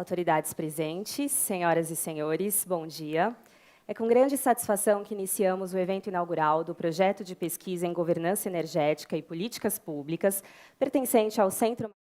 Autoridades presentes, senhoras e senhores, bom dia. É com grande satisfação que iniciamos o evento inaugural do projeto de pesquisa em governança energética e políticas públicas, pertencente ao Centro de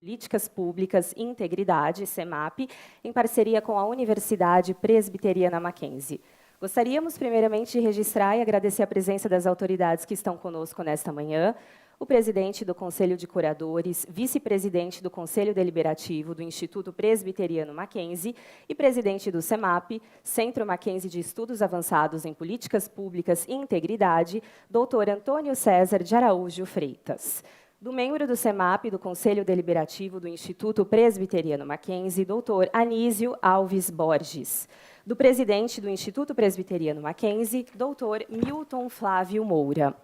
Políticas Públicas e Integridade, CEMAP, em parceria com a Universidade Presbiteriana Mackenzie. Gostaríamos, primeiramente, de registrar e agradecer a presença das autoridades que estão conosco nesta manhã, o presidente do Conselho de Curadores, vice-presidente do Conselho Deliberativo do Instituto Presbiteriano Mackenzie e presidente do CEMAP, Centro Mackenzie de Estudos Avançados em Políticas Públicas e Integridade, doutor Antônio César de Araújo Freitas. Do membro do CEMAP do Conselho Deliberativo do Instituto Presbiteriano Mackenzie, doutor Anísio Alves Borges. Do presidente do Instituto Presbiteriano Mackenzie, doutor Milton Flávio Moura.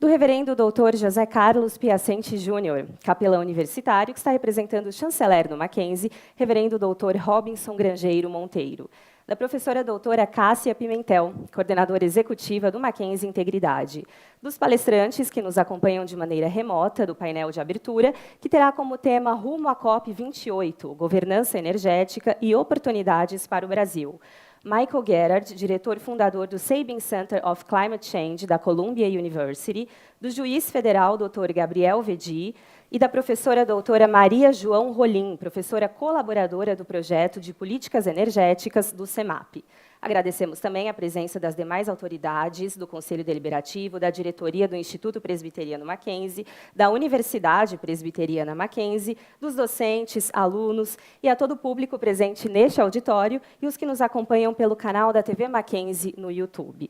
Do reverendo doutor José Carlos Piacente Júnior, capelão universitário, que está representando o chanceler no Mackenzie, reverendo doutor Robinson Grangeiro Monteiro. Da professora doutora Cássia Pimentel, coordenadora executiva do Mackenzie Integridade. Dos palestrantes que nos acompanham de maneira remota do painel de abertura, que terá como tema Rumo à COP28, Governança Energética e Oportunidades para o Brasil. Michael Gerard, diretor fundador do Sabin Center of Climate Change da Columbia University, do juiz federal Dr. Gabriel Vedi e da professora doutora Maria João Rolim, professora colaboradora do projeto de Políticas Energéticas do CEMAP. Agradecemos também a presença das demais autoridades do Conselho Deliberativo, da diretoria do Instituto Presbiteriano Mackenzie, da Universidade Presbiteriana Mackenzie, dos docentes, alunos e a todo o público presente neste auditório e os que nos acompanham pelo canal da TV Mackenzie no YouTube.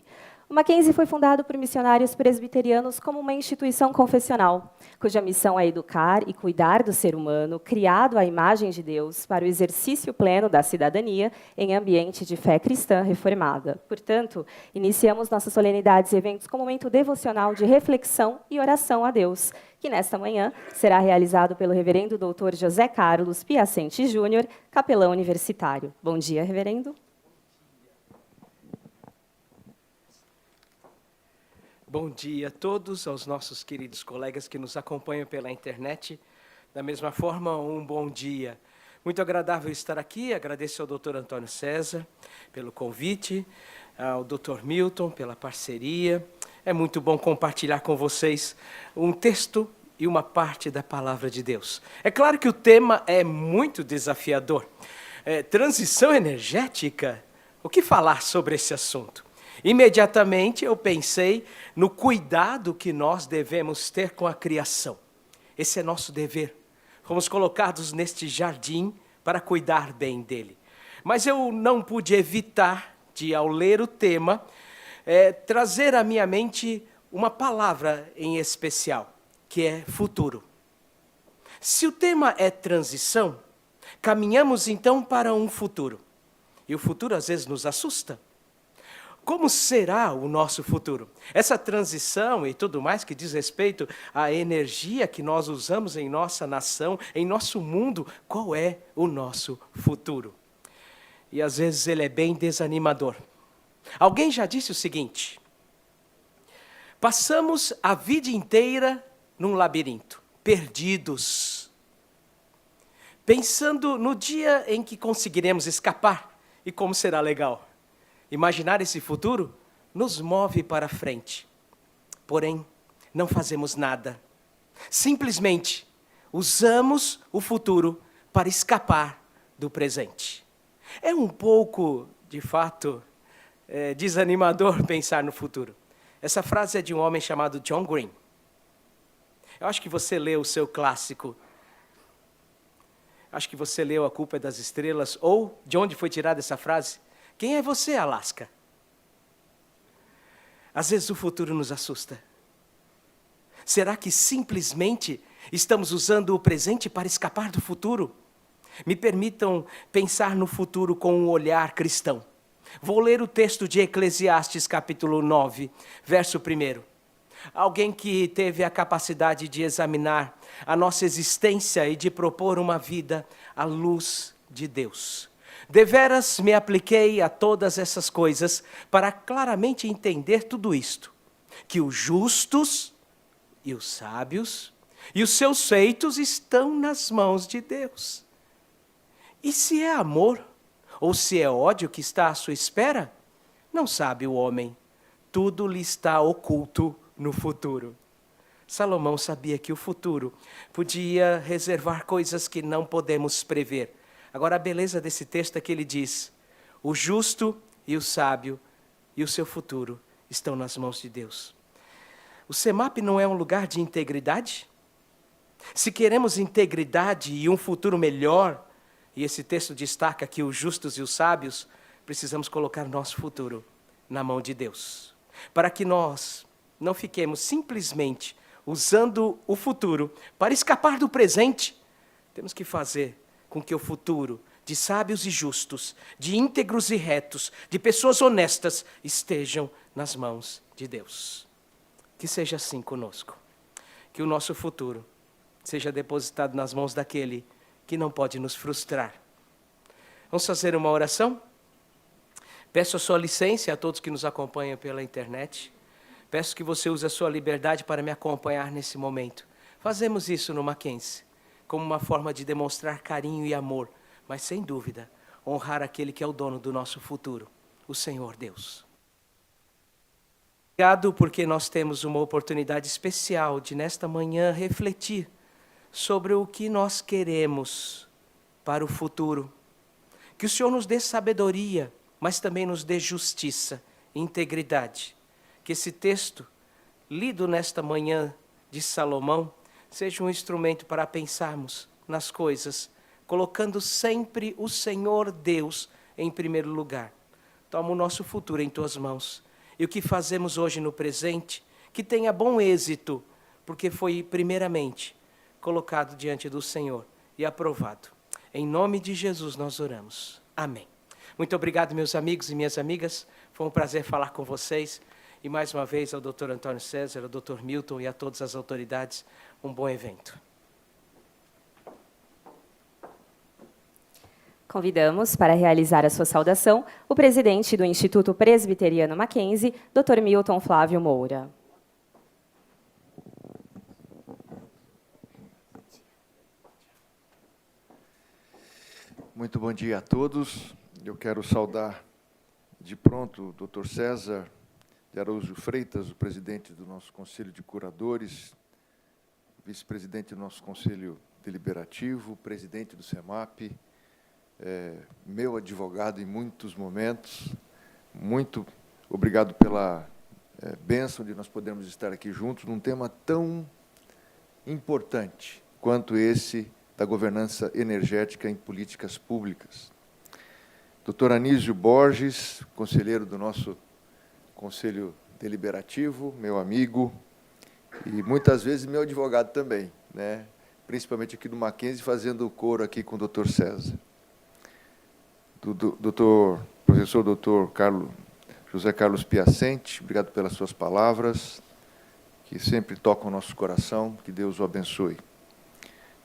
O Mackenzie foi fundado por missionários presbiterianos como uma instituição confessional, cuja missão é educar e cuidar do ser humano, criado à imagem de Deus, para o exercício pleno da cidadania em ambiente de fé cristã reformada. Portanto, iniciamos nossas solenidades e eventos com um momento devocional de reflexão e oração a Deus, que nesta manhã será realizado pelo reverendo doutor José Carlos Piacente Júnior, capelão universitário. Bom dia, reverendo. Bom dia a todos, aos nossos queridos colegas que nos acompanham pela internet. Da mesma forma, um bom dia. Muito agradável estar aqui, agradeço ao Dr. Antônio César pelo convite, ao Dr. Milton pela parceria. É muito bom compartilhar com vocês um texto e uma parte da Palavra de Deus. É claro que o tema é muito desafiador. Transição energética? O que falar sobre esse assunto? Imediatamente eu pensei no cuidado que nós devemos ter com a criação. Esse é nosso dever. Fomos colocados neste jardim para cuidar bem dele. Mas eu não pude evitar de, ao ler o tema, trazer à minha mente uma palavra em especial, que é futuro. Se o tema é transição, caminhamos então para um futuro. E o futuro às vezes nos assusta. Como será o nosso futuro? Essa transição e tudo mais que diz respeito à energia que nós usamos em nossa nação, em nosso mundo, qual é o nosso futuro? E às vezes ele é bem desanimador. Alguém já disse o seguinte: passamos a vida inteira num labirinto, perdidos, pensando no dia em que conseguiremos escapar e como será legal. Imaginar esse futuro nos move para frente. Porém, não fazemos nada. Simplesmente usamos o futuro para escapar do presente. É um pouco, de fato, desanimador pensar no futuro. Essa frase é de um homem chamado John Green. Eu acho que você leu o seu clássico. Acho que você leu A Culpa é das Estrelas, ou de onde foi tirada essa frase? Quem é você, Alaska? Às vezes o futuro nos assusta. Será que simplesmente estamos usando o presente para escapar do futuro? Me permitam pensar no futuro com um olhar cristão. Vou ler o texto de Eclesiastes, capítulo 9, verso 1. Alguém que teve a capacidade de examinar a nossa existência e de propor uma vida à luz de Deus. Deveras me apliquei a todas essas coisas para claramente entender tudo isto, que os justos e os sábios e os seus feitos estão nas mãos de Deus. E se é amor ou se é ódio que está à sua espera? Não sabe o homem. Tudo lhe está oculto no futuro. Salomão sabia que o futuro podia reservar coisas que não podemos prever. Agora, a beleza desse texto é que ele diz: o justo e o sábio e o seu futuro estão nas mãos de Deus. O CEMAP não é um lugar de integridade? Se queremos integridade e um futuro melhor, e esse texto destaca aqui os justos e os sábios, precisamos colocar nosso futuro na mão de Deus, para que nós não fiquemos simplesmente usando o futuro para escapar do presente. Temos que fazer com que o futuro de sábios e justos, de íntegros e retos, de pessoas honestas, estejam nas mãos de Deus. Que seja assim conosco. Que o nosso futuro seja depositado nas mãos daquele que não pode nos frustrar. Vamos fazer uma oração? Peço a sua licença a todos que nos acompanham pela internet. Peço que você use a sua liberdade para me acompanhar nesse momento. Fazemos isso no Mackenzie, como uma forma de demonstrar carinho e amor, mas sem dúvida, honrar aquele que é o dono do nosso futuro, o Senhor Deus. Obrigado porque nós temos uma oportunidade especial de, nesta manhã, refletir sobre o que nós queremos para o futuro. Que o Senhor nos dê sabedoria, mas também nos dê justiça e integridade. Que esse texto, lido nesta manhã de Salomão, seja um instrumento para pensarmos nas coisas, colocando sempre o Senhor Deus em primeiro lugar. Toma o nosso futuro em tuas mãos. E o que fazemos hoje no presente, que tenha bom êxito, porque foi primeiramente colocado diante do Senhor e aprovado. Em nome de Jesus nós oramos. Amém. Muito obrigado, meus amigos e minhas amigas. Foi um prazer falar com vocês. E mais uma vez ao Dr. Antônio César, ao Dr. Milton e a todas as autoridades, um bom evento. Convidamos para realizar a sua saudação o presidente do Instituto Presbiteriano Mackenzie, Dr. Milton Flávio Moura. Muito bom dia a todos. Eu quero saudar de pronto o Dr. César de Araújo Freitas, o presidente do nosso Conselho de Curadores, vice-presidente do nosso Conselho Deliberativo, presidente do CEMAP, meu advogado em muitos momentos. Muito obrigado pela bênção de nós podermos estar aqui juntos num tema tão importante quanto esse da governança energética em políticas públicas. Dr. Anísio Borges, conselheiro do nosso Conselho Deliberativo, meu amigo, e muitas vezes meu advogado também, né? Principalmente aqui do Mackenzie, fazendo coro aqui com o Dr. César. Professor Dr. José Carlos Piacente, obrigado pelas suas palavras, que sempre tocam o nosso coração, que Deus o abençoe.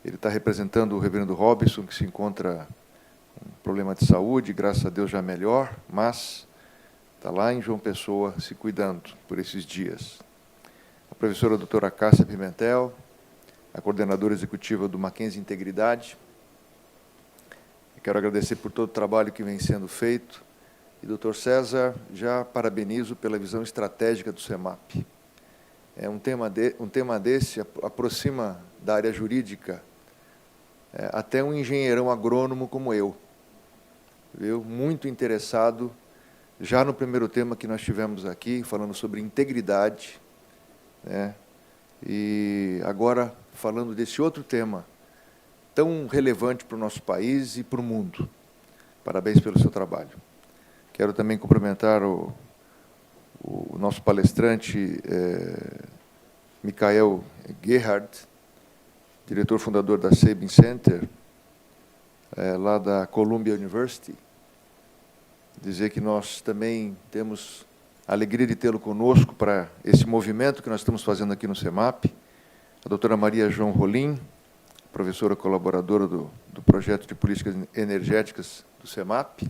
Ele está representando o reverendo Robson, que se encontra com um problema de saúde, graças a Deus já melhor, mas está lá em João Pessoa, se cuidando por esses dias. A professora doutora Cássia Pimentel, a coordenadora executiva do Mackenzie Integridade. Quero agradecer por todo o trabalho que vem sendo feito. E, doutor César, já parabenizo pela visão estratégica do CEMAP. Um tema desse aproxima da área jurídica até um engenheirão agrônomo como eu. Muito interessado, já no primeiro tema que nós tivemos aqui, falando sobre integridade, né? E agora falando desse outro tema, tão relevante para o nosso país e para o mundo. Parabéns pelo seu trabalho. Quero também cumprimentar o nosso palestrante, Michael Gerhard, diretor fundador da Sabin Center, lá da Columbia University. Dizer que nós também temos a alegria de tê-lo conosco para esse movimento que nós estamos fazendo aqui no CEMAP. A doutora Maria João Rolim, professora colaboradora do projeto de políticas energéticas do CEMAP,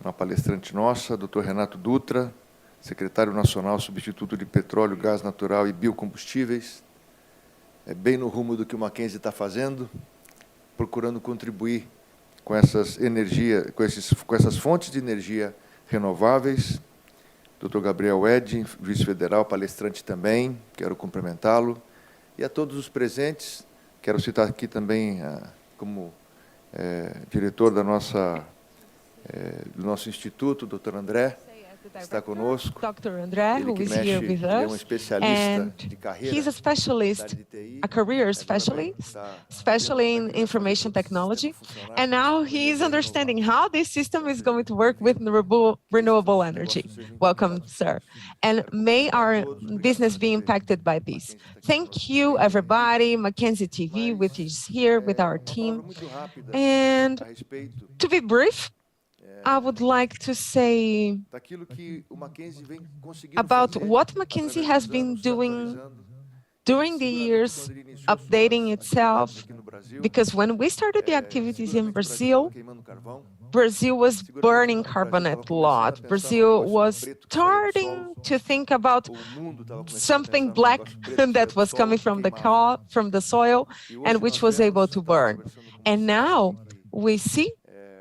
uma palestrante nossa, doutor Renato Dutra, secretário nacional substituto de petróleo, gás natural e biocombustíveis, bem no rumo do que o Mackenzie está fazendo, procurando contribuir com essas fontes de energia renováveis. Dr. Gabriel Ed, juiz federal, palestrante também, quero cumprimentá-lo. E a todos os presentes, quero citar aqui também como diretor do nosso instituto, Dr. André, está conosco. Dr. André, who is here with Ele é us, especialista de carreira, he's a specialist, a career specialist, especially in information technology, and now he's understanding how this system is going to work with renewable energy. Welcome, sir. And may our business be impacted by this. Thank you, everybody. McKinsey TV, which is here with our team. And to be brief, I would like to say about what McKinsey has been doing during the years, updating itself, because when we started the activities in Brazil, Brazil was burning carbonate a lot. Brazil was starting to think about something black that was coming from the soil and which was able to burn. And now we see,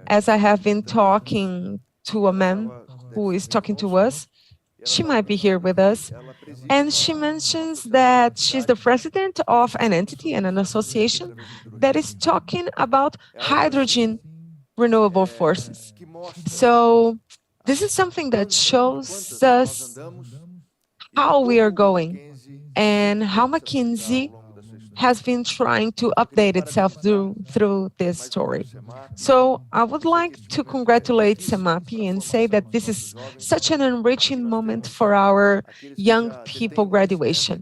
as I have been talking to a man who is talking to us, she might be here with us, and she mentions that she's the president of an entity and an association that is talking about hydrogen renewable forces. So this is something that shows us how we are going and how McKinsey has been trying to update itself through this story. So I would like to congratulate SEMAPI and say that this is such an enriching moment for our young people graduation.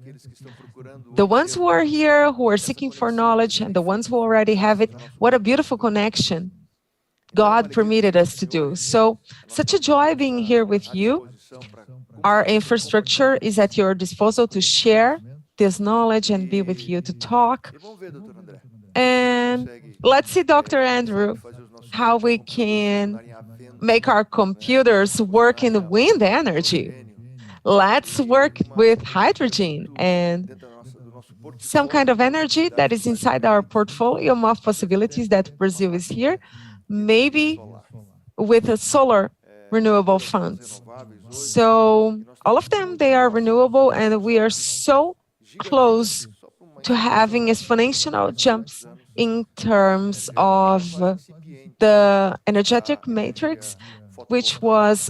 The ones who are here, who are seeking for knowledge, and the ones who already have it, what a beautiful connection God permitted us to do. So such a joy being here with you. Our infrastructure is at your disposal to share this knowledge and be with you to talk. And let's see, Dr. Andrew, how we can make our computers work in wind energy. Let's work with hydrogen and some kind of energy that is inside our portfolio of possibilities that Brazil is here, maybe with a solar renewable funds. So all of them, they are renewable, and we are so close to having exponential jumps in terms of the energetic matrix, which was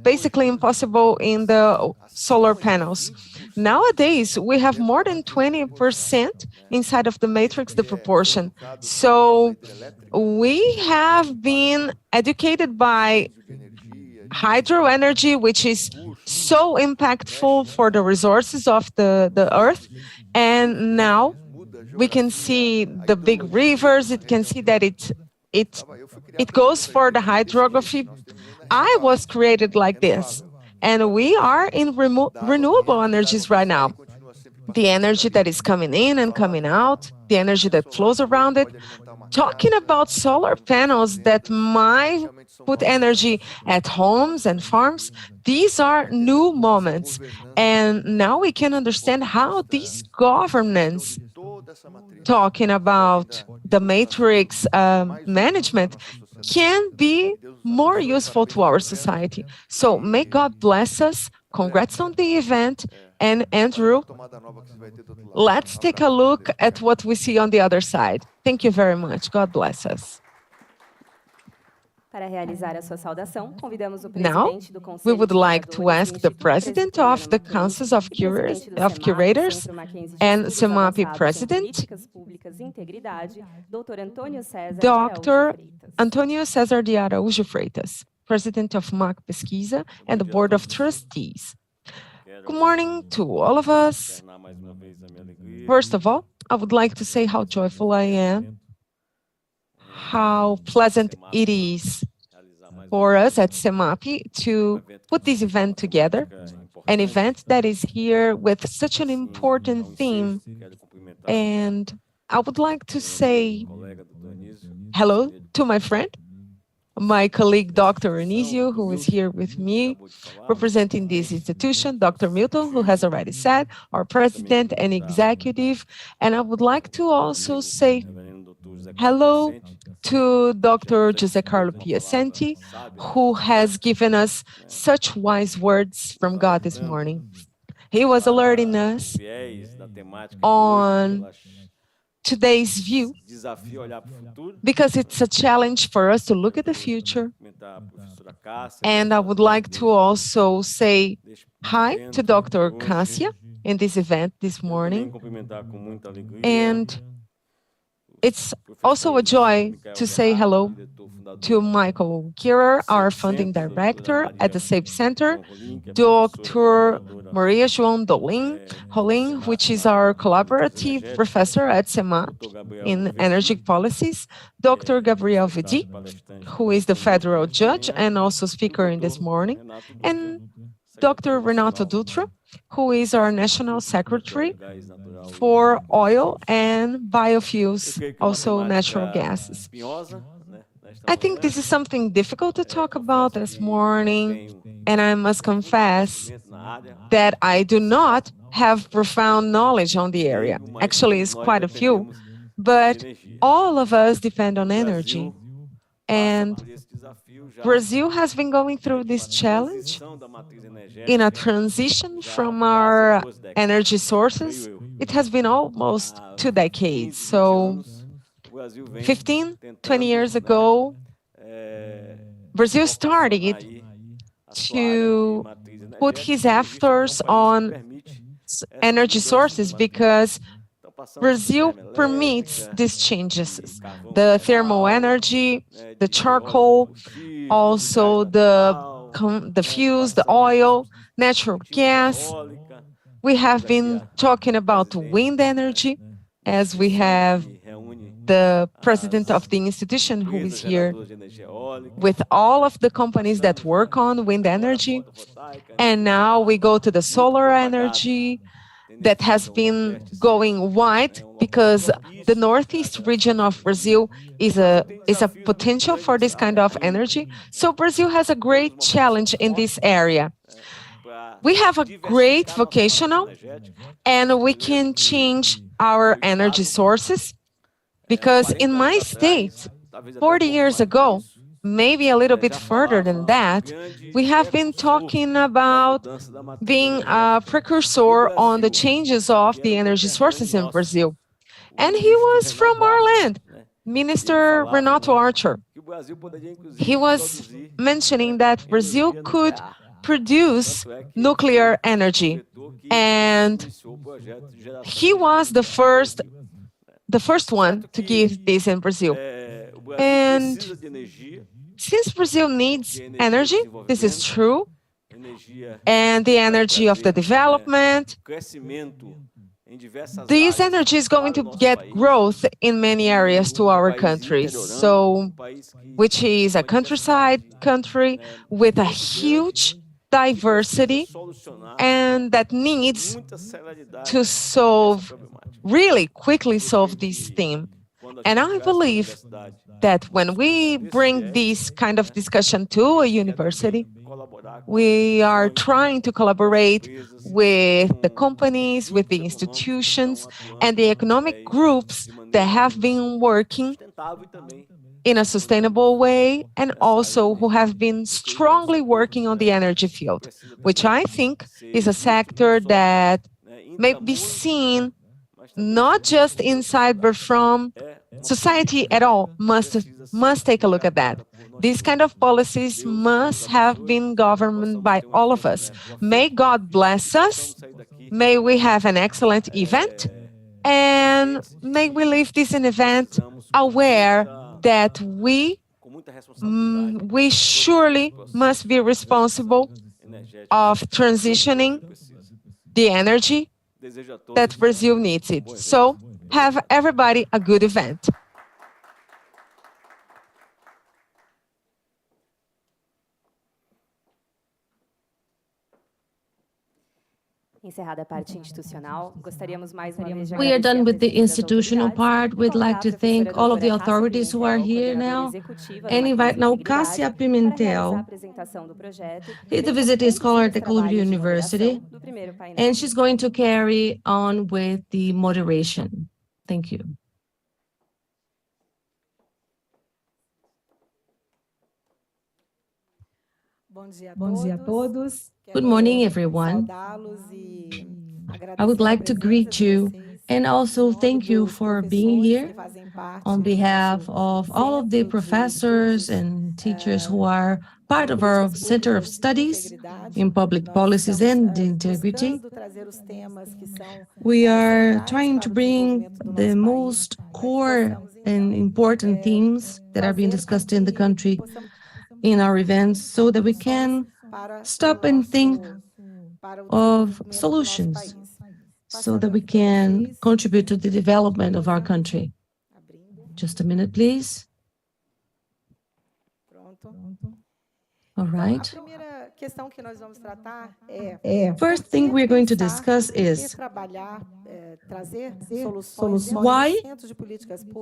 basically impossible in the solar panels. Nowadays, we have more than 20% inside of the matrix, the proportion. So we have been educated by hydro energy, which is so impactful for the resources of the earth. And now we can see the big rivers. It can see that it goes for the hydrography. I was created like this. And we are in renewable energies right now. The energy that is coming in and coming out, the energy that flows around it. Talking about solar panels that might put energy at homes and farms, these are new moments. And now we can understand how these governments, talking about the matrix management, can be more useful to our society. So may God bless us. Congrats on the event. And Andrew, let's take a look at what we see on the other side. Thank you very much. God bless us. Para realizar a sua saudação, convidamos o Now, presidente do Conselho we would de like to Curadores ask the do Instituto president of the Councils of Curators Centro Mackenzie de and Estudos SEMAPI Avançados em president, Políticas Públicas e Integridade, Dr. Antônio César de Dr. Araújo Freitas. Antonio Cesar de Araújo Freitas, president of MAC Pesquisa and the Board of Trustees. Good morning to all of us. First of all, I would like to say how joyful I am, how pleasant it is for us at SEMAPI to put this event together, an event that is here with such an important theme. And I would like to say hello to my friend, my colleague, Dr. Anísio, who is here with me, representing this institution, Dr. Milton, who has already said, our president and executive. And I would like to also say hello to Dr. José Carlos Piacenti, who has given us such wise words from God this morning. He was alerting us on today's view, because it's a challenge for us to look at the future. And I would like to also say hi to Dr. Cássia in this event this morning. And it's also a joy to say hello to Michael Kierer, our funding director at the SAFE Center, Dr. Maria João Rolim, which is our collaborative professor at CEMAP in energy policies, Dr. Gabriel Barbosa, who is the federal judge and also speaker in this morning, and Dr. Renato Dutra, who is our national secretary for oil and biofuels, also natural gases. I think this is something difficult to talk about this morning, and I must confess that I do not have profound knowledge on the area. Actually, it's quite a few, but all of us depend on energy. And Brazil has been going through this challenge in a transition from our energy sources. It has been almost 2 decades. So 15, 20 years ago, Brazil started to put his efforts on energy sources because Brazil permits these changes. The thermal energy, the charcoal, also the fuels, the oil, natural gas. We have been talking about wind energy, as we have the president of the institution who is here with all of the companies that work on wind energy. And now we go to the solar energy that has been going wide because the northeast region of Brazil is a potential for this kind of energy. So Brazil has a great challenge in this area. We have a great vocational, and we can change our energy sources, because in my state, 40 years ago, maybe a little bit further than that, we have been talking about being a precursor on the changes of the energy sources in Brazil. And he was from our land, Minister Renato Archer. He was mentioning that Brazil could produce nuclear energy, and he was the first one to give this in Brazil. And since Brazil needs energy, this is true, and the energy of the development, this energy is going to get growth in many areas to our country, so which is a countryside country with a huge diversity and that needs to really quickly solve this theme. And I believe that when we bring this kind of discussion to a university, we are trying to collaborate with the companies, with the institutions, and the economic groups that have been working in a sustainable way, and also who have been strongly working on the energy field, which I think is a sector that may be seen not just inside, but from society at all must take a look at that. These kind of policies must have been governed by all of us. May God bless us. May we have an excellent event. And may we leave this an event aware that we surely must be responsible of transitioning the energy that Brazil needs it. So have everybody a good event. Encerrada a parte institucional, gostaríamos mais uma vez de We are agradecer done a with the presença das institutional autoridades part. We'd e like to convidar a thank professora all of the doutora Cássia authorities who are Pimentel, here now, coordenadora executiva and da invite McKinsey now Integridade, Cássia para realizar a Pimentel. apresentação do projeto. He's a visiting scholar at the Columbia University, Do primeiro painel. and she's going to carry on with the moderation. Thank you. Bom dia a todos. Good morning, everyone. I would like to greet you and also thank you for being here on behalf of all of the professors and teachers who are part of our Center of Studies in Public Policies and Integrity. We are trying to bring the most core and important themes that are being discussed in the country in our events so that we can stop and think of solutions so that we can contribute to the development of our country. Just a minute, please. All right. First thing we're going to discuss is why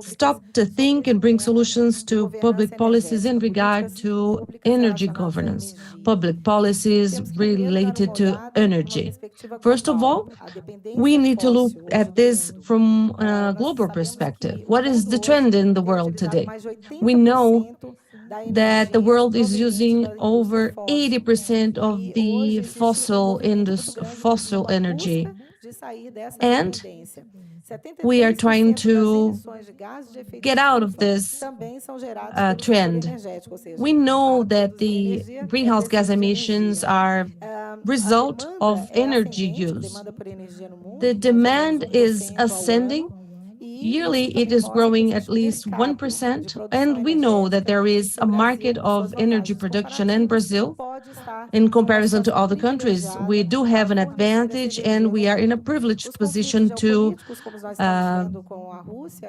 stop to think and bring solutions to public policies in regard to energy governance, public policies related to energy. First of all, we need to look at this from a global perspective. What is the trend in the world today? We know that the world is using over 80% of the fossil energy. And we are trying to get out of this trend. We know that the greenhouse gas emissions are result of energy use. The demand is ascending. Yearly, it is growing at least 1%, and we know that there is a market of energy production in Brazil. In comparison to other countries, we do have an advantage, and we are in a privileged position to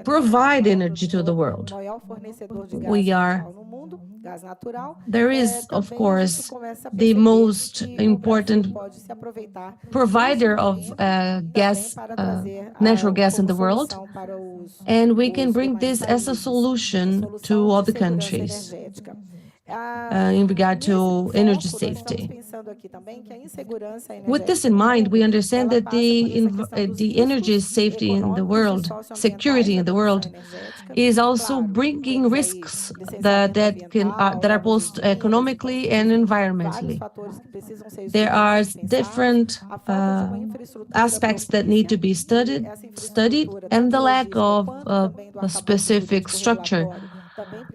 provide energy to the world. There is, of course, the most important provider of natural gas in the world, and we can bring this as a solution to other countries in regard to energy safety. With this in mind, we understand that the energy safety in the world, security in the world, is also bringing risks that are both economically and environmentally. There are different aspects that need to be studied, and the lack of a specific structure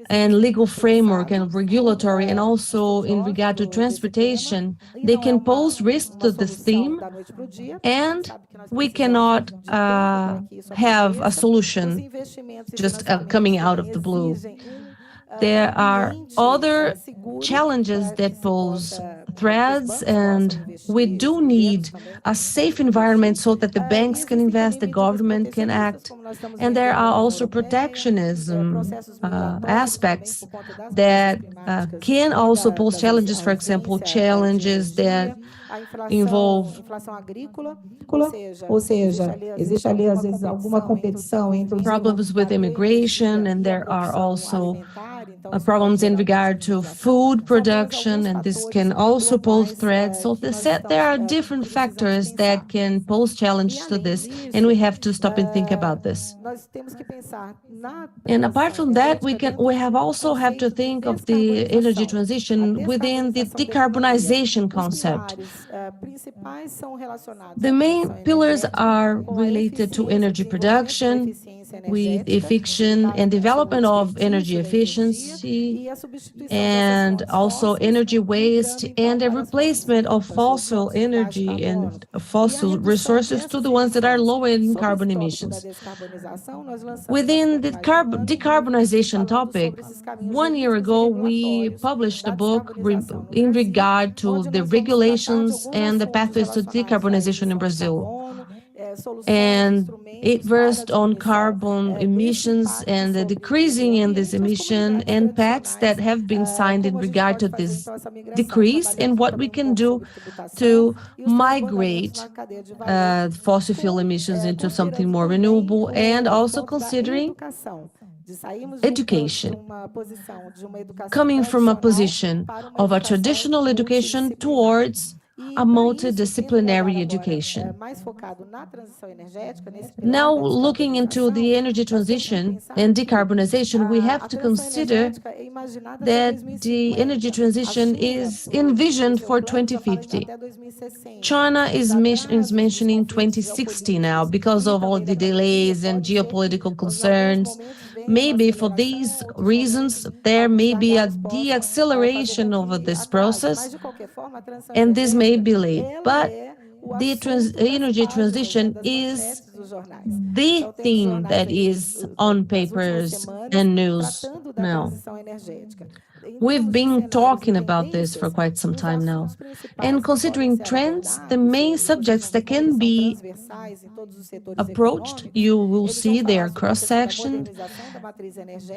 and legal framework and regulatory, and also in regard to transportation, they can pose risks to this theme, and we cannot have a solution just coming out of the blue. There are other challenges that pose threats, and we do need a safe environment so that the banks can invest, the government can act, and there are also protectionism aspects that can also pose challenges, for example, challenges that involve ou seja, existe ali às vezes alguma competição entre problems with immigration, and there are also problems in regard to food production, and this can also pose threats. So there are different factors that can pose challenges to this, and we have to stop and think about this. And apart from that, we also have to think of the energy transition within the decarbonization concept. The main pillars are related to energy production, with efficiency and development of energy efficiency, and also energy waste, and a replacement of fossil energy and fossil resources to the ones that are lower in carbon emissions. Within the decarbonization topic, 1 year ago, we published a book in regard to the regulations and the pathways to decarbonization in Brazil. And it versed on carbon emissions and the decreasing in this emission, and pacts that have been signed in regard to this decrease, and what we can do to migrate fossil fuel emissions into something more renewable, and also considering education, coming from a position of a traditional education towards a multidisciplinary education. Now, looking into the energy transition and decarbonization, we have to consider that the energy transition is envisioned for 2050. China is mentioning 2060 now because of all the delays and geopolitical concerns. Maybe for these reasons, there may be a deacceleration of this process, and this may be late. But the energy transition is the theme that is on papers and news now. We've been talking about this for quite some time now. And considering trends, the main subjects that can be approached, you will see they are cross-sectioned,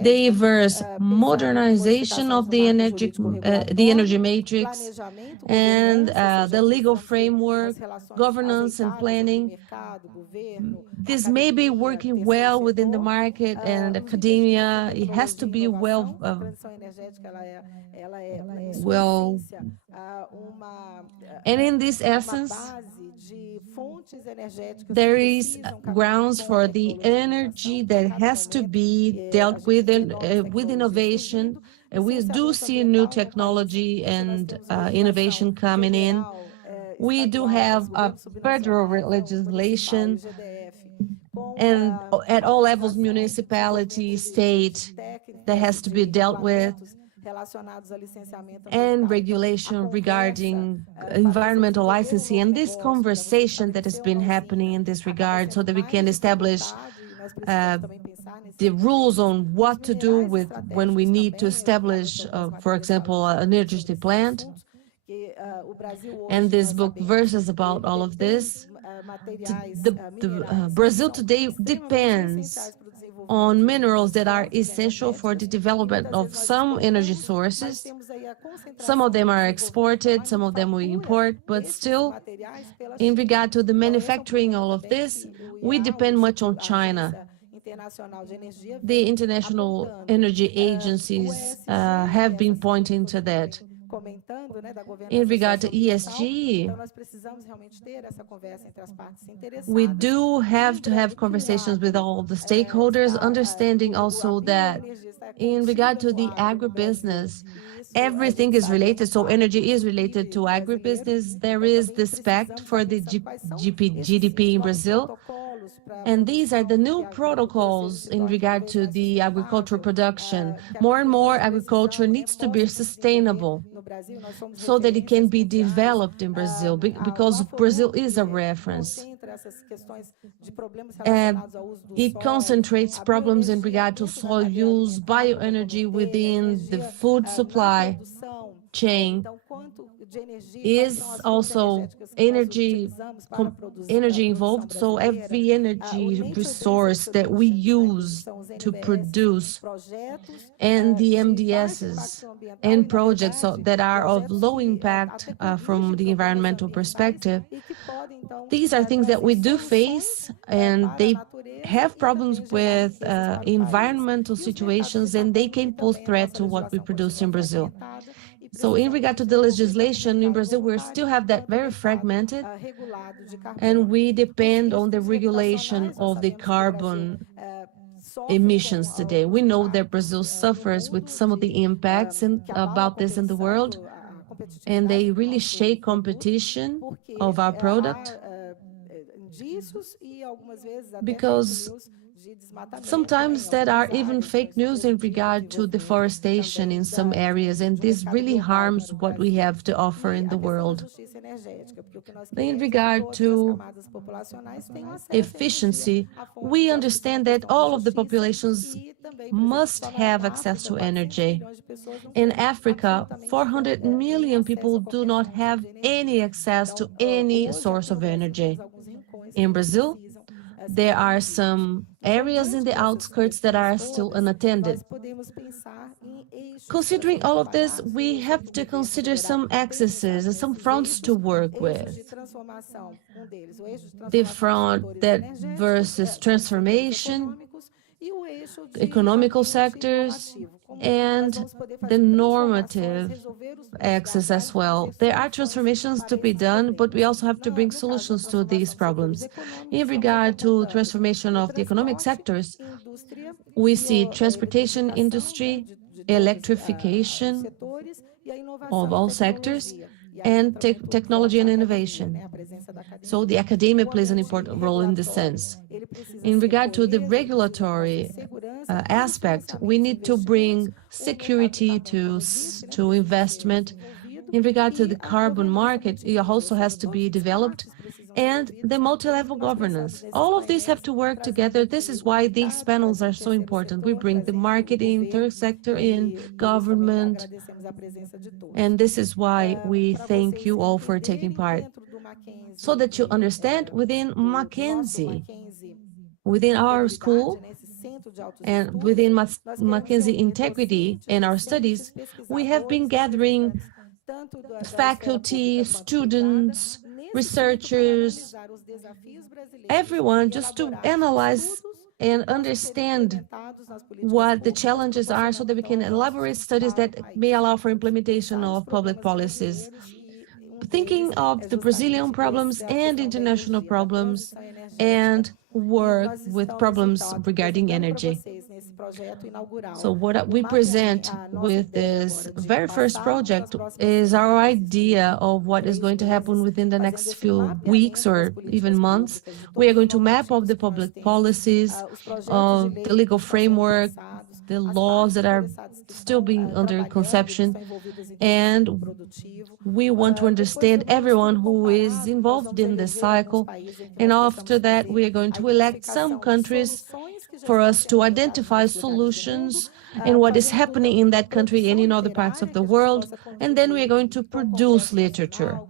diverse modernization of the energy matrix, and the legal framework, governance and planning. This may be working well within the market and academia. It has to be well and in this essence, there is grounds for the energy that has to be dealt with with innovation. And we do see new technology and innovation coming in. We do have a federal legislation and at all levels, municipality, state, that has to be dealt with, and regulation regarding environmental licensing, and this conversation that has been happening in this regard so that we can establish the rules on what to do with when we need to establish, for example, an energy plant. And this book verses about all of this. Brazil today depends on minerals that are essential for the development of some energy sources. Some of them are exported, some of them we import, but still, in regard to the manufacturing all of this, we depend much on China. The international energy agencies have been pointing to that. In regard to ESG, we do have to have conversations with all the stakeholders, understanding also that in regard to the agribusiness, everything is related. So energy is related to agribusiness. There is this pact for the GDP in Brazil. And these are the new protocols in regard to the agricultural production. More and more agriculture needs to be sustainable so that it can be developed in Brazil, because Brazil is a reference. It concentrates problems in regard to soil use, bioenergy within the food supply chain. Is also energy involved, so every energy resource that we use to produce, and the MDSs and projects that are of low impact from the environmental perspective, these are things that we do face, and they have problems with environmental situations, and they can pose threat to what we produce in Brazil. So in regard to the legislation in Brazil, we still have that very fragmented, and we depend on the regulation of the carbon emissions today. We know that Brazil suffers with some of the impacts about this in the world, and they really shake competition of our product, because sometimes there are even fake news in regard to deforestation in some areas, and this really harms what we have to offer in the world. In regard to efficiency, we understand that all of the populations must have access to energy. In Africa, 400 million people do not have any access to any source of energy. In Brazil, there are some areas in the outskirts that are still unattended. Considering all of this, we have to consider some axes and some fronts to work with. The front that versus transformation, economical sectors, and the normative access as well. There are transformations to be done, but we also have to bring solutions to these problems. In regard to transformation of the economic sectors, we see transportation industry, electrification of all sectors, and technology and innovation. So the academia plays an important role in this sense. In regard to the regulatory aspect, we need to bring security to investment. In regard to the carbon market, it also has to be developed, and the multi-level governance. All of these have to work together. This is why these panels are so important. We bring the marketing, third sector in, government, and this is why we thank you all for taking part. So that you understand, within McKinsey, within our school, and within McKinsey Integrity and our studies, we have been gathering faculty, students, researchers, everyone, just to analyze and understand what the challenges are so that we can elaborate studies that may allow for implementation of public policies. Thinking of the Brazilian problems and international problems, and work with problems regarding energy. So what we present with this very first project is our idea of what is going to happen within the next few weeks or even months. We are going to map all the public policies, of the legal framework, the laws that are still being under conception, and we want to understand everyone who is involved in this cycle. And after that, we are going to elect some countries for us to identify solutions and what is happening in that country and in other parts of the world. And then we are going to produce literature.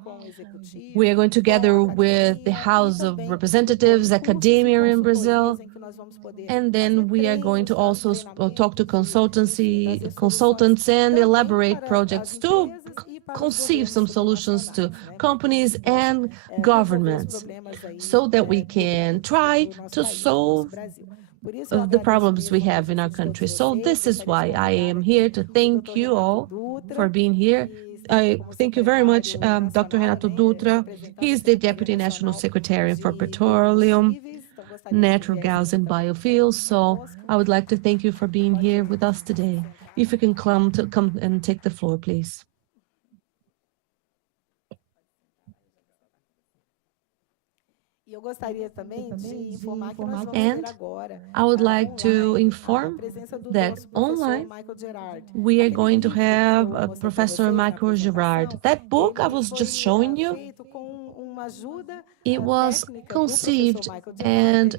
We are going to gather with the House of Representatives, academia in Brazil, and then we are going to also talk to consultants and elaborate projects to conceive some solutions to companies and governments so that we can try to solve the problems we have in our country. So this is why I am here to thank you all for being here. I thank you very much, Dr. Renato Dutra. He is the Deputy National Secretary for Petroleum, Natural Gas and Biofuels. So I would like to thank you for being here with us today. If you can come and take the floor, please. And I would like to inform that online we are going to have Professor Michael Girard. That book I was just showing you, it was conceived, and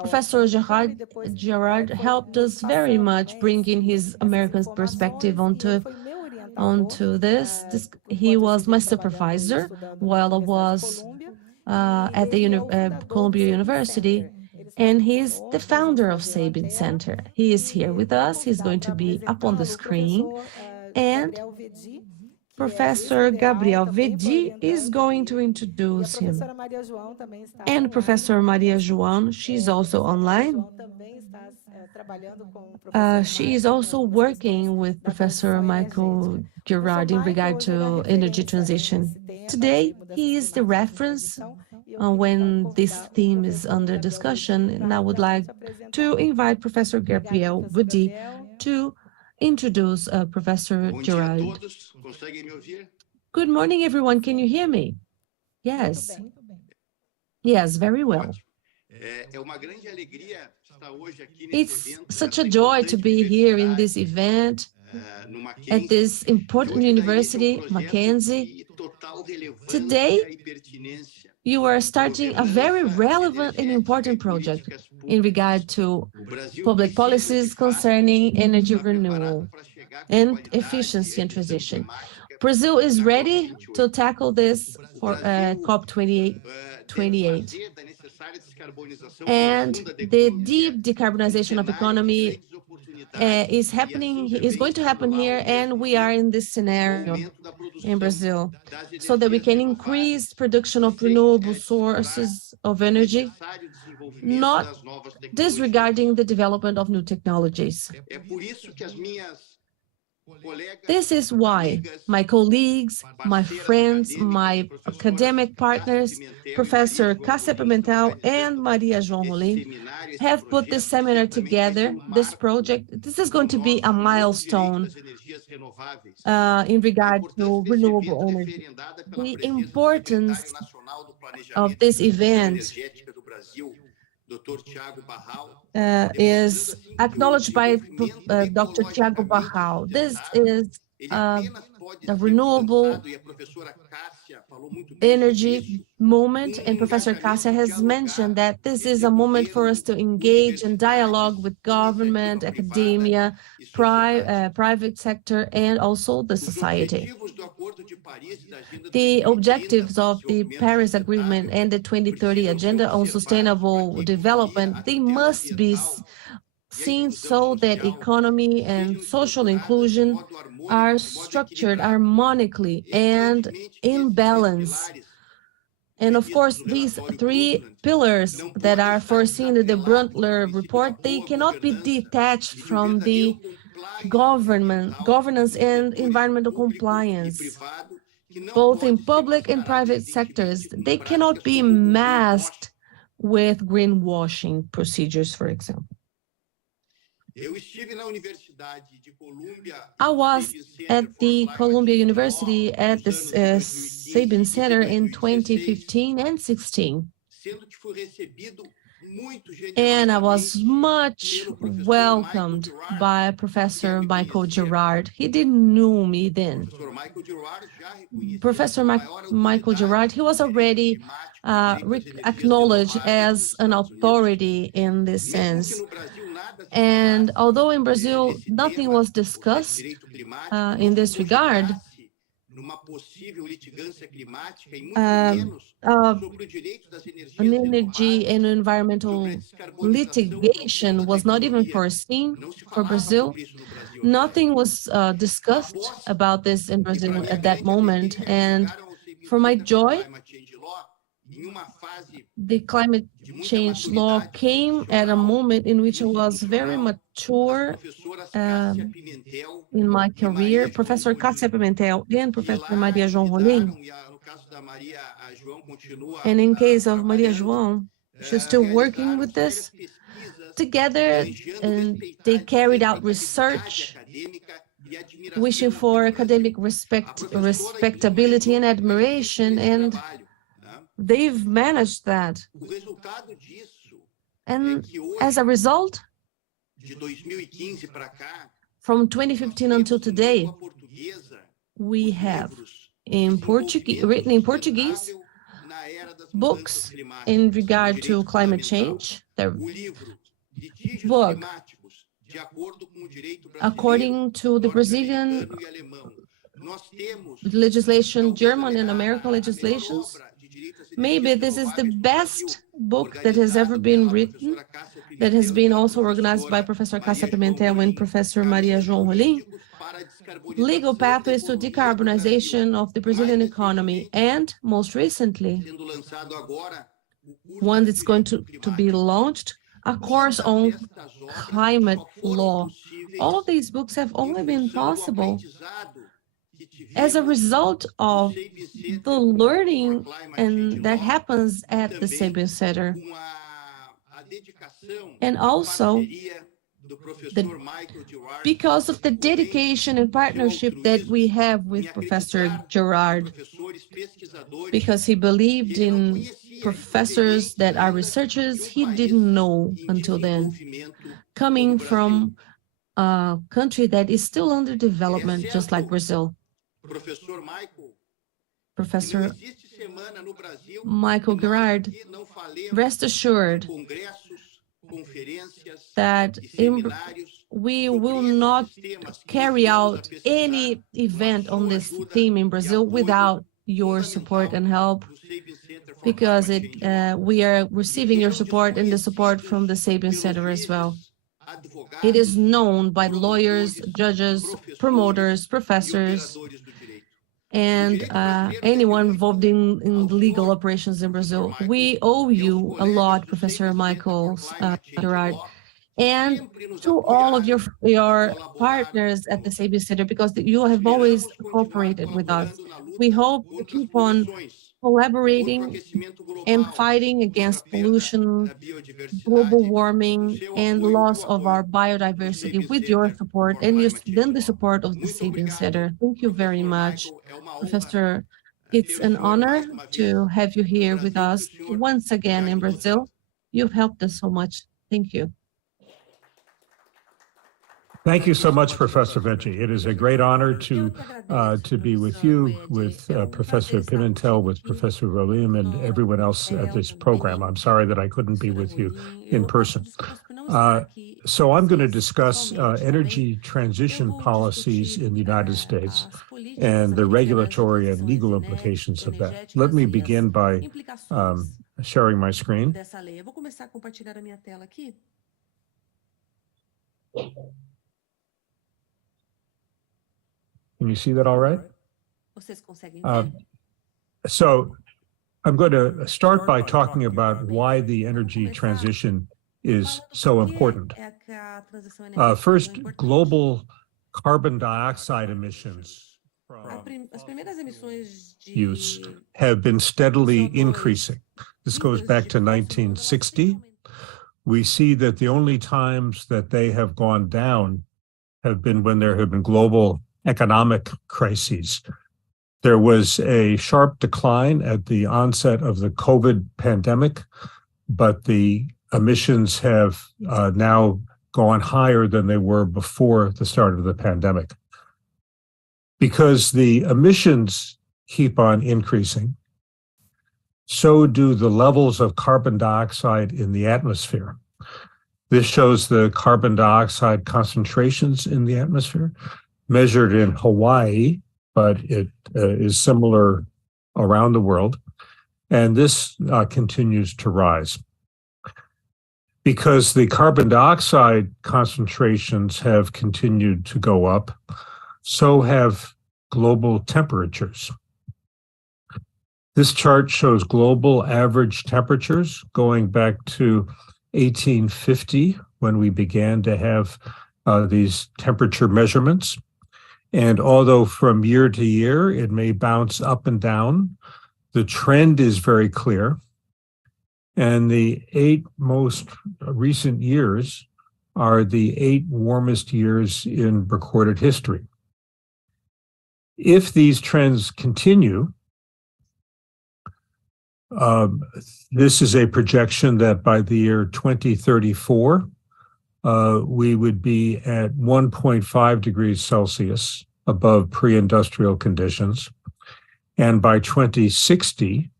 Professor Girard helped us very much, bringing his American perspective onto this. He was my supervisor while I was at the Columbia University, and he's the founder of Sabin Center. He is here with us. He's going to be up on the screen, and Professor Gabriel Vedi is going to introduce him. And Professor Maria João, she's also online. She is also working with Professor Michael Girard in regard to energy transition. Today, he is the reference when this theme is under discussion, and I would like to invite Professor Gabriel Vedi to introduce Professor Girard. Good morning, everyone. Can you hear me? Yes. Yes, very well. It's such a joy to be here in this event at this important university, McKinsey. Today, you are starting a very relevant and important project in regard to public policies concerning energy renewal and efficiency and transition. Brazil is ready to tackle this for COP28. And the deep decarbonization of economy is going to happen here, and we are in this scenario in Brazil, so that we can increase production of renewable sources of energy. not disregarding the development of new technologies. This is why my colleagues, my friends, my academic partners, Professor Cássia Pimentel and Maria João Rolim, have put this seminar together, this project. This is going to be a milestone in regard to renewable energy. The importance of this event is acknowledged by Dr. Tiago Barral. This is the renewable energy moment, and Professor Cássia has mentioned that this is a moment for us to engage in dialogue with government, academia, private sector, and also the society. The objectives of the Paris Agreement and the 2030 Agenda on Sustainable Development, they must be seen so that economy and social inclusion are structured harmonically and in balance. And of course, these three pillars that are foreseen in the Brundtler report, they cannot be detached from the governance and environmental compliance, both in public and private sectors. They cannot be masked with greenwashing procedures, for example. I was at the Columbia University at the Sabin Center in 2015 and 16. And I was much welcomed by Professor Michael Girard. He didn't know me then. Professor Michael Girard, he was already acknowledged as an authority in this sense. And although in Brazil nothing was discussed in this regard, an energy and environmental litigation was not even foreseen for Brazil. Nothing was discussed about this in Brazil at that moment. And for my joy, the climate change law came at a moment in which I was very mature in my career. Professor Cássia Pimentel and Professor Maria João Rolim. And in case of Maria João, she's still working with this. Together, they carried out research, wishing for academic respectability and admiration, and they've managed that. And as a result, from 2015 until today, we have written in Portuguese books in regard to climate change. The book, according to the Brazilian legislation, German and American legislations, maybe this is the best book that has ever been written, that has been also organized by Professor Cássia Pimentel and Professor Maria João Rolim. Legal pathways to decarbonization of the Brazilian economy, and most recently, one that's going to be launched, a course on climate law. All of these books have only been possible as a result of the learning and that happens at the Sabin Center. And also, because of the dedication and partnership that we have with Professor Girard, because he believed in professors that are researchers he didn't know until then, coming from a country that is still under development, just like Brazil. Professor Michael Girard, rest assured that we will not carry out any event on this theme in Brazil without your support and help, because we are receiving your support and the support from the Sabin Center as well. It is known by lawyers, judges, promoters, professors, and anyone involved in legal operations in Brazil. We owe you a lot, Professor Michael Gerard, and to all of your partners at the Sabin Center, because you have always cooperated with us. We hope to keep on collaborating and fighting against pollution, global warming, and loss of our biodiversity with your support and the support of the Sabin Center. Thank you very much, Professor. It's an honor to have you here with us once again in Brazil. You've helped us so much. Thank you. Thank you so much, Professor Vecchi. It is a great honor to be with you, with Professor Pimentel, with Professor Rolim, and everyone else at this program. I'm sorry that I couldn't be with you in person. So I'm going to discuss energy transition policies in the United States and the regulatory and legal implications of that. Let me begin by sharing my screen. Can you see that all right? So I'm going to start by talking about why the energy transition is so important. First, global carbon dioxide emissions from use have been steadily increasing. This goes back to 1960. We see that the only times that they have gone down have been when there have been global economic crises. There was a sharp decline at the onset of the COVID pandemic, but the emissions have now gone higher than they were before the start of the pandemic. Because the emissions keep on increasing, so do the levels of carbon dioxide in the atmosphere. This shows the carbon dioxide concentrations in the atmosphere, measured in Hawaii, but it is similar around the world. And this continues to rise. Because the carbon dioxide concentrations have continued to go up, so have global temperatures. This chart shows global average temperatures going back to 1850, when we began to have these temperature measurements. And although from year to year, it may bounce up and down, the trend is very clear. And the 8 most recent years are the 8 warmest years in recorded history. If these trends continue, this is a projection that by the year 2034, we would be at 1.5 degrees Celsius above pre-industrial conditions. And by 2060,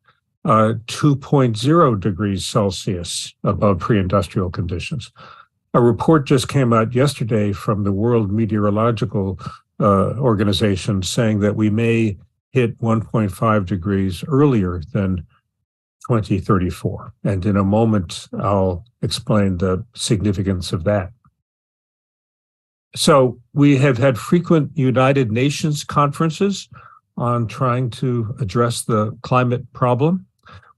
2.0 degrees Celsius above pre-industrial conditions. A report just came out yesterday from the World Meteorological Organization saying that we may hit 1.5 degrees earlier than 2034. And in a moment, I'll explain the significance of that. So we have had frequent United Nations conferences on trying to address the climate problem.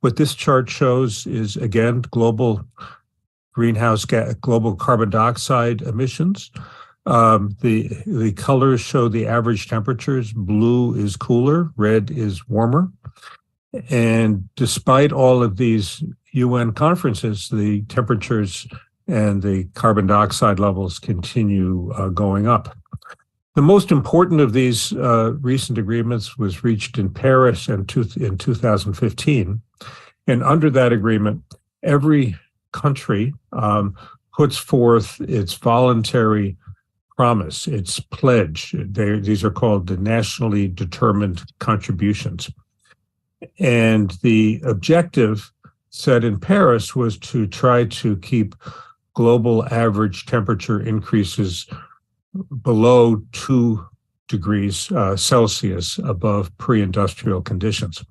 What this chart shows is, again, global global carbon dioxide emissions. The colors show the average temperatures. Blue is cooler, red is warmer. And despite all of these UN conferences, the temperatures and the carbon dioxide levels continue going up. The most important of these recent agreements was reached in Paris in 2015. And under that agreement, every country puts forth its voluntary promise, its pledge. These are called the nationally determined contributions. And the objective set in Paris was to try to keep global average temperature increases below 2 degrees Celsius above pre-industrial conditions.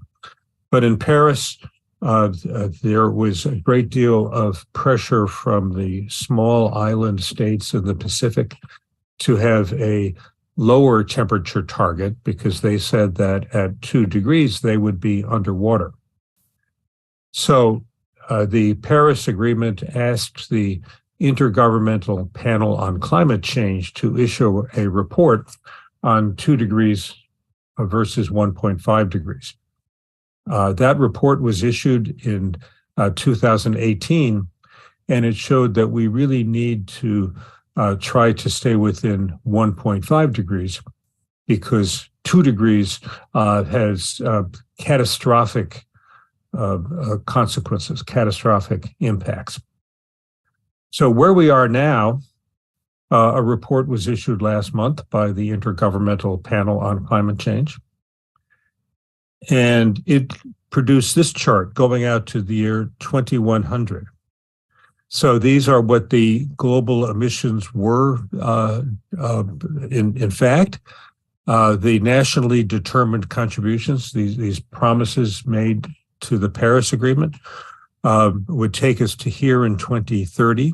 But in Paris, there was a great deal of pressure from the small island states in the Pacific to have a lower temperature target because they said that at 2 degrees they would be underwater. So the Paris Agreement asked the Intergovernmental Panel on Climate Change to issue a report on 2 degrees versus 1.5 degrees. That report was issued in 2018, and it showed that we really need to try to stay within 1.5 degrees because 2 degrees has catastrophic consequences, catastrophic impacts. So where we are now, a report was issued last month by the Intergovernmental Panel on Climate Change. And it produced this chart going out to the year 2100. So these are what the global emissions were. In fact, the nationally determined contributions, these promises made to the Paris Agreement, would take us to here in 2030.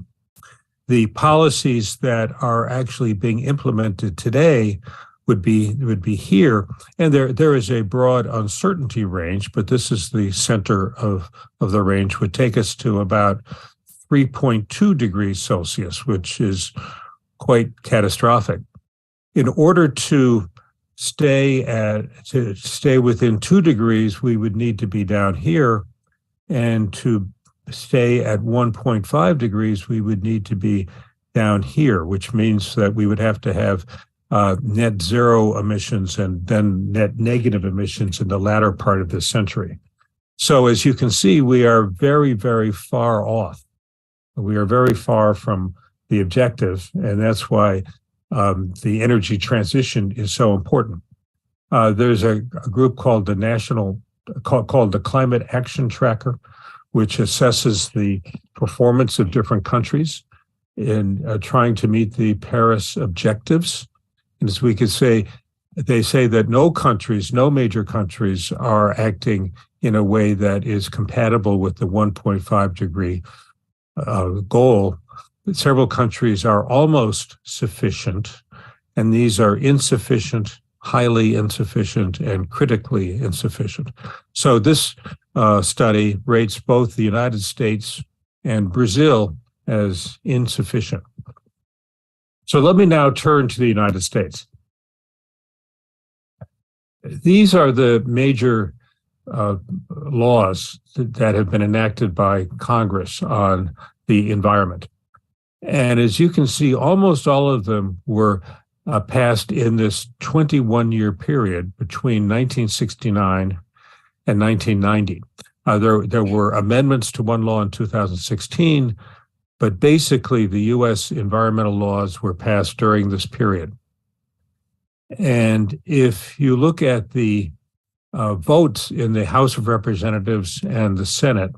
The policies that are actually being implemented today would be here, and there is a broad uncertainty range, but this is the center of the range, would take us to about 3.2 degrees Celsius, which is quite catastrophic. In order to stay within 2 degrees, we would need to be down here, and to stay at 1.5 degrees, we would need to be down here, which means that we would have to have net zero emissions and then net negative emissions in the latter part of this century. So as you can see, we are very, very far off. We are very far from the objective, and that's why the energy transition is so important. There's a group called called the Climate Action Tracker, which assesses the performance of different countries in trying to meet the Paris objectives. And as we could say, they say that no major countries are acting in a way that is compatible with the 1.5 degree goal. Several countries are almost sufficient, and these are insufficient, highly insufficient, and critically insufficient. So this study rates both the United States and Brazil as insufficient. So let me now turn to the United States. These are the major laws that have been enacted by Congress on the environment. And as you can see, almost all of them were passed in this 21-year period between 1969 and 1990. There were amendments to one law in 2016, but basically the U.S. environmental laws were passed during this period. And if you look at the votes in the House of Representatives and the Senate,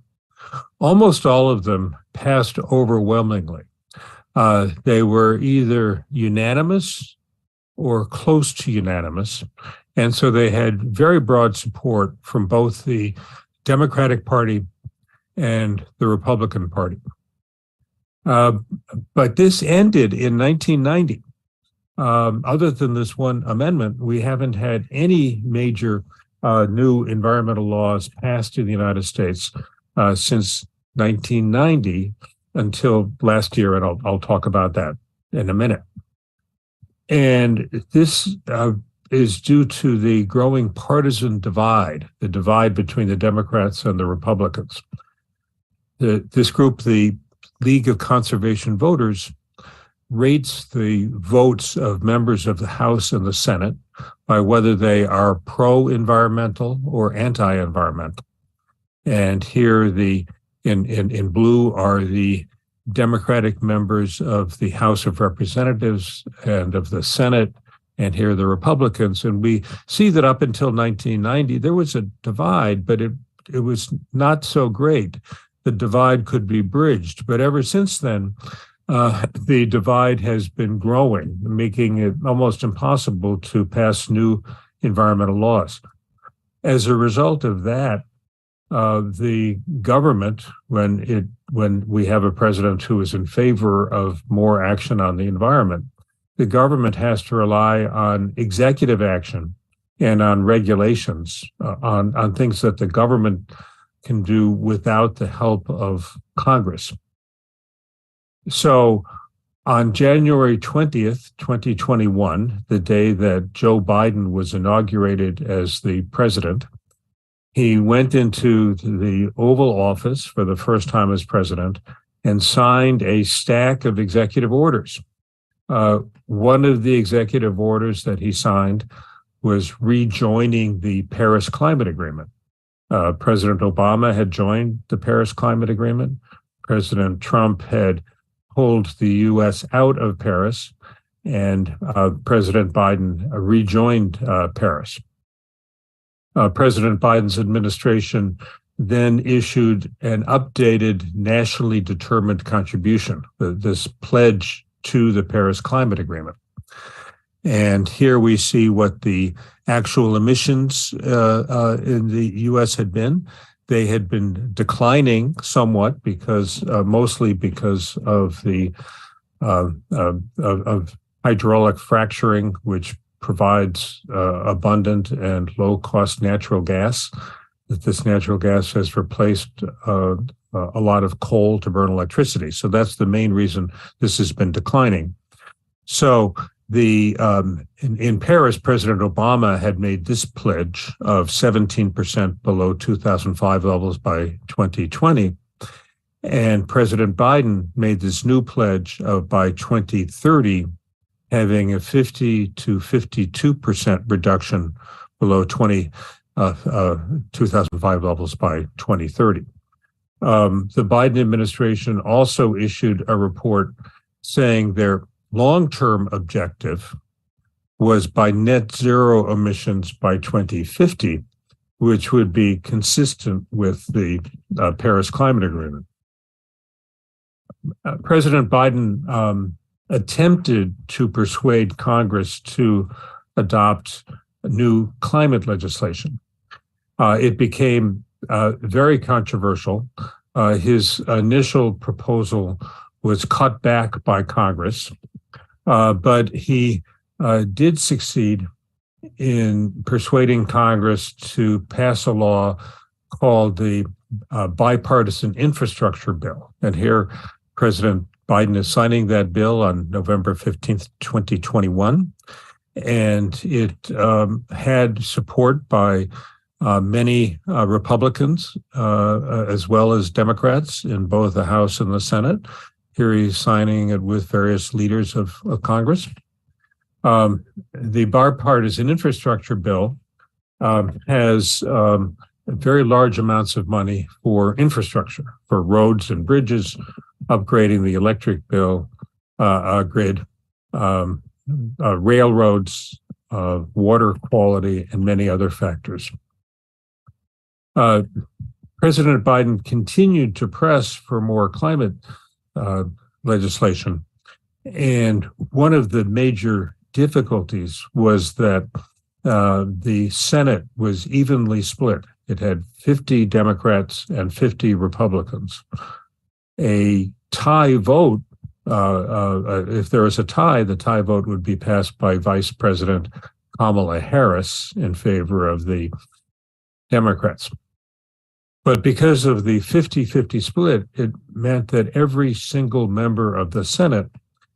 almost all of them passed overwhelmingly. They were either unanimous or close to unanimous. And so they had very broad support from both the Democratic Party and the Republican Party. But this ended in 1990. Other than this one amendment, we haven't had any major new environmental laws passed in the United States since 1990 until last year, and I'll talk about that in a minute. And this is due to the growing partisan divide, the divide between the Democrats and the Republicans. This group, the League of Conservation Voters, rates the votes of members of the House and the Senate by whether they are pro-environmental or anti-environmental. And here in blue are the Democratic members of the House of Representatives and of the Senate, and here are the Republicans. And we see that up until 1990, there was a divide, but it was not so great. The divide could be bridged. But ever since then, the divide has been growing, making it almost impossible to pass new environmental laws. As a result of that, the government, when we have a president who is in favor of more action on the environment, the government has to rely on executive action and on regulations, on things that the government can do without the help of Congress. So on January 20th, 2021, the day that Joe Biden was inaugurated as the president, he went into the Oval Office for the first time as president and signed a stack of executive orders. One of the executive orders that he signed was rejoining the Paris Climate Agreement. President Obama had joined the Paris Climate Agreement. President Trump had pulled the U.S. out of Paris, and President Biden rejoined Paris. President Biden's administration then issued an updated nationally determined contribution, this pledge to the Paris Climate Agreement. And here we see what the actual emissions in the U.S. had been. They had been declining somewhat because, mostly because of the of hydraulic fracturing, which provides abundant and low-cost natural gas. This natural gas has replaced a lot of coal to burn electricity. So that's the main reason this has been declining. So in Paris, President Obama had made this pledge of 17% below 2005 levels by 2020. And President Biden made this new pledge of by 2030, having a 50 to 52% reduction below 2005 levels by 2030. The Biden administration also issued a report saying their long-term objective was by net zero emissions by 2050, which would be consistent with the Paris Climate Agreement. President Biden attempted to persuade Congress to adopt new climate legislation. It became very controversial. His initial proposal was cut back by Congress. But he did succeed in persuading Congress to pass a law called the Bipartisan Infrastructure Bill. And here, President Biden is signing that bill on November 15th, 2021. And it had support by many Republicans as well as Democrats in both the House and the Senate. Here he's signing it with various leaders of Congress. The Bipartisan Infrastructure Bill has very large amounts of money for infrastructure, for roads and bridges, upgrading the electric bill grid, railroads, water quality, and many other factors. President Biden continued to press for more climate legislation. And one of the major difficulties was that the Senate was evenly split. It had 50 Democrats and 50 Republicans. A tie vote, if there was a tie, the tie vote would be passed by Vice President Kamala Harris in favor of the Democrats. But because of the 50-50 split, it meant that every single member of the Senate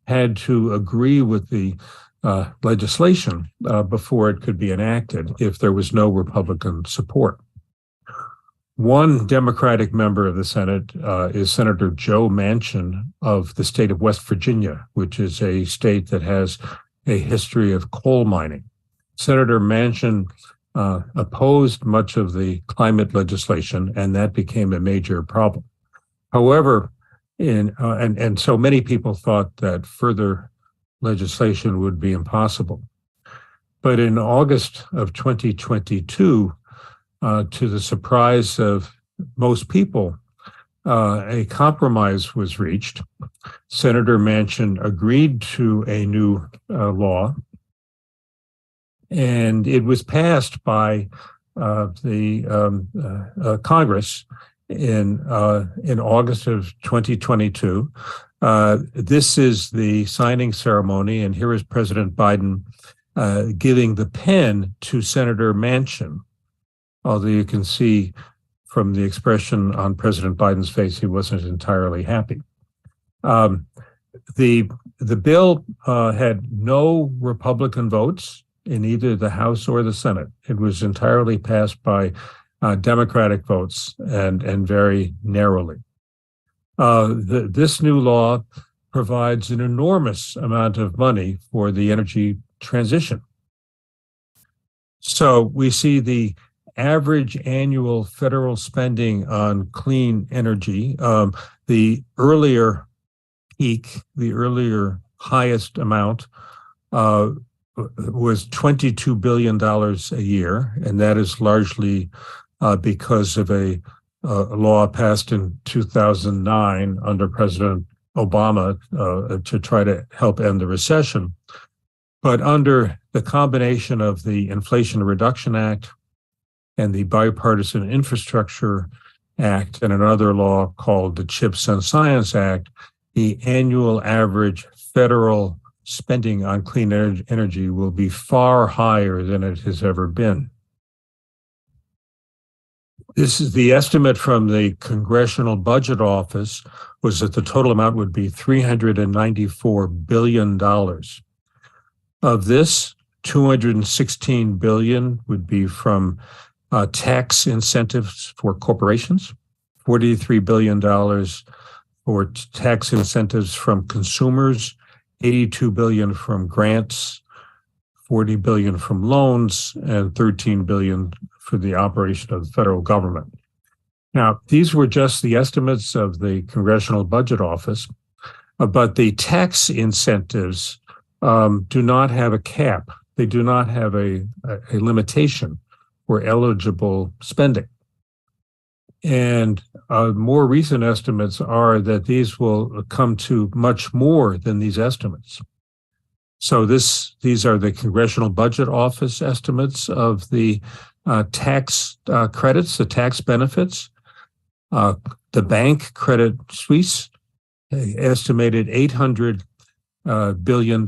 had to agree with the legislation before it could be enacted if there was no Republican support. One Democratic member of the Senate is Senator Joe Manchin of the state of West Virginia, which is a state that has a history of coal mining. Senator Manchin opposed much of the climate legislation, and that became a major problem. However, and so many people thought that further legislation would be impossible. But in August of 2022, to the surprise of most people, a compromise was reached. Senator Manchin agreed to a new law, and it was passed by the Congress in August of 2022. This is the signing ceremony, and here is President Biden giving the pen to Senator Manchin, although you can see from the expression on President Biden's face, he wasn't entirely happy. The bill had no Republican votes in either the House or the Senate. It was entirely passed by Democratic votes and very narrowly. This new law provides an enormous amount of money for the energy transition. So we see the average annual federal spending on clean energy. The earlier peak, the earlier highest amount was $22 billion a year, and that is largely because of a law passed in 2009 under President Obama to try to help end the recession. But under the combination of the Inflation Reduction Act and the Bipartisan Infrastructure Act and another law called the CHIPS and Science Act, the annual average federal spending on clean energy will be far higher than it has ever been. This is the estimate from the Congressional Budget Office was that the total amount would be $394 billion. Of this, $216 billion would be from tax incentives for corporations, $43 billion for tax incentives from consumers, $82 billion from grants, $40 billion from loans, and $13 billion for the operation of the federal government. Now, these were just the estimates of the Congressional Budget Office, but the tax incentives do not have a cap. They do not have a limitation for eligible spending. And more recent estimates are that these will come to much more than these estimates. So these are the Congressional Budget Office estimates of the tax credits, the tax benefits. The bank, Credit Suisse, estimated $800 billion,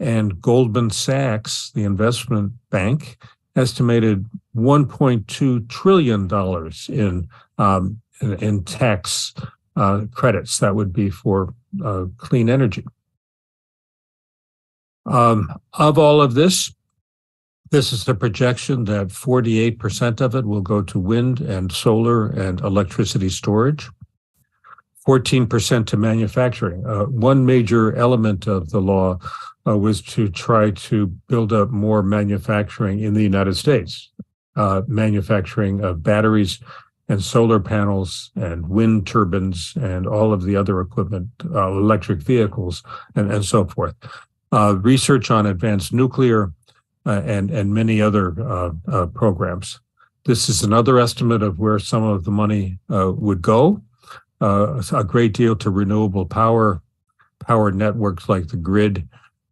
and Goldman Sachs, the investment bank, estimated $1.2 trillion in tax credits. That would be for clean energy. Of all of this is the projection that 48% of it will go to wind and solar and electricity storage, 14% to manufacturing. One major element of the law was to try to build up more manufacturing in the United States, manufacturing of batteries and solar panels and wind turbines and all of the other equipment, electric vehicles, and so forth. Research on advanced nuclear and many other programs. This is another estimate of where some of the money would go. A great deal to renewable power networks like the grid,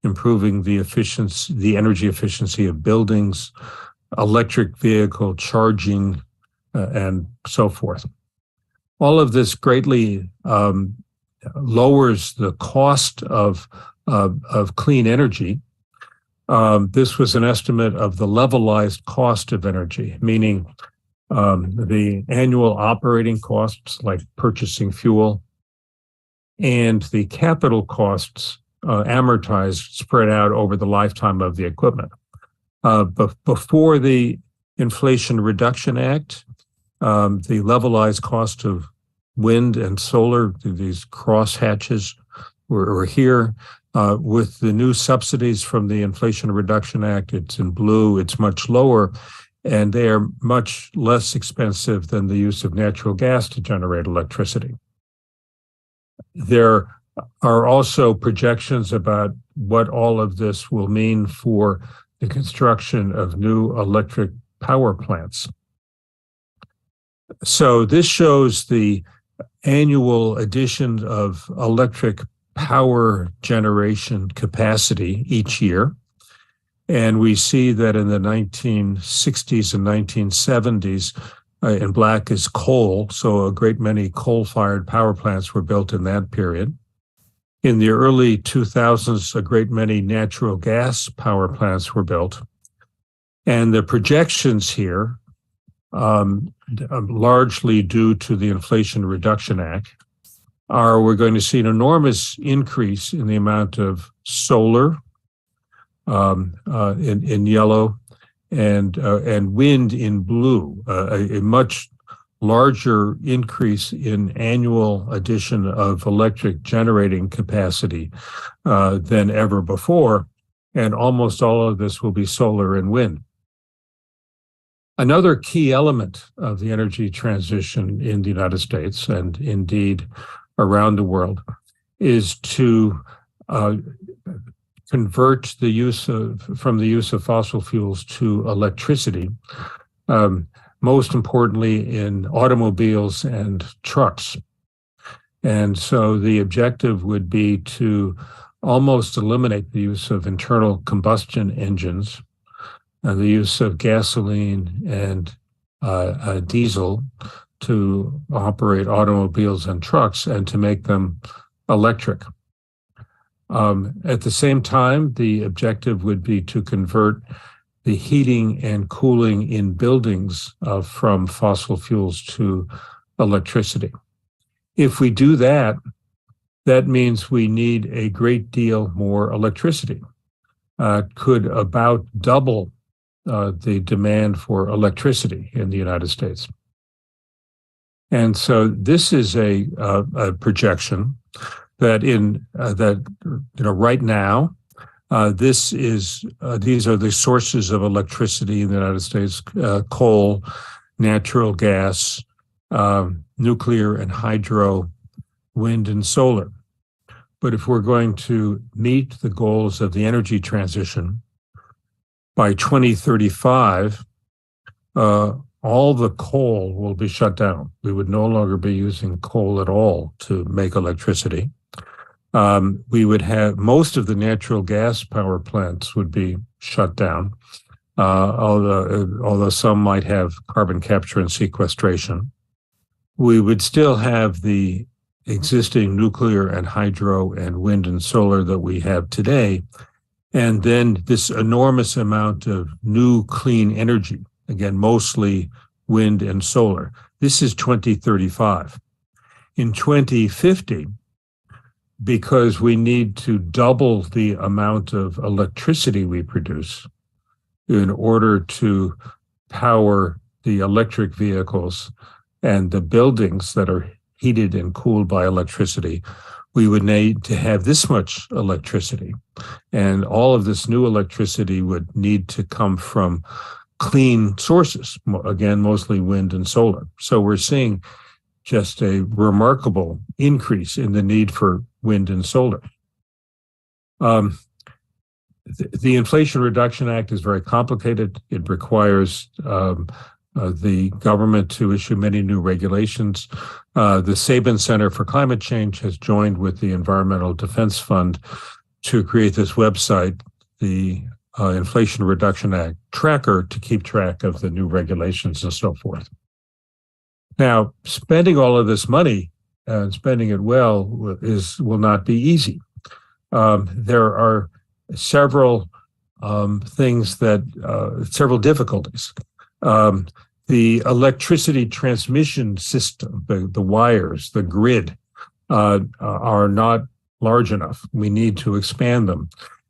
improving the energy efficiency of buildings, electric vehicle charging, and so forth. All of this greatly lowers the cost of clean energy. This was an estimate of the levelized cost of energy, meaning the annual operating costs like purchasing fuel and the capital costs amortized, spread out over the lifetime of the equipment. Before the Inflation Reduction Act, the levelized cost of wind and solar, these crosshatches, were here. With the new subsidies from the Inflation Reduction Act, it's in blue, it's much lower, and they are much less expensive than the use of natural gas to generate electricity. There are also projections about what all of this will mean for the construction of new electric power plants. So this shows the annual addition of electric power generation capacity each year. And we see that in the 1960s and 1970s, in black is coal, so a great many coal-fired power plants were built in that period. In the early 2000s, a great many natural gas power plants were built. And the projections here, largely due to the Inflation Reduction Act, are we're going to see an enormous increase in the amount of solar in yellow and wind in blue, a much larger increase in annual addition of electric generating capacity than ever before, and almost all of this will be solar and wind. Another key element of the energy transition in the United States, and indeed around the world, is to convert from the use of fossil fuels to electricity, most importantly in automobiles and trucks. And so the objective would be to almost eliminate the use of internal combustion engines, and the use of gasoline and diesel to operate automobiles and trucks, and to make them electric. At the same time, the objective would be to convert the heating and cooling in buildings from fossil fuels to electricity. If we do that, that means we need a great deal more electricity. Could about double the demand for electricity in the United States. And so this is a projection that right now, these are the sources of electricity in the United States: coal, natural gas, nuclear and hydro, wind and solar. But if we're going to meet the goals of the energy transition, by 2035, all the coal will be shut down. We would no longer be using coal at all to make electricity. We would have most of the natural gas power plants would be shut down, although some might have carbon capture and sequestration. We would still have the existing nuclear and hydro and wind and solar that we have today, and then this enormous amount of new clean energy, again, mostly wind and solar. This is 2035. In 2050, because we need to double the amount of electricity we produce in order to power the electric vehicles and the buildings that are heated and cooled by electricity, we would need to have this much electricity. And all of this new electricity would need to come from clean sources, again, mostly wind and solar. So we're seeing just a remarkable increase in the need for wind and solar. The Inflation Reduction Act is very complicated. It requires the government to issue many new regulations. The Sabin Center for Climate Change has joined with the Environmental Defense Fund to create this website, the Inflation Reduction Act tracker, to keep track of the new regulations and so forth. Now, spending all of this money and spending it well will not be easy. There are several several difficulties. The electricity transmission system, the wires, the grid, are not large enough. We need to expand them.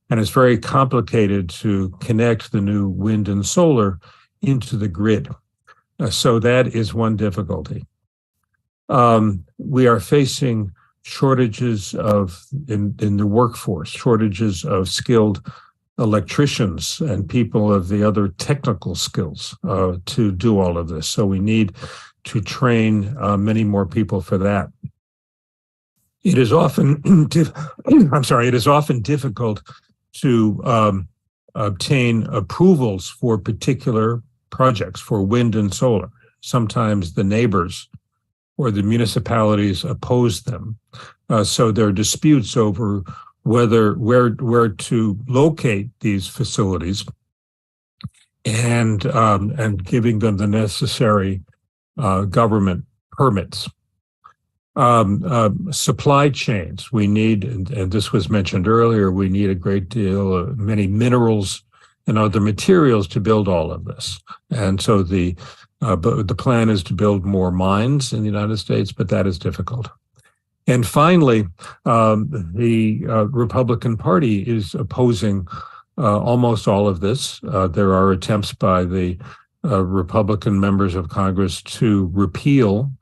And it's very complicated to connect the new wind and solar into the grid. So that is one difficulty. We are facing shortages in the workforce, shortages of skilled electricians and people of the other technical skills to do all of this. So we need to train many more people for that. It is often difficult to obtain approvals for particular projects for wind and solar. Sometimes the neighbors or the municipalities oppose them. So there are disputes over where to locate these facilities and giving them the necessary government permits. Supply chains, we need, and this was mentioned earlier, we need a great deal of many minerals and other materials to build all of this. And so the plan is to build more mines in the United States, but that is difficult. And finally, the Republican Party is opposing almost all of this. There are attempts by the Republican members of Congress to repeal,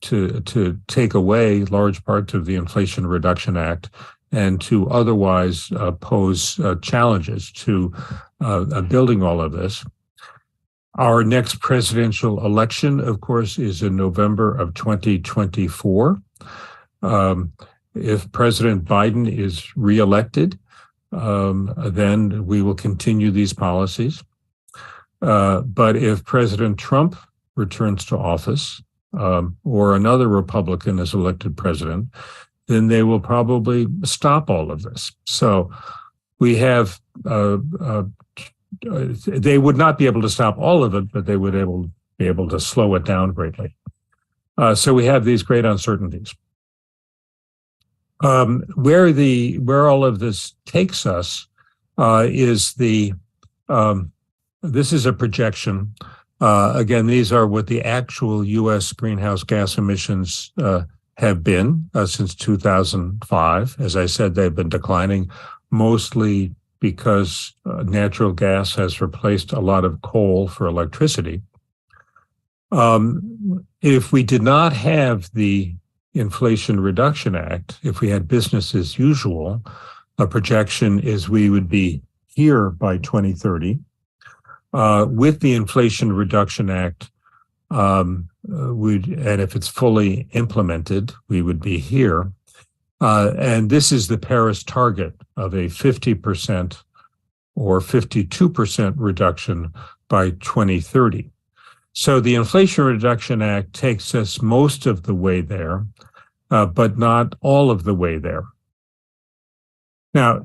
to take away large parts of the Inflation Reduction Act and to otherwise pose challenges to building all of this. Our next presidential election, of course, is in November of 2024. If President Biden is reelected, then we will continue these policies. But if President Trump returns to office, or another Republican is elected president, then they will probably stop all of this. So we have, they would not be able to stop all of it, but they would be able to slow it down greatly. So we have these great uncertainties. Where all of this takes us is this is a projection. Again, these are what the actual U.S. greenhouse gas emissions have been since 2005. As I said, they've been declining mostly because natural gas has replaced a lot of coal for electricity. If we did not have the Inflation Reduction Act, if we had business as usual, a projection is we would be here by 2030. With the Inflation Reduction Act, and if it's fully implemented, we would be here. And this is the Paris target of a 50% or 52% reduction by 2030. So the Inflation Reduction Act takes us most of the way there, but not all of the way there. Now,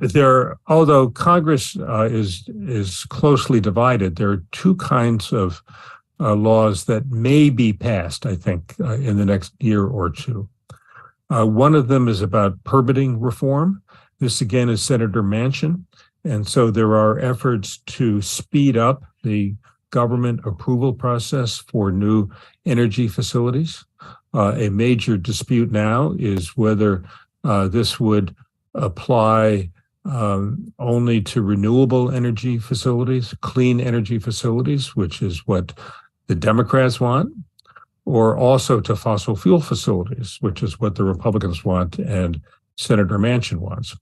although Congress is closely divided, there are two kinds of laws that may be passed, I think, in the next year or two. One of them is about permitting reform. This, again, is Senator Manchin. And so there are efforts to speed up the government approval process for new energy facilities. A major dispute now is whether this would apply only to renewable energy facilities, clean energy facilities, which is what the Democrats want, or also to fossil fuel facilities, which is what the Republicans want and Senator Manchin wants.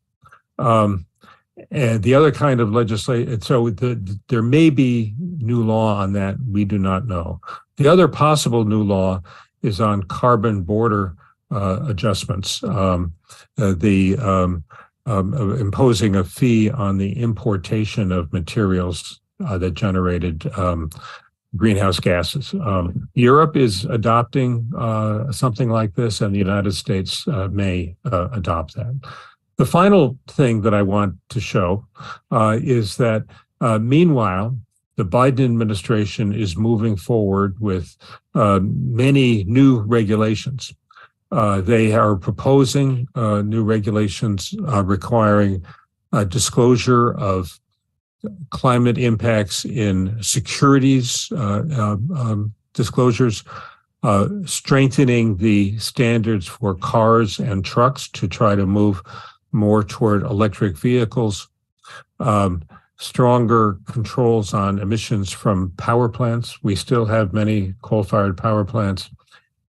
And the other kind of legislation, so there may be new law on that, we do not know. The other possible new law is on carbon border adjustments, imposing a fee on the importation of materials that generated greenhouse gases. Europe is adopting something like this, and the United States may adopt that. The final thing that I want to show is that meanwhile, the Biden administration is moving forward with many new regulations. They are proposing new regulations requiring disclosure of climate impacts in securities disclosures, strengthening the standards for cars and trucks to try to move more toward electric vehicles, stronger controls on emissions from power plants. We still have many coal-fired power plants,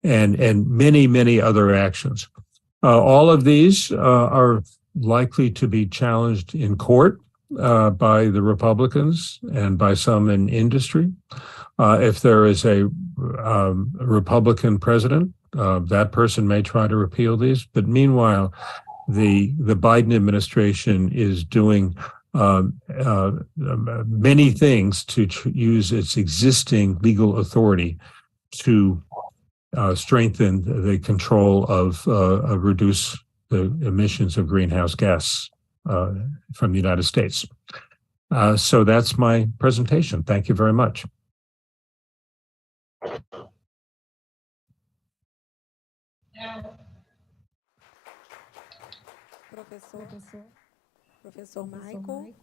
and many, many other actions. All of these are likely to be challenged in court by the Republicans and by some in industry. If there is a Republican president, that person may try to repeal these. But meanwhile, the Biden administration is doing many things to use its existing legal authority to strengthen the control of reduce the emissions of greenhouse gas from the United States. So that's my presentation. Thank you very much. Professor Michael.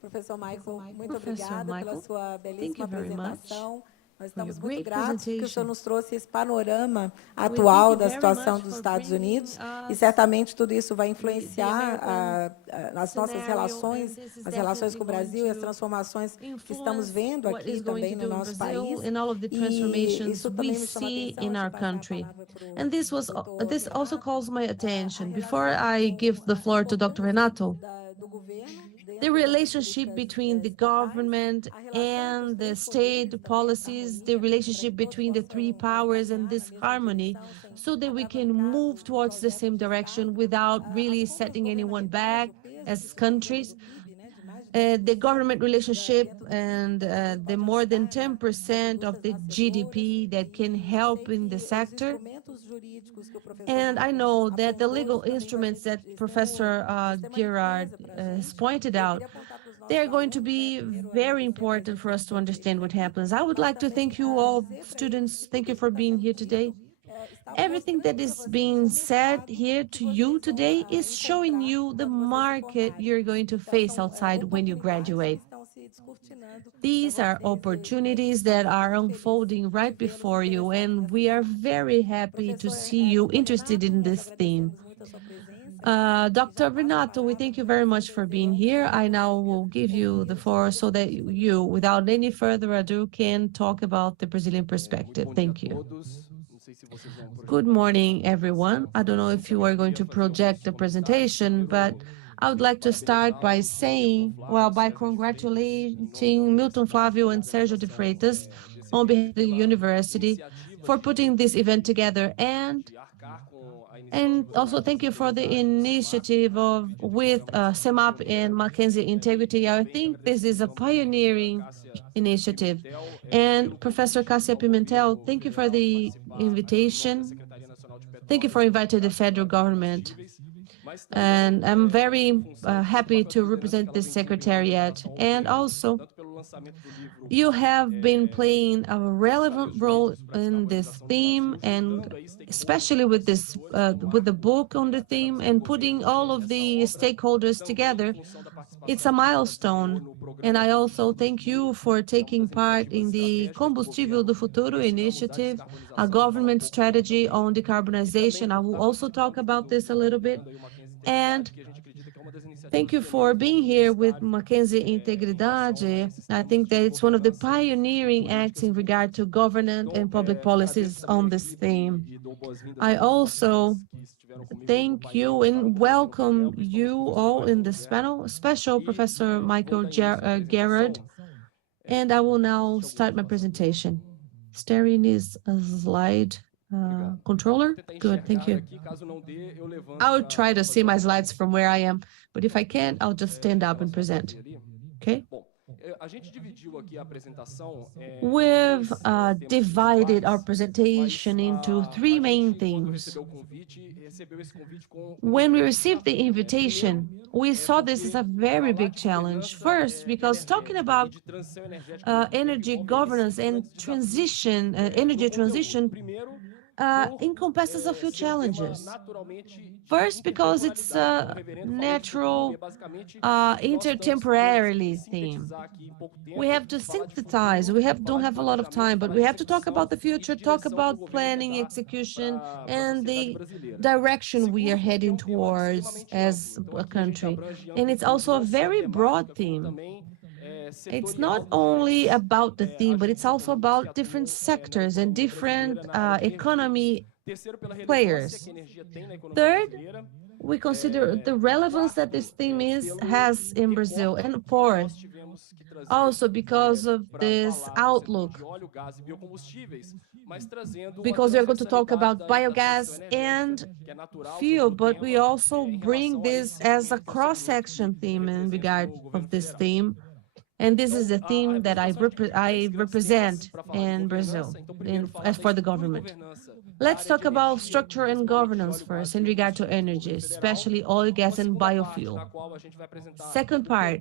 Professor Michael, muito Professor obrigada pela Michael, sua thank belíssima you very much apresentação. Nós for your estamos muito great gratos porque o senhor presentation. nos trouxe esse panorama We thank atual you da very situação much dos for Estados bringing Unidos e us certamente tudo isso vai the influenciar American as nossas scenario, relações, and this is as relações definitely com o going Brasil e as to transformações que estamos influence vendo what aqui is going também to no do in nosso Brazil país. and all of the E transformations isso we também me chama a see atenção. in Antes de our passar a country. palavra para o And this also Renato, calls my a attention. Before relação I give the com floor a to Dr. importância Renato, do governo the dentro dessas relationship políticas between the estatais, government a relação entre os and the três state poderes também, essa policies, the harmonia, para que relationship todos between the three possam powers and caminhar na this mesma harmony, direção, sem so that we can alavancar move o towards the projeto same do direction Estado, without as really formas setting anyone governamentais, back o peso as disso dentro countries. do PIB, né, de mais de The 10% government relationship dentro do and PIB, também the pode more than ajudar nas 10% of indústrias the nascedoras, GDP that can e eu help sei in the que os sector. instrumentos jurídicos que o professor And I Michael know that the apontou, legal isso também vai instruments that Professor vai ser uma Gerard riqueza para a has gente. pointed E eu out, queria apontar para os they nossos are going to alunos, né, be primeiro very agradecer pela important for us to presença understand deles what aqui, happens. I would mas like to também thank you all, dizer para eles students. que Thank tudo you isso que for está being sendo here today. dito está Everything mostrando that para is vocês being o said mercado here que to you vocês vão today is showing encontrar you the quando vocês se market formarem. you're going to Então, face são outside when you oportunidades que graduate. estão se descortinando para These are vocês e a gente opportunities está that are muito feliz unfolding de right vê-los before you, interessados and nessa we are temática. very happy to Professor, see you Dr. interested Renato, in nós this theme. agradecemos muito a sua presença aqui e já Dr. passo a Renato, we palavra thank you para very você much for being desenvolver here. I now e will give you the ouvir o seu floor so that posicionamento. you, without any further ado, can talk about the Brazilian perspective. Thank you. Good morning, everyone. I don't know if you are going to project the presentation, but I would like to start by saying, well, by congratulating Milton Flávio and Sergio de Freitas on behalf of the university for putting this event together, and also thank you for the initiative with CEMAP and McKinsey Integrity. I think this is a pioneering initiative. And Professor Cássia Pimentel, thank you for the invitation. Thank you for inviting the federal government. And I'm very happy to represent this secretariat. And also, you have been playing a relevant role in this theme, and especially with this, with the book on the theme and putting all of the stakeholders together. It's a milestone. And I also thank you for taking part in the Combustível do Futuro initiative, a government strategy on decarbonization. I will also talk about this a little bit. And thank you for being here with McKinsey Integridade. I think that it's one of the pioneering acts in regard to governance and public policies on this theme. I also thank you and welcome you all in this panel, special Professor Michael Gerard. And I will now start my presentation. Staring is a slide controller. Good, thank you. I'll try to see my slides from where I am, but if I can't, I'll just stand up and present. Okay? We've divided our presentation into three main themes. When we received the invitation, we saw this as a very big challenge. First, because talking about energy governance and transition, energy transition, encompasses a few challenges. First, because it's a natural, intertemporarily theme. We have to synthesize. We don't have a lot of time, but we have to talk about the future, talk about planning, execution, and the direction we are heading towards as a country. And it's also a very broad theme. It's not only about the theme, but it's also about different sectors and different economy players. Third, we consider the relevance that this theme has in Brazil. And fourth, also because of this outlook, because we are going to talk about biogas and fuel, but we also bring this as a cross-section theme in regard of this theme. And this is the theme that I represent in Brazil as for the government. Let's talk about structure and governance first in regard to energy, especially oil, gas, and biofuel. Second part,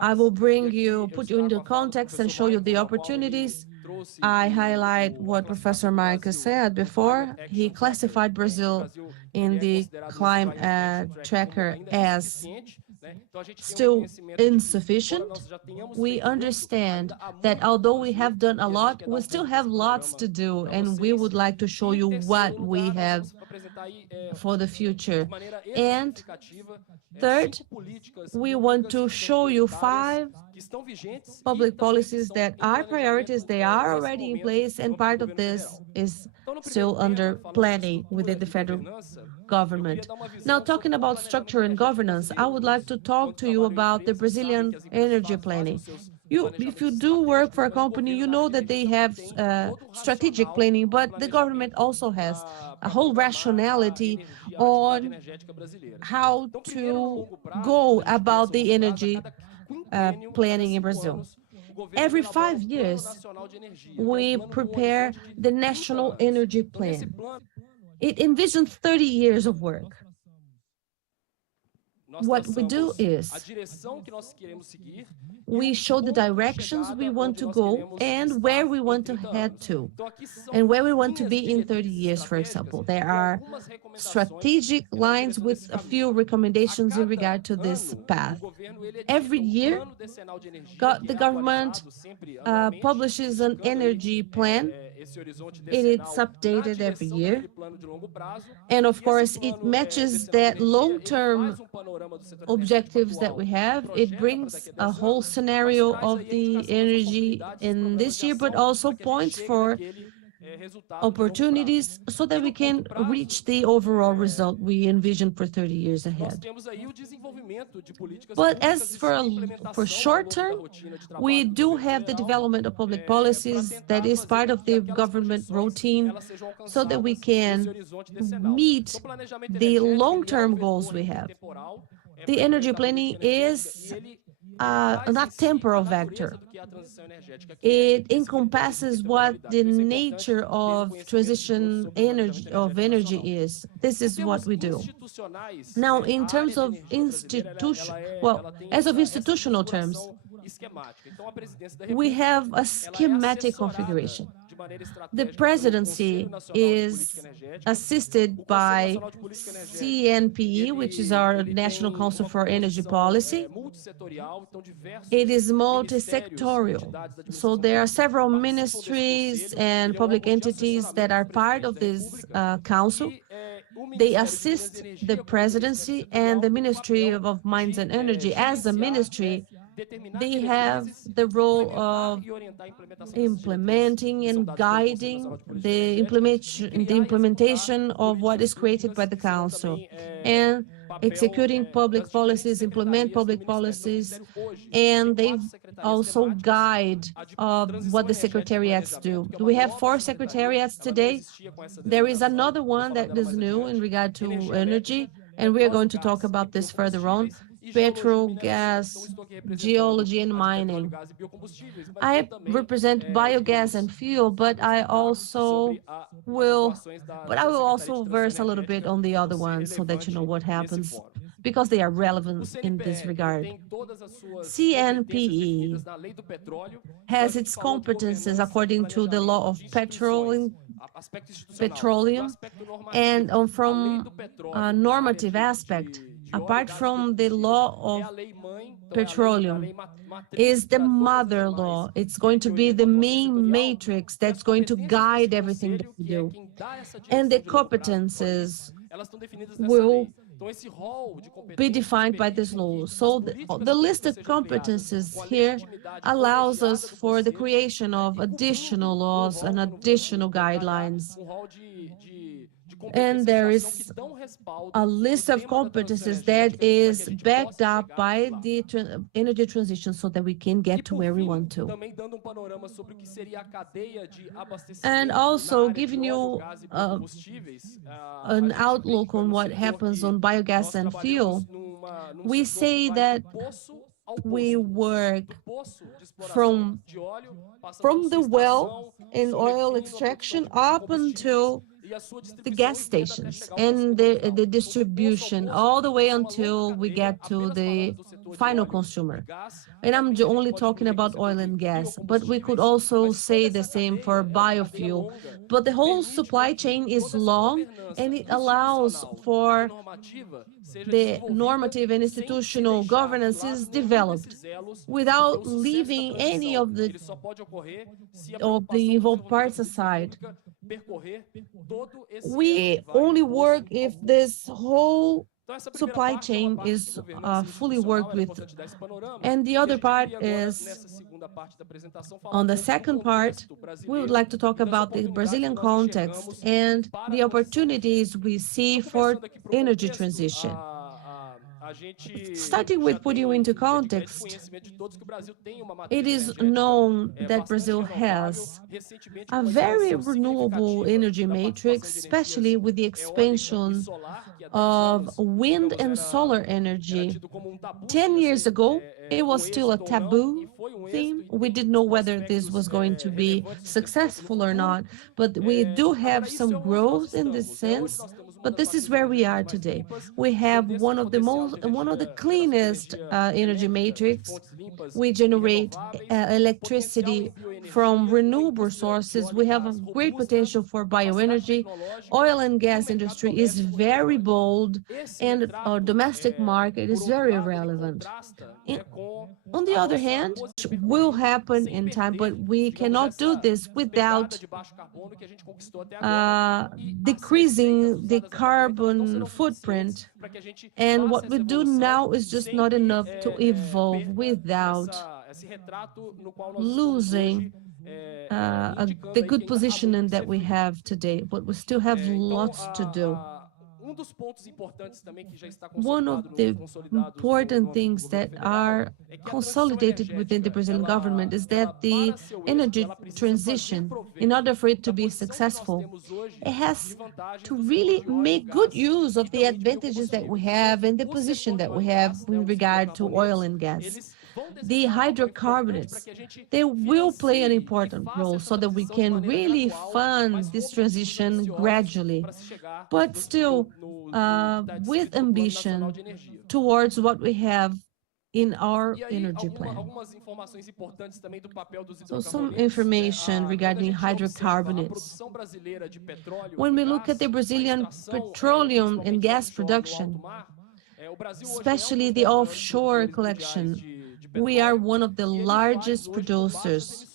I will put you into context and show you the opportunities. I highlight what Professor Marcus said before. He classified Brazil in the climate tracker as still insufficient. We understand that although we have done a lot, we still have lots to do, and we would like to show you what we have for the future. And third, we want to show you 5 public policies that are priorities. They are already in place, and part of this is still under planning within the federal government. Now, talking about structure and governance, I would like to talk to you about the Brazilian energy planning. If you do work for a company, you know that they have strategic planning, but the government also has a whole rationality on how to go about the energy planning in Brazil. Every 5 years, we prepare the National Energy Plan. It envisions 30 years of work. What we do is we show the directions we want to go and where we want to head to, and where we want to be in 30 years, for example. There are strategic lines with a few recommendations in regard to this path. Every year, the government publishes an energy plan. It is updated every year. And of course, it matches that long-term objectives that we have. It brings a whole scenario of the energy in this year, but also points for opportunities so that we can reach the overall result we envision for 30 years ahead. But as for short term, we do have the development of public policies that is part of the government routine so that we can meet the long-term goals we have. The energy planning is not temporal vector. It encompasses what the nature of transition energy is. This is what we do. Now, in terms of as of institutional terms, we have a schematic configuration. The presidency is assisted by CNPE, which is our National Council for Energy Policy. It is multi-sectorial, so there are several ministries and public entities that are part of this council. They assist the presidency and the Ministry of Mines and Energy. As a ministry, they have the role of implementing and guiding the implementation of what is created by the council, and executing public policies, implement public policies, and they also guide what the secretariats do. We have 4 secretariats today. There is another one that is new in regard to energy, and we are going to talk about this further on. Petrol, gas, geology, and mining. I represent biogas and fuel, but I will also verse a little bit on the other ones so that you know what happens, because they are relevant in this regard. CNPE has its competences according to the law of petroleum, and from a normative aspect, apart from the law of petroleum, is the mother law. It's going to be the main matrix that's going to guide everything that we do. And the competences will be defined by this law. So the list of competences here allows us for the creation of additional laws and additional guidelines. And there is a list of competences that is backed up by the energy transition so that we can get to where we want to. And also giving you an outlook on what happens on biogas and fuel, we say that we work from the well in oil extraction up until the gas stations and the distribution, all the way until we get to the final consumer. And I'm only talking about oil and gas, but we could also say the same for biofuel. But the whole supply chain is long, and it allows for the normative and institutional governance is developed without leaving any of the involved parts aside. We only work if this whole supply chain is fully worked with. And the other part is, on the second part, we would like to talk about the Brazilian context and the opportunities we see for energy transition. Starting with putting you into context, it is known that Brazil has a very renewable energy matrix, especially with the expansion of wind and solar energy. 10 years ago, it was still a taboo theme. We didn't know whether this was going to be successful or not, but we do have some growth in this sense. But this is where we are today. We have one of the cleanest energy matrix. We generate electricity from renewable sources. We have a great potential for bioenergy. Oil and gas industry is very bold, and our domestic market is very relevant. On the other hand, which will happen in time, but we cannot do this without decreasing the carbon footprint. And what we do now is just not enough to evolve without losing the good positioning that we have today, but we still have lots to do. One of the important things that are consolidated within the Brazilian government is that the energy transition, in order for it to be successful, it has to really make good use of the advantages that we have and the position that we have in regard to oil and gas. The hydrocarbons, they will play an important role so that we can really fund this transition gradually, but still with ambition towards what we have in our energy plan. So some information regarding hydrocarbons. When we look at the Brazilian petroleum and gas production, especially the offshore collection, we are one of the largest producers,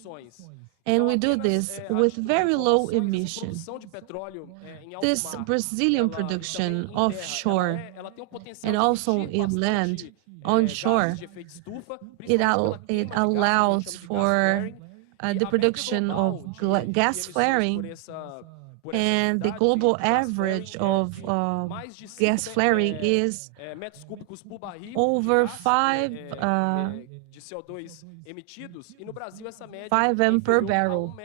and we do this with very low emissions. This Brazilian production offshore and also inland, onshore, it allows for the production of gas flaring, and the global average of gas flaring is over 5 m per barrel,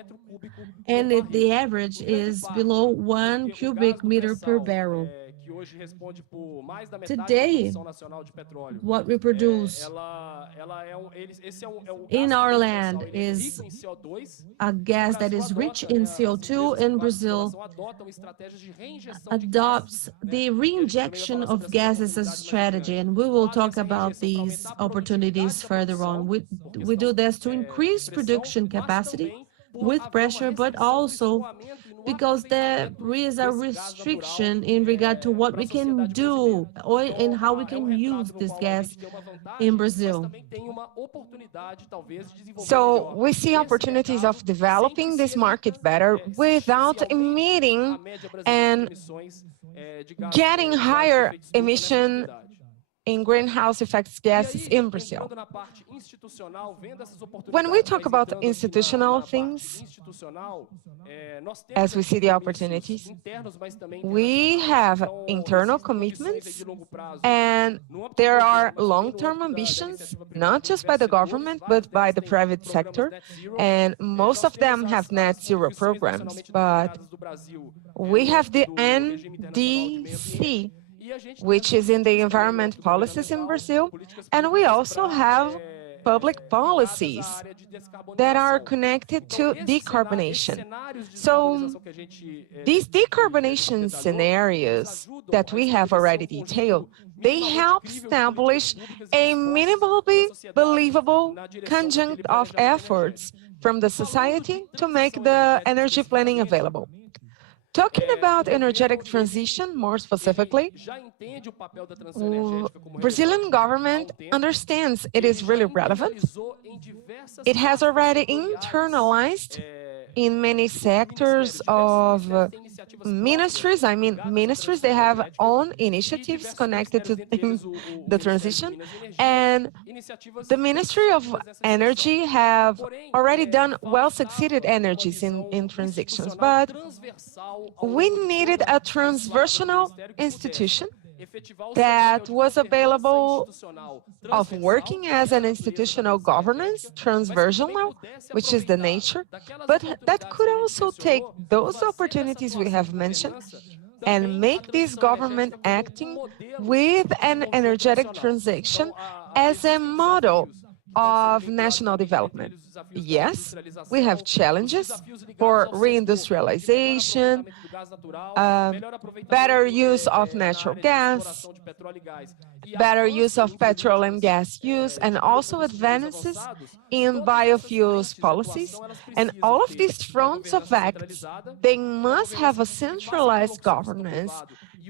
and the average is below 1 cubic meter per barrel. Today, what we produce in our land is a gas that is rich in CO2, and Brazil adopts the reinjection of gas as a strategy, and we will talk about these opportunities further on. We do this to increase production capacity with pressure, but also because there is a restriction in regard to what we can do and how we can use this gas in Brazil. So we see opportunities of developing this market better without emitting and getting higher emission in greenhouse effects gases in Brazil. When we talk about institutional things, as we see the opportunities, we have internal commitments, and there are long-term ambitions, not just by the government, but by the private sector, and most of them have net zero programs, but we have the NDC, which is in the environment policies in Brazil, and we also have public policies that are connected to decarbonation. So these decarbonation scenarios that we have already detailed, they help establish a minimally believable conjunct of efforts from the society to make the energy planning available. Talking about energetic transition more specifically, Brazilian government understands it is really relevant. It has already internalized in many sectors of ministries. I mean, ministries, they have own initiatives connected to the transition. And the Ministry of Energy have already done well-succeeded energies in transitions. But we needed a transversal institution that was available of working as an institutional governance, transversal, which is the nature, but that could also take those opportunities we have mentioned and make this government acting with an energetic transition as a model of national development. Yes, we have challenges for reindustrialization, better use of natural gas, better use of petrol and gas use, and also advances in biofuels policies. And all of these fronts of acts, they must have a centralized governance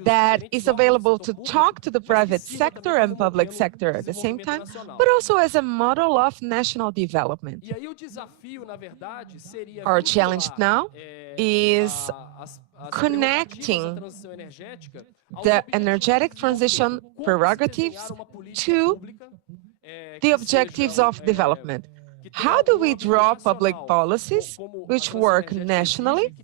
that is available to talk to the private sector and public sector at the same time, but also as a model of national development. Our challenge now is connecting the energetic transition prerogatives to the objectives of development. How do we draw public policies which work nationally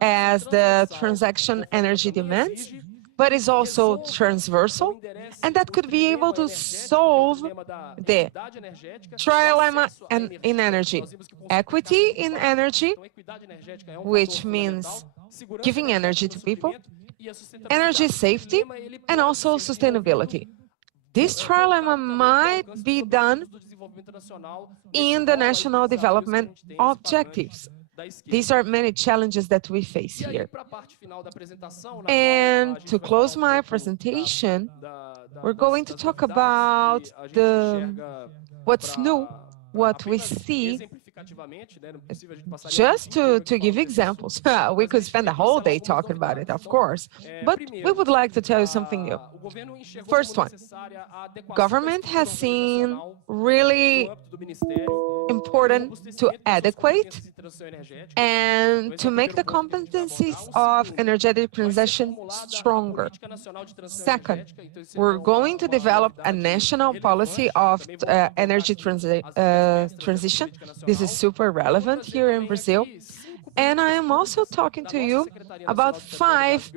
as the transaction energy demands, but is also transversal, and that could be able to solve the trilemma in energy, equity in energy, which means giving energy to people, energy safety, and also sustainability. This trilemma might be done in the national development objectives. These are many challenges that we face here. And to close my presentation, we're going to talk about what's new, what we see. Just to give examples, we could spend a whole day talking about it, of course, but we would like to tell you something new. First one, government has seen really important to adequate and to make the competencies of energetic transition stronger. Second, we're going to develop a national policy of energy transition. This is super relevant here in Brazil. And I am also talking to you about 5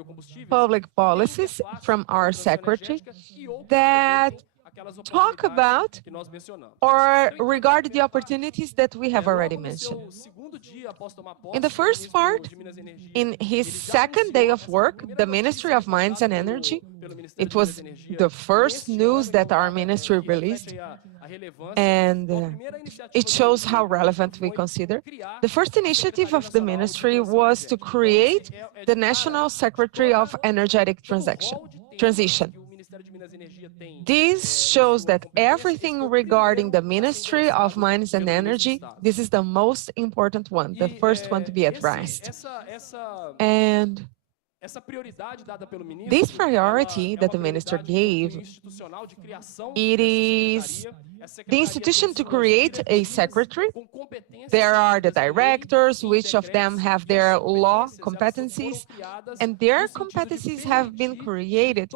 public policies from our secretary that talk about or regard the opportunities that we have already mentioned. In the first part, in his second day of work, the Ministry of Mines and Energy, it was the first news that our ministry released, and it shows how relevant we consider. The first initiative of the ministry was to create the National Secretary of Energetic Transition. This shows that everything regarding the Ministry of Mines and Energy, this is the most important one, the first one to be addressed. And this priority that the minister gave, it is the institution to create a secretary. There are the directors, which of them have their law competencies, and their competencies have been created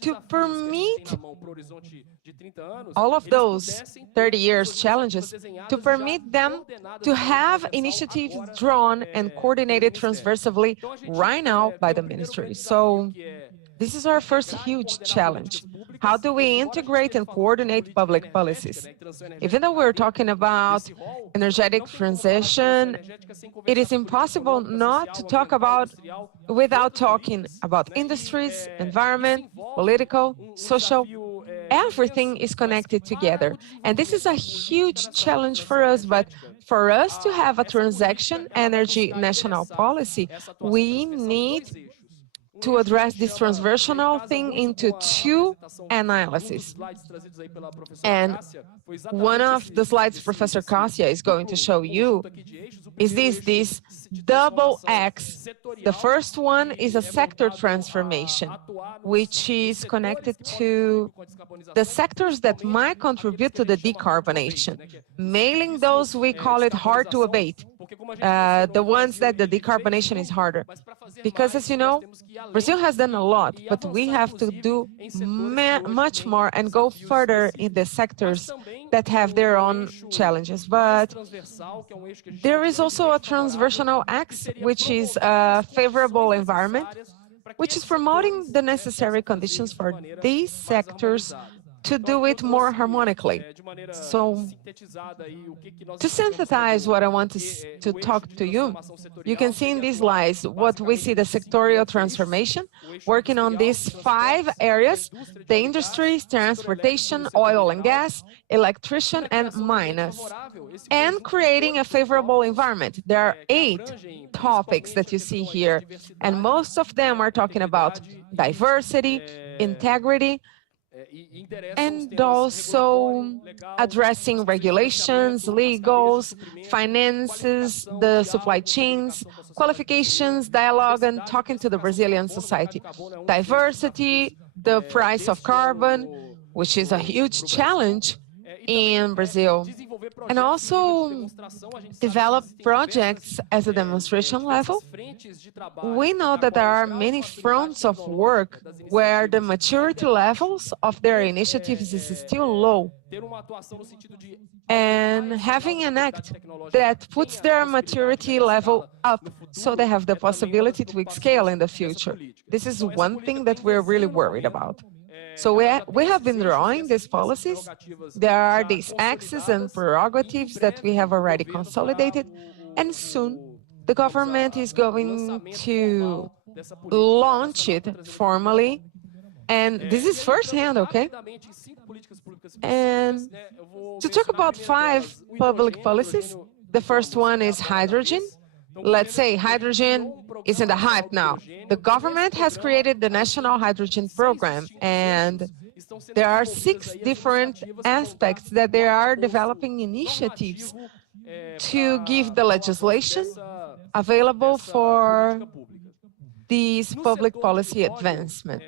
to permit all of those 30 years challenges, to permit them to have initiatives drawn and coordinated transversely right now by the ministry. So this is our first huge challenge. How do we integrate and coordinate public policies? Even though we're talking about energetic transition, it is impossible not to talk about without talking about industries, environment, political, social, everything is connected together. And this is a huge challenge for us, but for us to have a transaction energy national policy, we need to address this transversional thing into two analyses. And one of the slides Professor Cassia is going to show you is this double X. The first one is a sector transformation, which is connected to the sectors that might contribute to the decarbonation, mainly those we call it hard to abate, the ones that the decarbonation is harder. Because as you know, Brazil has done a lot, but we have to do much more and go further in the sectors that have their own challenges. But there is also a transversional X, which is a favorable environment, which is promoting the necessary conditions for these sectors to do it more harmonically. So, to synthesize what I want to talk to you, you can see in these slides what we see the sectorial transformation, working on these 5 areas: the industries, transportation, oil and gas, electrician, and miners, and creating a favorable environment. There are 8 topics that you see here, and most of them are talking about diversity, integrity, and also addressing regulations, legals, finances, the supply chains, qualifications, dialogue, and talking to the Brazilian society. Diversity, the price of carbon, which is a huge challenge in Brazil, and also develop projects as a demonstration level. We know that there are many fronts of work where the maturity levels of their initiatives is still low. And having an act that puts their maturity level up so they have the possibility to scale in the future. This is one thing that we're really worried about. So we have been drawing these policies. There are these axes and prerogatives that we have already consolidated, and soon the government is going to launch it formally. And this is firsthand, okay? And to talk about 5 public policies, the first one is hydrogen. Let's say hydrogen is in the hype now. The government has created the National Hydrogen Program, and there are 6 different aspects that they are developing initiatives to give the legislation available for this public policy advancement.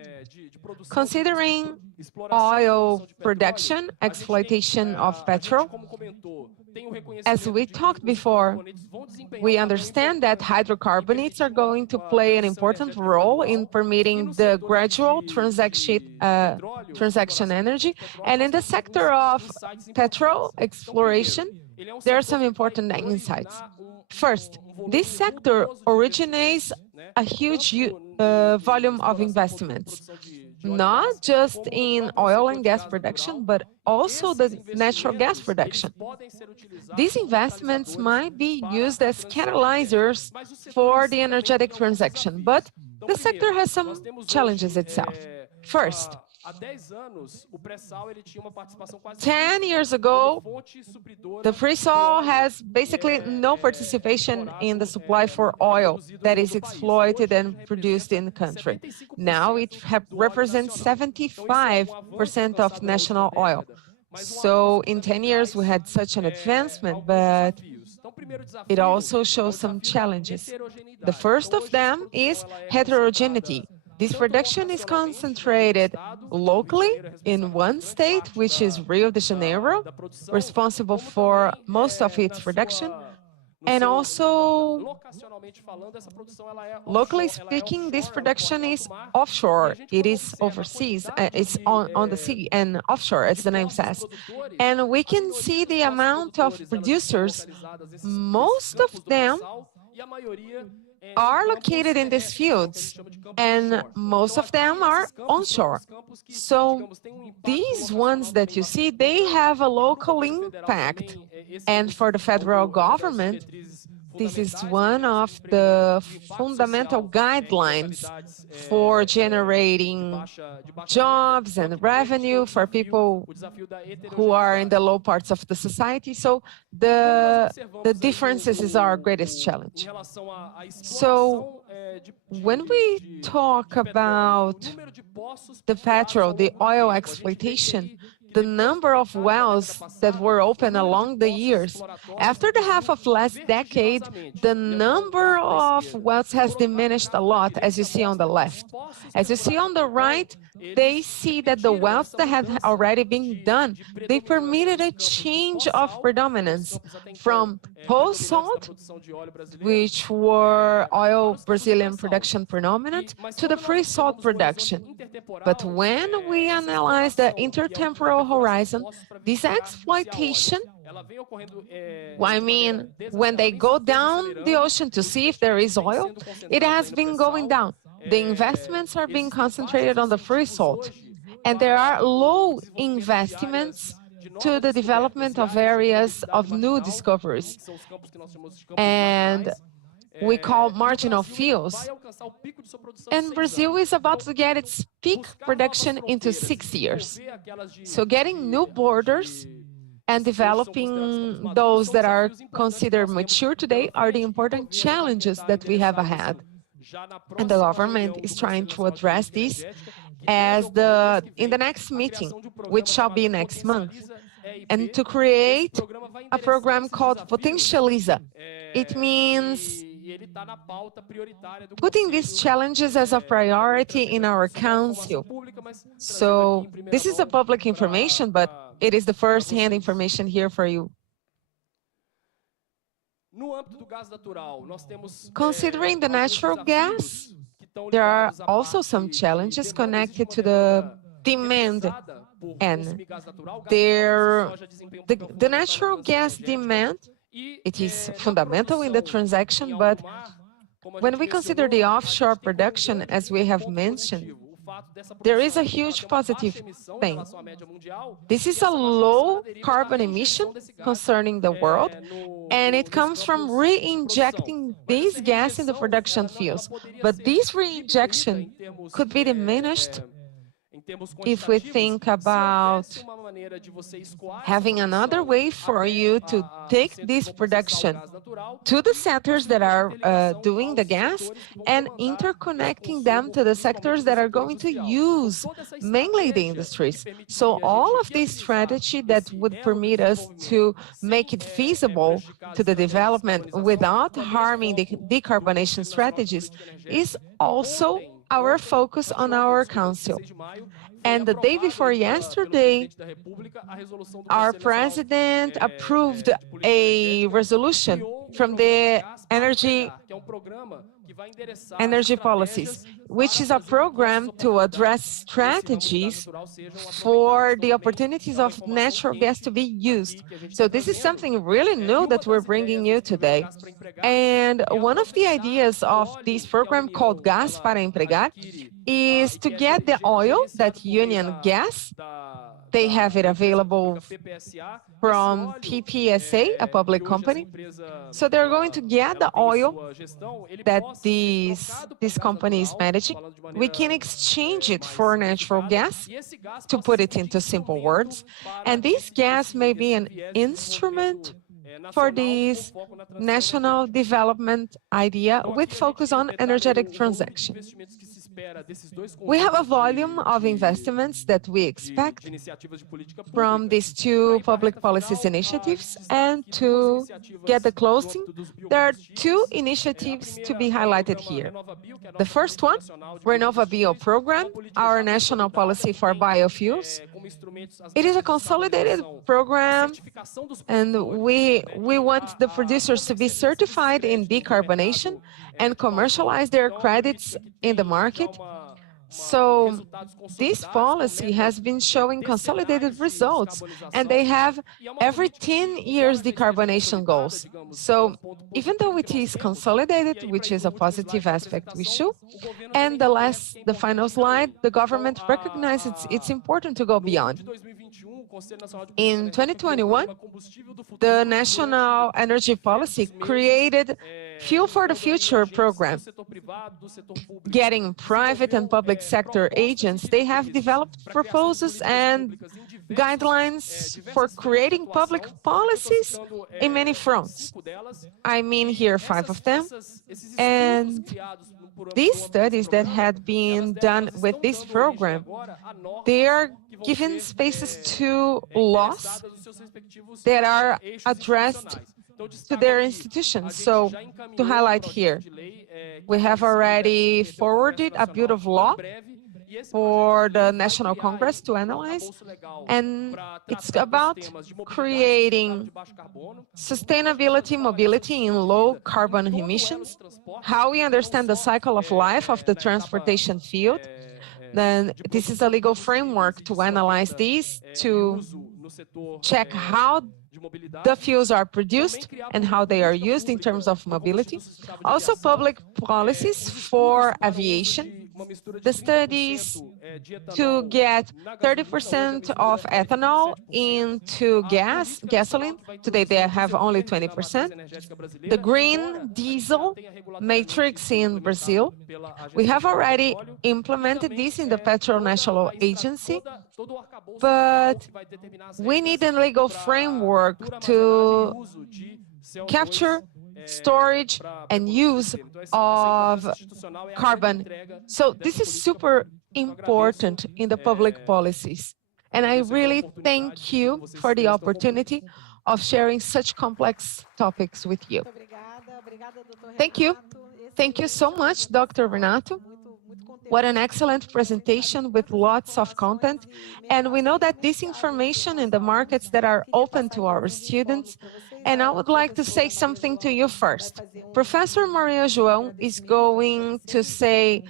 Considering oil production, exploitation of petrol, as we talked before, we understand that hydrocarbonates are going to play an important role in permitting the gradual transaction energy. And in the sector of petrol exploration, there are some important insights. First, this sector originates a huge volume of investments, not just in oil and gas production, but also the natural gas production. These investments might be used as catalyzers for the energetic transaction, but the sector has some challenges itself. First, 10 years ago, the pre-salt has basically no participation in the supply for oil that is exploited and produced in the country. Now it represents 75% of national oil. So in 10 years, we had such an advancement, but it also shows some challenges. The first of them is heterogeneity. This production is concentrated locally in one state, which is Rio de Janeiro, responsible for most of its production. And also, locally speaking, this production is offshore. It is overseas. It's on the sea and offshore, as the name says. And we can see the amount of producers. Most of them are located in these fields, and most of them are onshore. So these ones that you see, they have a local impact. And for the federal government, this is one of the fundamental guidelines for generating jobs and revenue for people who are in the low parts of the society. So the differences is our greatest challenge. So when we talk about the oil exploitation, the number of wells that were open along the years. After the half of last decade, the number of wells has diminished a lot, as you see on the left. As you see on the right, they see that the wells that had already been done, they permitted a change of predominance from post-salt, which were oil Brazilian production predominant, to the pre-salt production. But when we analyze the intertemporal horizon, this exploitation, I mean, when they go down the ocean to see if there is oil, it has been going down. The investments are being concentrated on the free salt, and there are low investments to the development of areas of new discoveries, and we call marginal fields. And Brazil is about to get its peak production into 6 years. So getting new borders and developing those that are considered mature today are the important challenges that we have ahead. And the government is trying to address this in the next meeting, which shall be next month, and to create a program called Potentializa. It means putting these challenges as a priority in our council. So this is a public information, but it is the first-hand information here for you. Considering the natural gas, there are also some challenges connected to the demand, and the natural gas demand, it is fundamental in the transaction, but when we consider the offshore production, as we have mentioned, there is a huge positive thing. This is a low carbon emission concerning the world, and it comes from re-injecting this gas in the production fields. But this re-injection could be diminished if we think about having another way for you to take this production to the sectors that are doing the gas and interconnecting them to the sectors that are going to use mainly the industries. So all of this strategy that would permit us to make it feasible to the development without harming the decarbonation strategies is also our focus on our council. And the day before yesterday, our president approved a resolution from the energy policies, which is a program to address strategies for the opportunities of natural gas to be used. So this is something really new that we're bringing you today. And one of the ideas of this program called Gas para Empregar is to get the oil, that Union gas, they have it available from PPSA, a public company. So they're going to get the oil that this company is managing. We can exchange it for natural gas, to put it into simple words. And this gas may be an instrument for this national development idea with focus on energetic transaction. We have a volume of investments that we expect from these two public policies initiatives, and to get the closing, there are two initiatives to be highlighted here. The first one, RenovaBio program, our national policy for biofuels. It is a consolidated program, and we want the producers to be certified in decarbonation and commercialize their credits in the market. So this policy has been showing consolidated results, and they have every 10 years decarbonation goals. So even though it is consolidated, which is a positive aspect we show, and the final slide, the government recognizes it's important to go beyond. In 2021, the National Energy Policy created Fuel for the Future program. Getting private and public sector agents, they have developed proposals and guidelines for creating public policies in many fronts. I mean here 5 of them. And these studies that had been done with this program, they are given spaces to laws that are addressed to their institutions. So to highlight here, we have already forwarded a bill of law for the National Congress to analyze, and it's about creating sustainability mobility in low carbon emissions, how we understand the cycle of life of the transportation field. Then this is a legal framework to analyze these, to check how the fuels are produced and how they are used in terms of mobility. Also public policies for aviation. The studies to get 30% of ethanol into gasoline. Today they have only 20%. The green diesel matrix in Brazil. We have already implemented this in the Petrol National Agency, but we need a legal framework to capture, storage, and use of carbon. So this is super important in the public policies. And I really thank you for the opportunity of sharing such complex topics with you. Thank you. Thank you so much, Dr. Renato. What an excellent presentation with lots of content. And we know that this information in the markets that are open to our students. And I would like to say something to you first. Professor Maria João is going to say,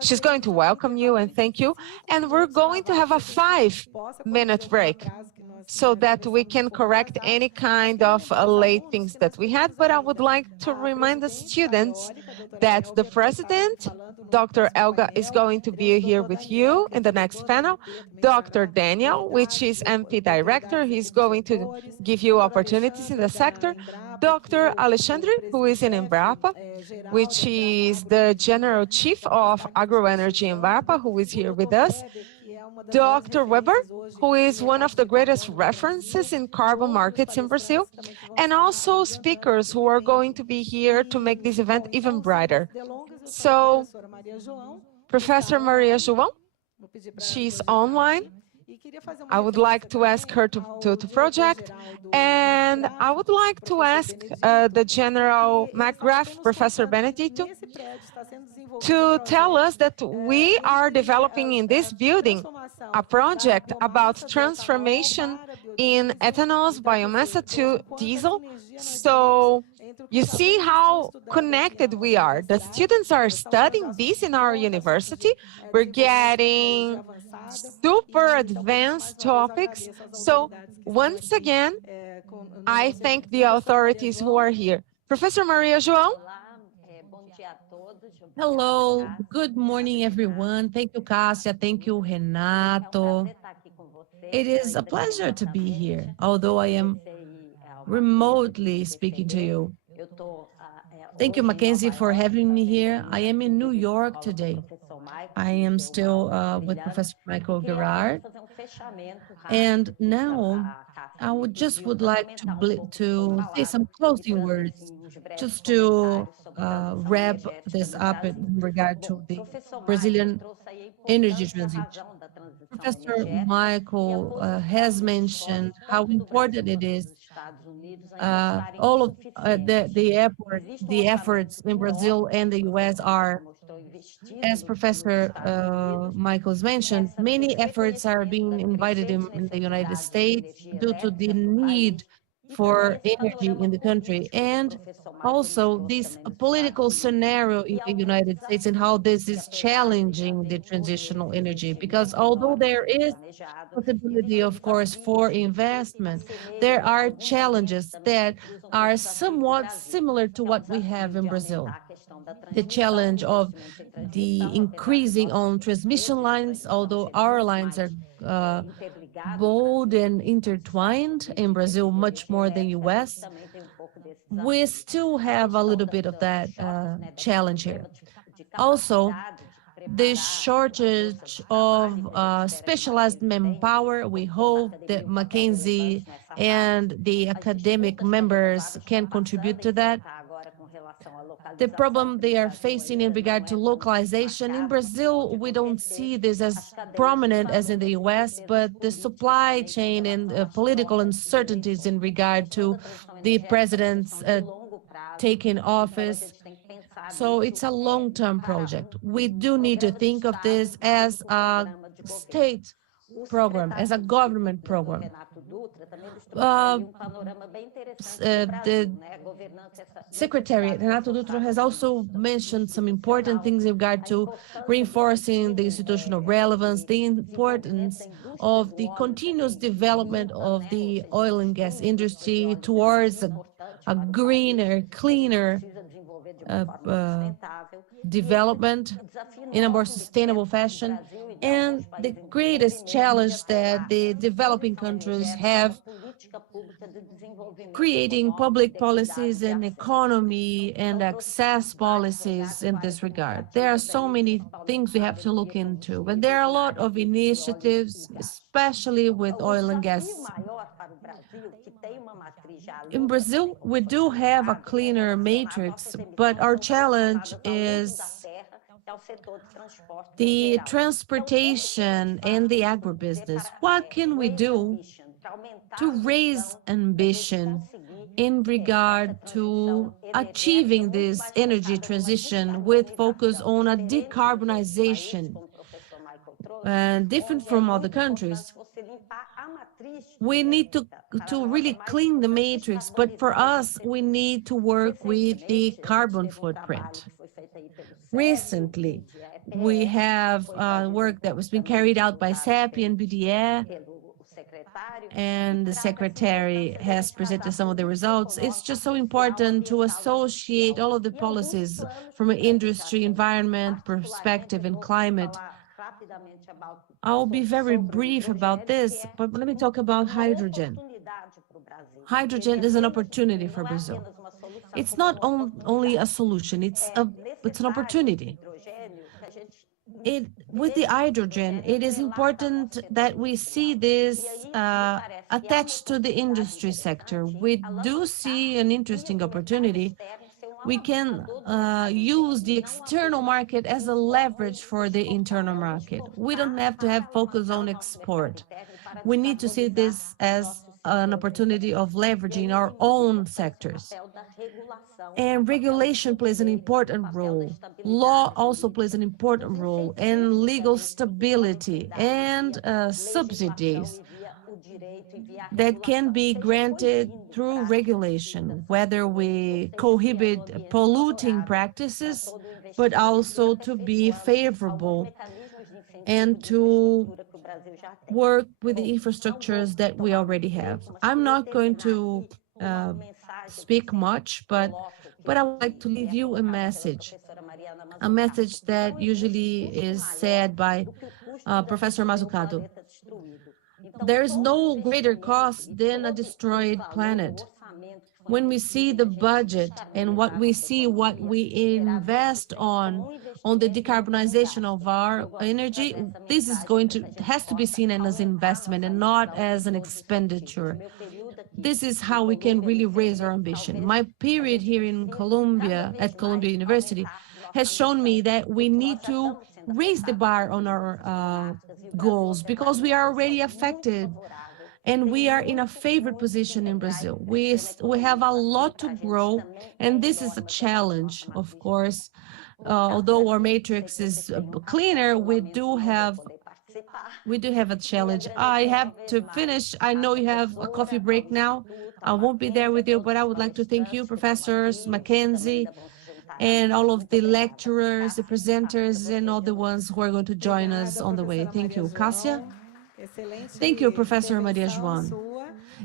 she's going to welcome you and thank you. And we're going to have a 5-minute break so that we can correct any kind of late things that we had. But I would like to remind the students that the president, Dr. Elga, is going to be here with you in the next panel. Dr. Daniel, which is MP Director, he's going to give you opportunities in the sector. Dr. Alexandre, who is in Embrapa, which is the General Chief of Agroenergy Embrapa, who is here with us. Dr. Weber, who is one of the greatest references in carbon markets in Brazil, and also speakers who are going to be here to make this event even brighter. So, Professor Maria João, she's online. I would like to ask her to project, and I would like to ask the General McGrath, Professor Benedito, to tell us that we are developing in this building a project about transformation in ethanol's biomassa to diesel. So you see how connected we are. The students are studying this in our university. We're getting super advanced topics. So once again, I thank the authorities who are here. Professor Maria João. Hello, good morning, everyone. Thank you, Cássia. Thank you, Renato. It is a pleasure to be here, although I am remotely speaking to you. Thank you, McKinsey, for having me here. I am in New York today. I am still with Professor Michael Gerard. And now I would like to say some closing words, just to wrap this up in regard to the Brazilian energy transition. Professor Michael has mentioned how important it is. All of the efforts in Brazil and the US are, as Professor Michael's mentioned, many efforts are being invited in the United States due to the need for energy in the country, and also this political scenario in the United States and how this is challenging the transitional energy. Because although there is possibility, of course, for investment, there are challenges that are somewhat similar to what we have in Brazil. The challenge of the increasing on transmission lines, although our lines are bold and intertwined in Brazil much more than US, we still have a little bit of that challenge here. Also, the shortage of specialized manpower. We hope that McKinsey and the academic members can contribute to that. The problem they are facing in regard to localization. In Brazil, we don't see this as prominent as in the US, but the supply chain and political uncertainties in regard to the president's taking office. So it's a long-term project. We do need to think of this as a state program, as a government program. The Secretary Renato Dutra has also mentioned some important things in regard to reinforcing the institutional relevance, the importance of the continuous development of the oil and gas industry towards a greener, cleaner development in a more sustainable fashion. And the greatest challenge that the developing countries have, creating public policies and economy and access policies in this regard. There are so many things we have to look into, but there are a lot of initiatives, especially with oil and gas. In Brazil, we do have a cleaner matrix, but our challenge is the transportation and the agribusiness. What can we do to raise ambition in regard to achieving this energy transition with focus on a decarbonization? Different from other countries, we need to really clean the matrix, but for us, we need to work with the carbon footprint. Recently, we have work that was being carried out by SAP and BDE, and the secretary has presented some of the results. It's just so important to associate all of the policies from an industry, environment, perspective, and climate. I'll be very brief about this, but let me talk about hydrogen. Hydrogen is an opportunity for Brazil. It's not only a solution, it's an opportunity. With the hydrogen, it is important that we see this attached to the industry sector. We do see an interesting opportunity. We can use the external market as a leverage for the internal market. We don't have to have focus on export. We need to see this as an opportunity of leveraging our own sectors. And regulation plays an important role. Law also plays an important role, and legal stability and subsidies that can be granted through regulation, whether we cohibit polluting practices, but also to be favorable and to work with the infrastructures that we already have. I'm not going to speak much, but I would like to leave you a message that usually is said by Professor Mazzucato. There is no greater cost than a destroyed planet. When we see the budget and what we invest on the decarbonization of our energy, this is has to be seen as investment and not as an expenditure. This is how we can really raise our ambition. My period here in Columbia, at Columbia University, has shown me that we need to raise the bar on our goals because we are already affected. And we are in a favored position in Brazil. We have a lot to grow, and this is a challenge, of course. Although our matrix is cleaner, we do have We do have a challenge. I have to finish. I know you have a coffee break now. I won't be there with you, but I would like to thank you, professors, McKinsey, and all of the lecturers, the presenters, and all the ones who are going to join us on the way. Thank you. Cássia? Thank you, Professor Maria João.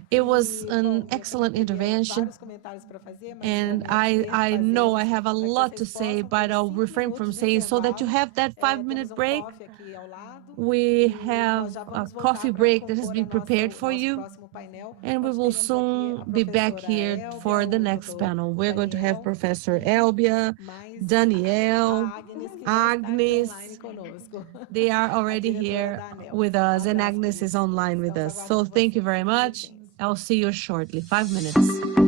It was an excellent intervention, and I know I have a lot to say, but I'll refrain from saying so that you have that 5-minute break. We have a coffee break that has been prepared for you, and we will soon be back here for the next panel. We're going to have Professor Elbia, Danielle, Agnes. They are already here with us, and Agnes is online with us. So thank you very much. I'll see you shortly. 5 minutes.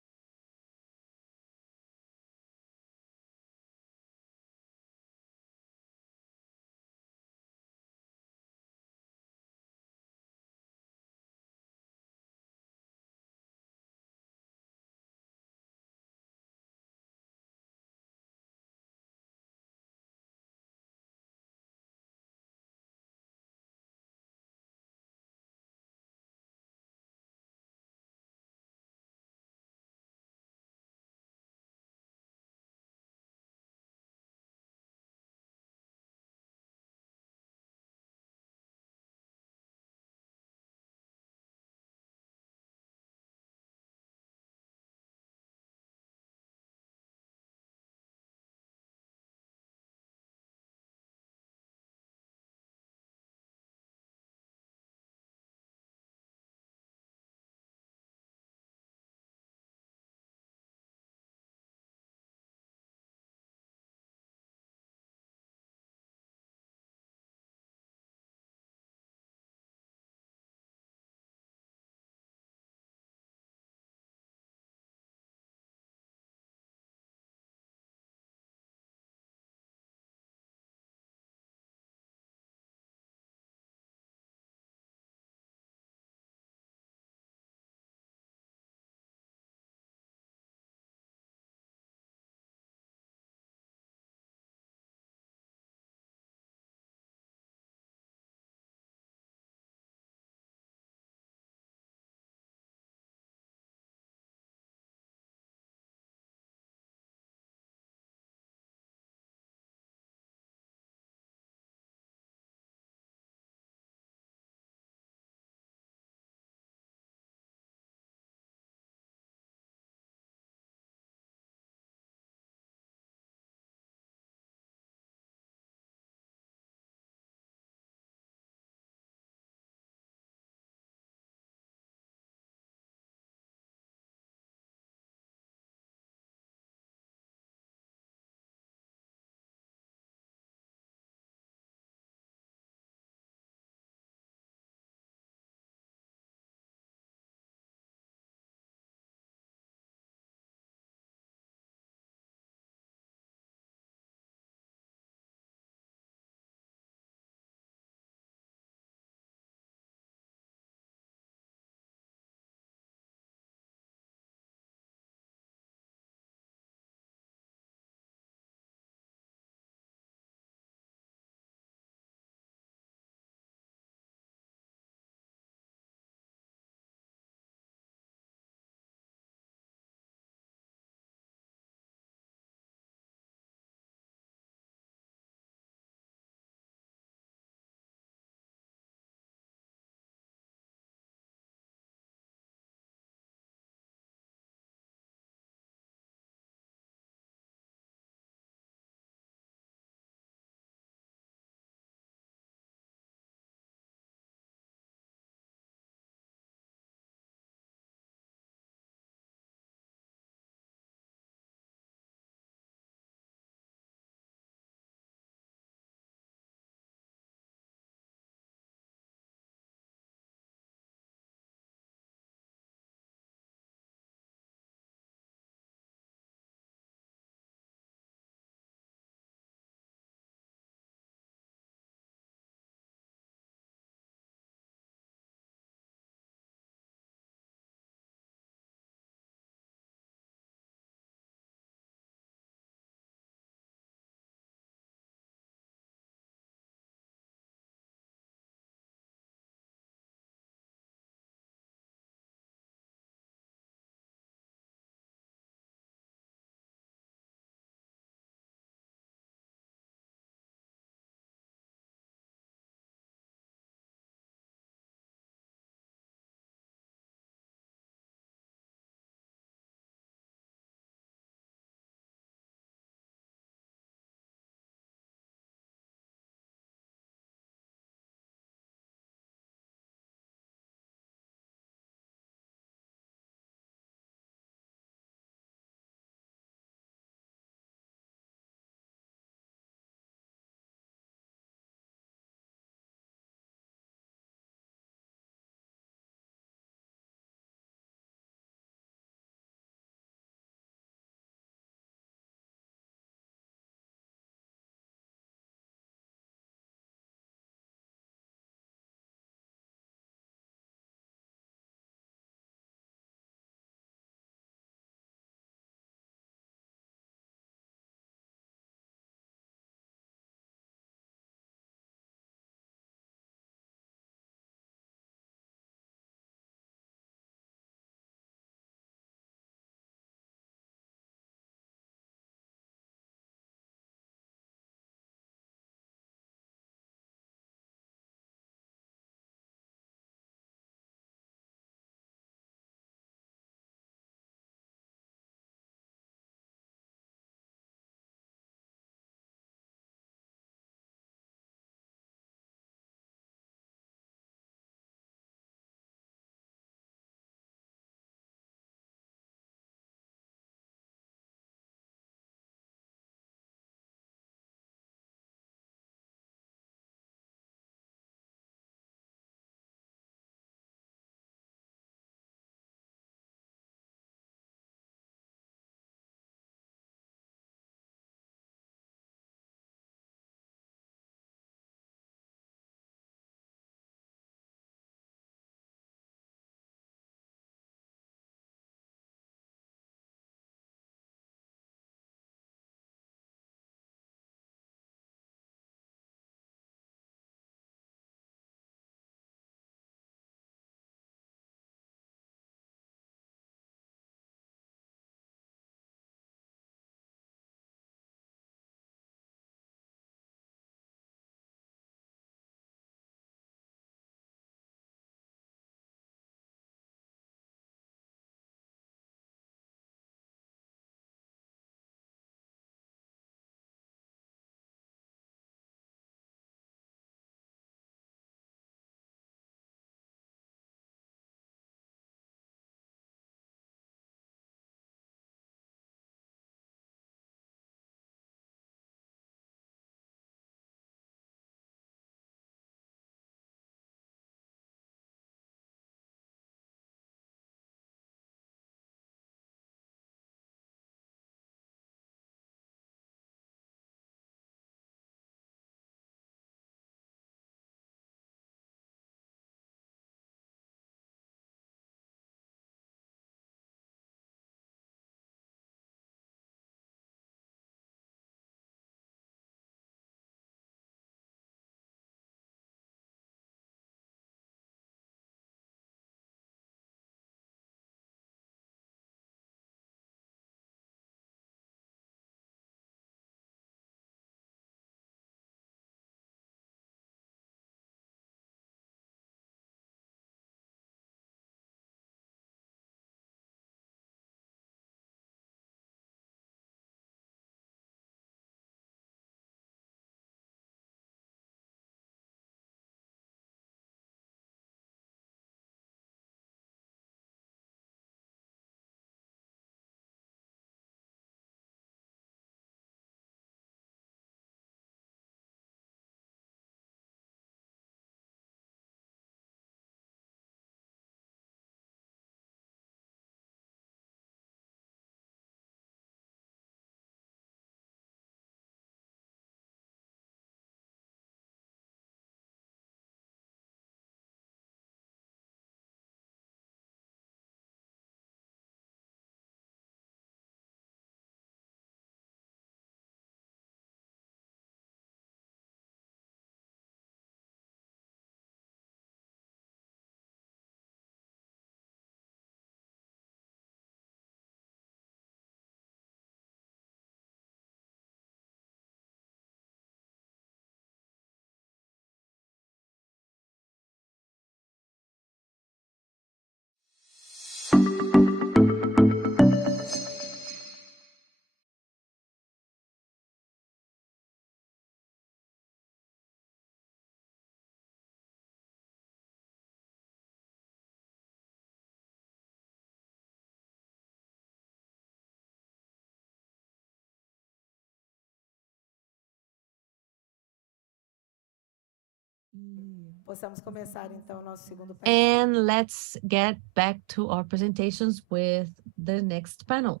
Possamos começar, então, nosso segundo painel. And let's get back to our presentations with the next panel.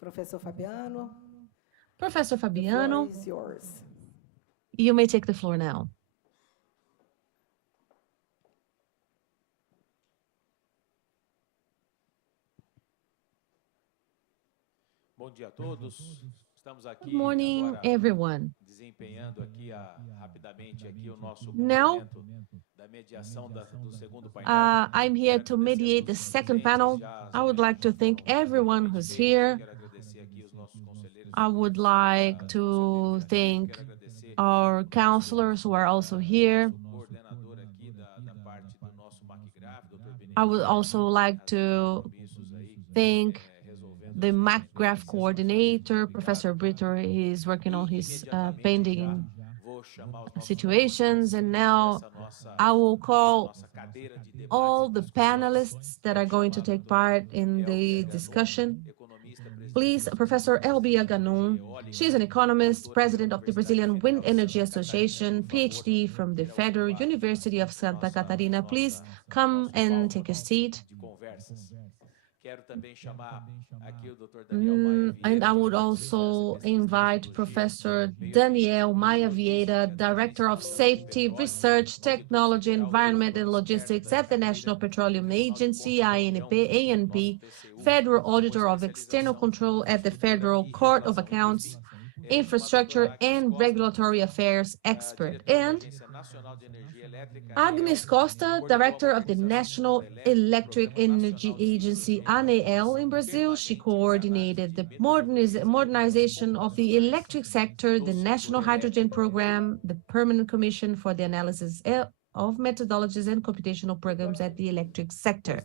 Professor Fabiano, Professor the floor Fabiano, is yours. you may take the floor now. Bom dia a todos. Estamos aqui Good morning, agora everyone. desempenhando aqui rapidamente aqui o nosso Now, complemento da mediação do segundo painel. I'm here to mediate the second panel. I would like to thank everyone who's here. Quero agradecer aqui os nossos conselheiros. I would like to thank our counselors who are also here. Coordenador aqui da parte do nosso McGrath, Dr. I would also like to thank the McGrath coordinator, Professor Britter. He's working on his pending situations. And now I will call all the panelists that are going to take part in the discussion. Please, Professor Elbia Ganum. She's an economist, president of the Brazilian Wind Energy Association, PhD from the Federal University of Santa Catarina. Please come and take a seat. And I would also invite Professor Daniel Maia Vieira, Director of Safety, Research, Technology, Environment, and Logistics at the National Petroleum Agency, ANP, Federal Auditor of External Control at the Federal Court of Accounts, Infrastructure and Regulatory Affairs expert, and Agnes Costa, Director of the National Electric Energy Agency, ANEEL, in Brazil. She coordinated the modernization of the electric sector, the National Hydrogen Program, the Permanent Commission for the Analysis of Methodologies and Computational Programs at the electric sector.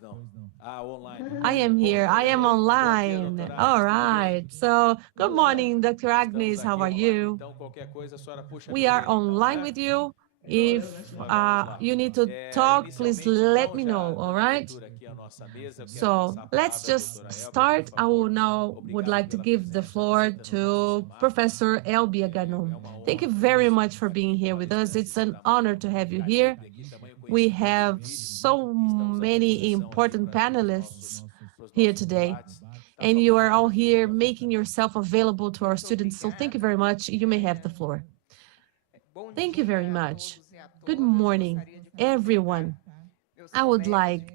I am here. I am online. All right. So, good morning, Dr. Agnes. How are you? We are online with you. If you need to talk, please let me know, all right? So let's just start. I would like to give the floor to Professor Elbia Ganum. Thank you very much for being here with us. It's an honor to have you here. We have so many important panelists here today, and you are all here making yourself available to our students. So thank you very much. You may have the floor. Thank you very much. Good morning, everyone. I would like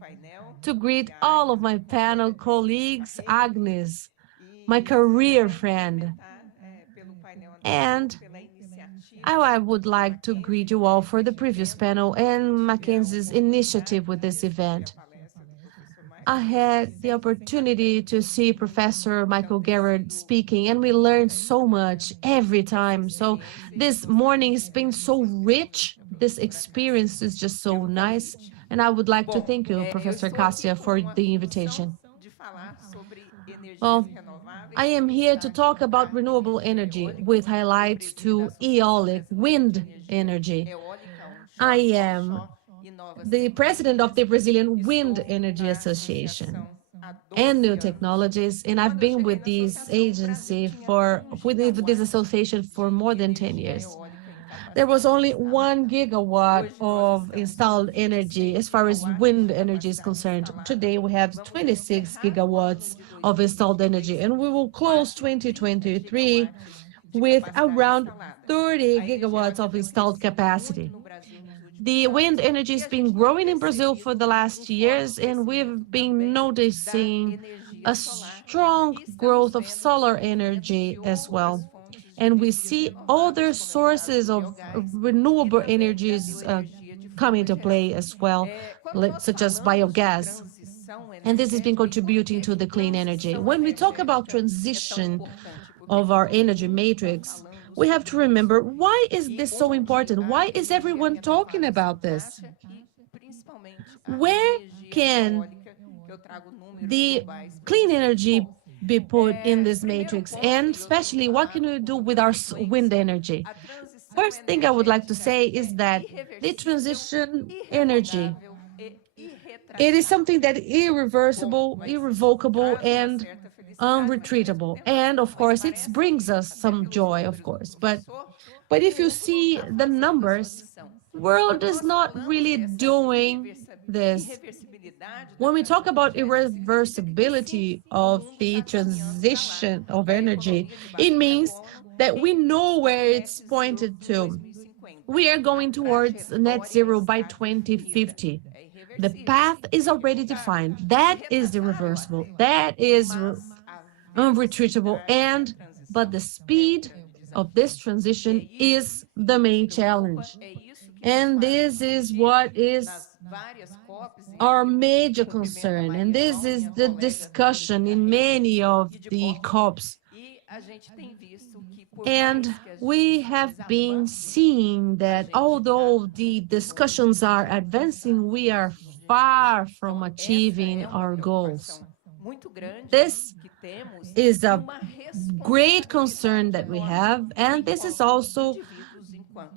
to greet all of my panel colleagues, Agnes, my career friend, and I would like to greet you all for the previous panel and Mackenzie's initiative with this event. I had the opportunity to see Professor Michael Garrett speaking, and we learned so much every time. So this morning has been so rich. This experience is just so nice. And I would like to thank you, Professor Cassia, for the invitation. Well, I am here to talk about renewable energy with highlights to eolic wind energy. I am the president of the Brazilian Wind Energy Association and New Technologies, and I've been with this agency with this association for more than 10 years. There was only 1 gigawatt of installed energy as far as wind energy is concerned. Today, we have 26 gigawatts of installed energy, and we will close 2023 with around 30 gigawatts of installed capacity. The wind energy has been growing in Brazil for the last years, and we've been noticing a strong growth of solar energy as well. And we see other sources of renewable energies come into play as well, such as biogas. And this has been contributing to the clean energy. When we talk about transition of our energy matrix, we have to remember, why is this so important? Why is everyone talking about this? Where can the clean energy be put in this matrix? And especially, what can we do with our wind energy? First thing I would like to say is that the transition energy, it is something that is irreversible, irrevocable, and unretreatable. And of course, it brings us some joy, of course. But But if you see the numbers, world is not really doing this. When we talk about irreversibility of the transition of energy, it means that we know where it's pointed to. We are going towards net zero by 2050. The path is already defined. That is irreversible. That is unretreatable. But the speed of this transition is the main challenge. And this is what is our major concern. And this is the discussion in many of the COPs. And we have been seeing that although the discussions are advancing, we are far from achieving our goals. This is a great concern that we have, and this is also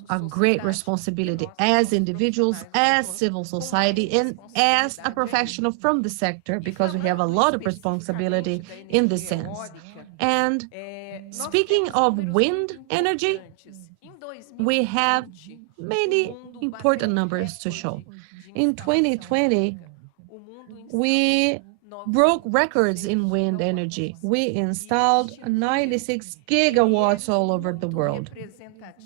a great responsibility as individuals, as civil society, and as a professional from the sector, because we have a lot of responsibility in this sense. And speaking of wind energy, we have many important numbers to show. In 2020, we broke records in wind energy. We installed 96 gigawatts all over the world.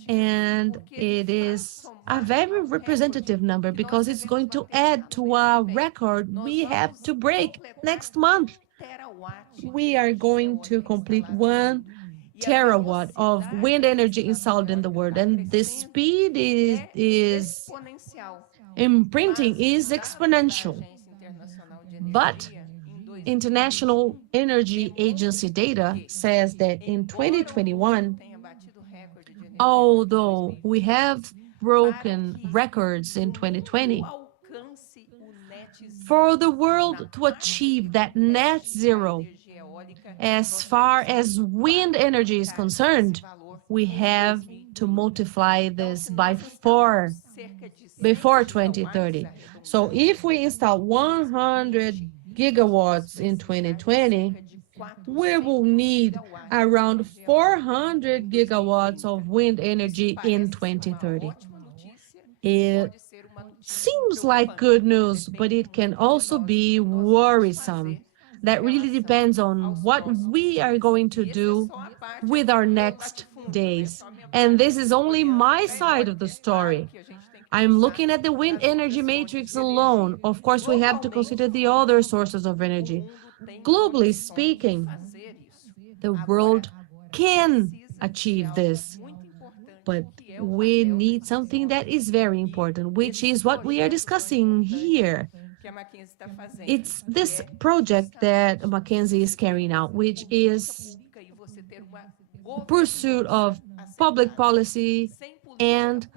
And it is a very representative number because it's going to add to a record we have to break next month. We are going to complete 1 terawatt of wind energy installed in the world, and the speed is imprinting is exponential. But International Energy Agency data says that in 2021, although we have broken records in 2020, for the world to achieve that net zero, as far as wind energy is concerned, we have to multiply this by 4 before 2030. So if we install 100 gigawatts in 2020, we will need around 400 gigawatts of wind energy in 2030. It seems like good news, but it can also be worrisome. That really depends on what we are going to do with our next days. And this is only my side of the story. I'm looking at the wind energy matrix alone. Of course, we have to consider the other sources of energy. Globally speaking, the world can achieve this, but we need something that is very important, which is what we are discussing here. It's this project that McKinsey is carrying out, which is pursuit of public policy and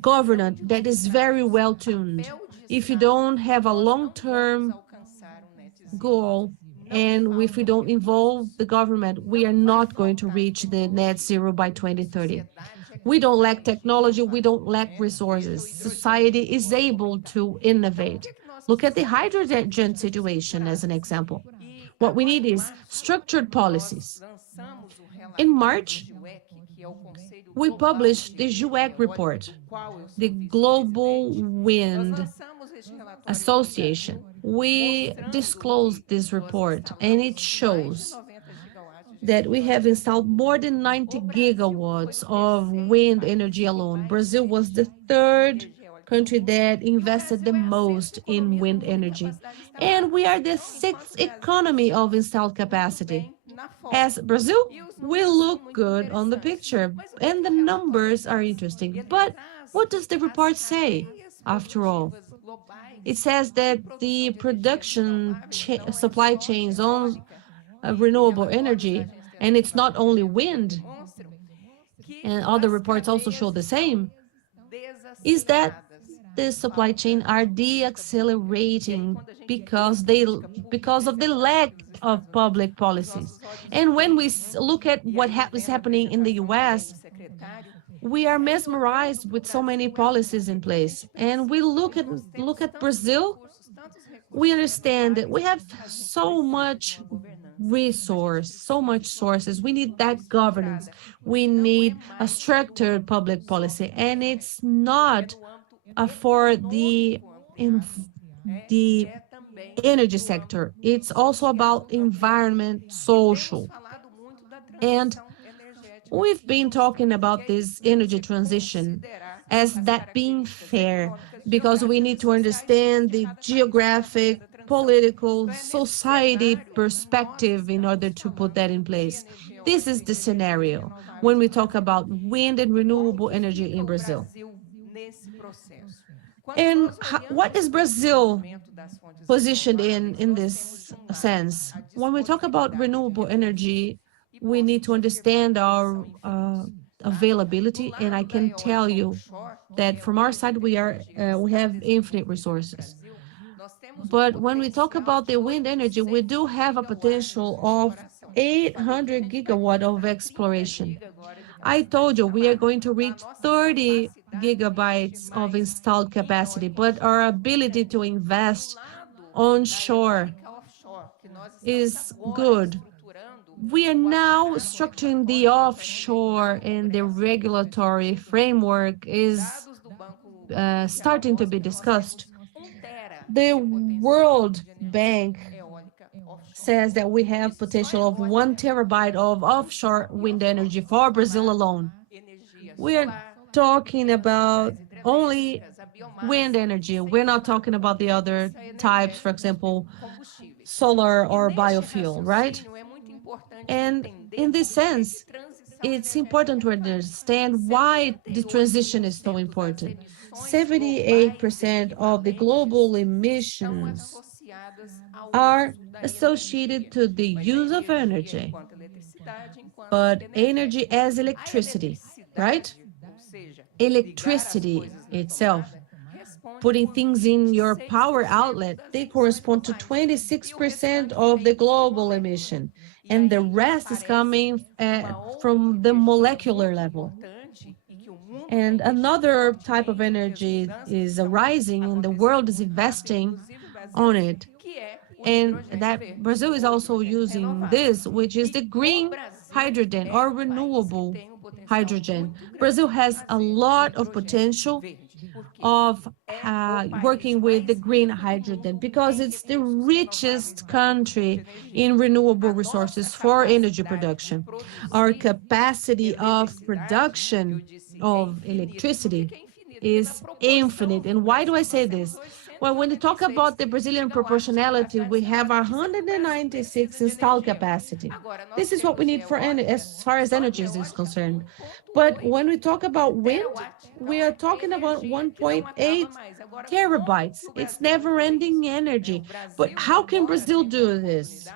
governance that is very well tuned. If you don't have a long-term goal and if we don't involve the government, we are not going to reach the net zero by 2030. We don't lack technology, we don't lack resources. Society is able to innovate. Look at the hydrogen situation as an example. What we need is structured policies. In March, we published the GWEC report, the Global Wind Association. We disclosed this report, and it shows that we have installed more than 90 gigawatts of wind energy alone. Brazil was the third country that invested the most in wind energy. And we are the sixth economy of installed capacity. As Brazil, we look good on the picture, and the numbers are interesting. But what does the report say, after all? It says that the production supply chains on renewable energy, and it's not only wind, and other reports also show the same, is that the supply chain are deaccelerating because of the lack of public policies. And when we look at what is happening in the US, we are mesmerized with so many policies in place. And we look at Brazil, we understand that we have so much resource, so much sources. We need that governance. We need a structured public policy, and it's not for the energy sector. It's also about environment, social. And we've been talking about this energy transition as that being fair, because we need to understand the geographic, political, society perspective in order to put that in place. This is the scenario when we talk about wind and renewable energy in Brazil. And what is Brazil positioned in this sense? When we talk about renewable energy, we need to understand our availability, and I can tell you that from our side, we have infinite resources. But when we talk about the wind energy, we do have a potential of 800 gigawatt of exploration. I told you we are going to reach 30 gigabytes of installed capacity, but our ability to invest onshore is good. We are now structuring the offshore, and the regulatory framework is starting to be discussed. The World Bank says that we have potential of 1 terabyte of offshore wind energy for Brazil alone. We are talking about only wind energy. We're not talking about the other types, for example, solar or biofuel, right? And in this sense, it's important to understand why the transition is so important. 78% of the global emissions are associated to the use of energy, but energy as electricity, right? Electricity itself, putting things in your power outlet, they correspond to 26% of the global emission, and the rest is coming from the molecular level. And another type of energy is arising, and the world is investing on it. And that Brazil is also using this, which is the green hydrogen or renewable hydrogen. Brazil has a lot of potential of working with the green hydrogen because it's the richest country in renewable resources for energy production. Our capacity of production of electricity is infinite. And why do I say this? Well, when you talk about the Brazilian proportionality, we have 196 installed capacity. This is what we need for as far as energy is concerned. But when we talk about wind, we are talking about 1.8 terabytes. It's never-ending energy. But how can Brazil do this?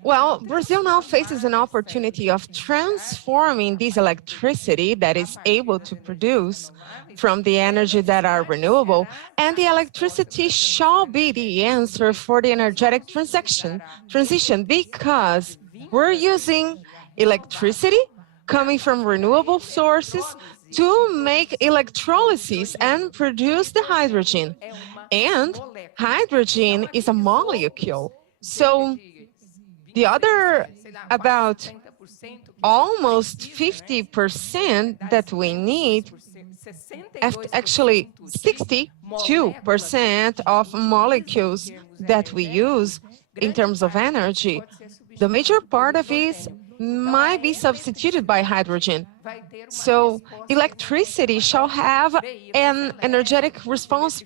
Well, Brazil now faces an opportunity of transforming this electricity that is able to produce from the energy that are renewable, and the electricity shall be the answer for the energetic transition because we're using electricity coming from renewable sources to make electrolysis and produce the hydrogen. And hydrogen is a molecule. So the other, about almost 50% that we need, actually 62% of molecules that we use in terms of energy, the major part of it might be substituted by hydrogen. So electricity shall have an energetic response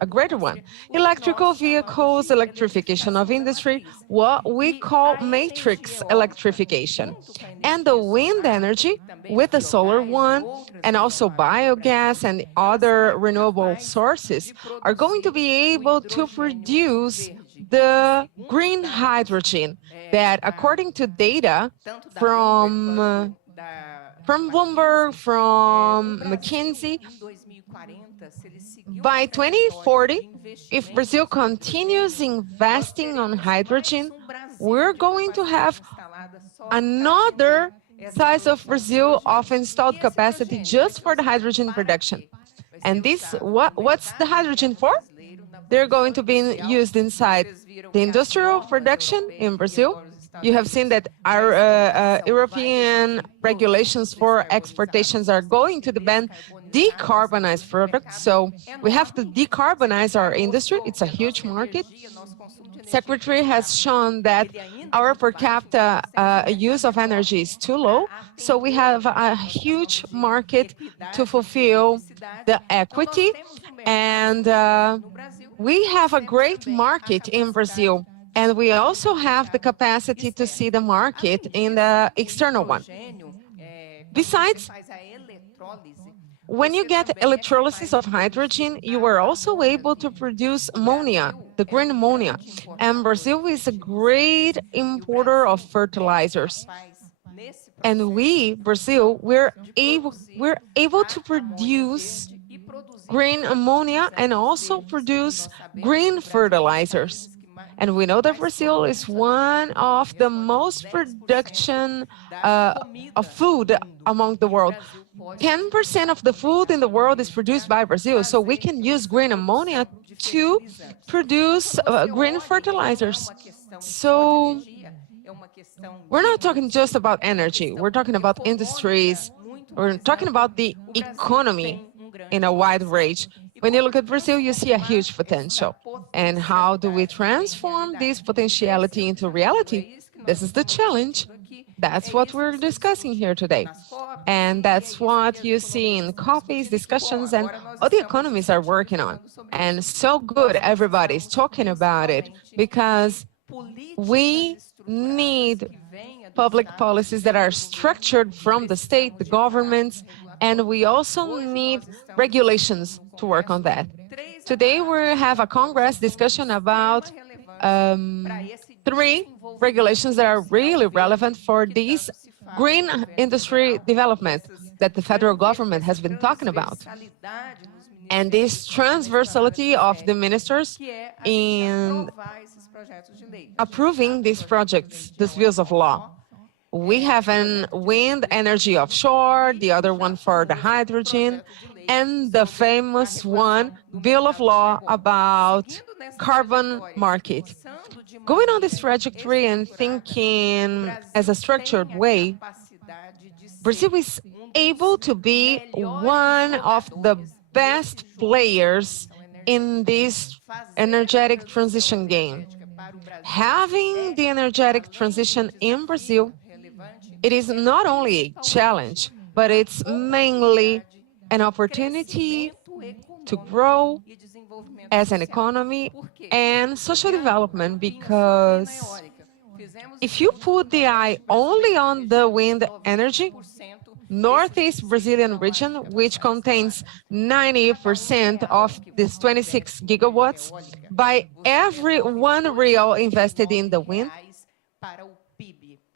a greater one. Electrical vehicles, electrification of industry, what we call matrix electrification. And the wind energy with the solar one, and also biogas and other renewable sources are going to be able to produce the green hydrogen that, according to data from Bloomberg, from McKinsey, by 2040, if Brazil continues investing on hydrogen, we're going to have another size of Brazil of installed capacity just for the hydrogen production. And this, what's the hydrogen for? They're going to be used inside the industrial production in Brazil, You have seen that our European regulations for exportations are going to ban decarbonized products. So we have to decarbonize our industry. It's a huge market. Secretary has shown that our per capita use of energy is too low, so we have a huge market to fulfill the equity, and we have a great market in Brazil, and we also have the capacity to see the market in the external one. Besides, when you get electrolysis of hydrogen, you are also able to produce ammonia, the green ammonia. And Brazil is a great importer of fertilizers. And Brazil, we're able to produce green ammonia and also produce green fertilizers. And we know that Brazil is one of the most production of food among the world. 10% of the food in the world is produced by Brazil, so we can use green ammonia to produce green fertilizers. So we're not talking just about energy, we're talking about industries, we're talking about the economy in a wide range. When you look at Brazil, you see a huge potential. And how do we transform this potentiality into reality? This is the challenge. That's what we're discussing here today. And that's what you see in coffees, discussions, and all the economies are working on. And so good, everybody's talking about it, because we need public policies that are structured from the state, the governments, and we also need regulations to work on that. Today, we have a Congress discussion about 3 regulations that are really relevant for this green industry development that the federal government has been talking about. And this transversality of the ministers in approving these projects, these bills of law. We have an wind energy offshore, the other one for the hydrogen, and the famous one, bill of law about carbon market. Going on this trajectory and thinking as a structured way, Brazil is able to be one of the best players in this energetic transition game. Having the energetic transition in Brazil, it is not only a challenge, but it's mainly an opportunity to grow as an economy and social development, because if you put the eye only on the wind energy, Northeast Brazilian region, which contains 90% of this 26 gigawatts, by every R1 invested in the wind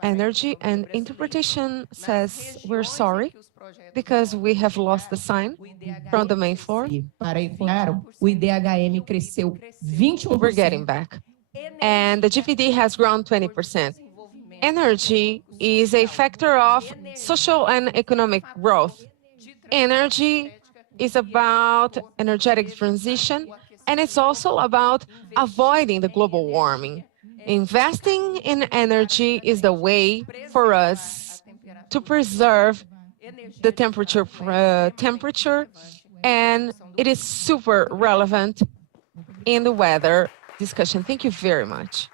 energy, and interpretation says we're sorry because we have lost the sign from the main floor. We're getting back. And the GPD has grown 20%. Energy is a factor of social and economic growth. Energy is about energetic transition, and it's also about avoiding the global warming. Investing in energy is the way for us to preserve the temperature, and it is super relevant in the weather discussion. Thank you very much.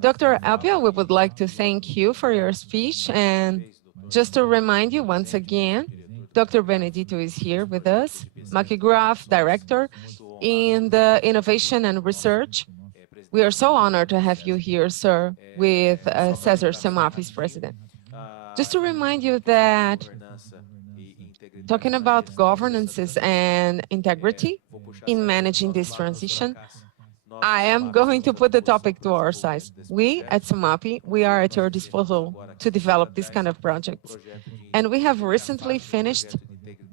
Dr. Elbia, we would like to thank you for your speech, and just to remind you once again, Dr. Benedito is here with us, McGrath Director in the Innovation and Research. We are so honored to have you here, sir, with Cesar Semapis, President. Just to remind you that talking about governances and integrity in managing this transition, I am going to put the topic to our side. We at SEMAPI, we are at your disposal to develop this kind of projects. And we have recently finished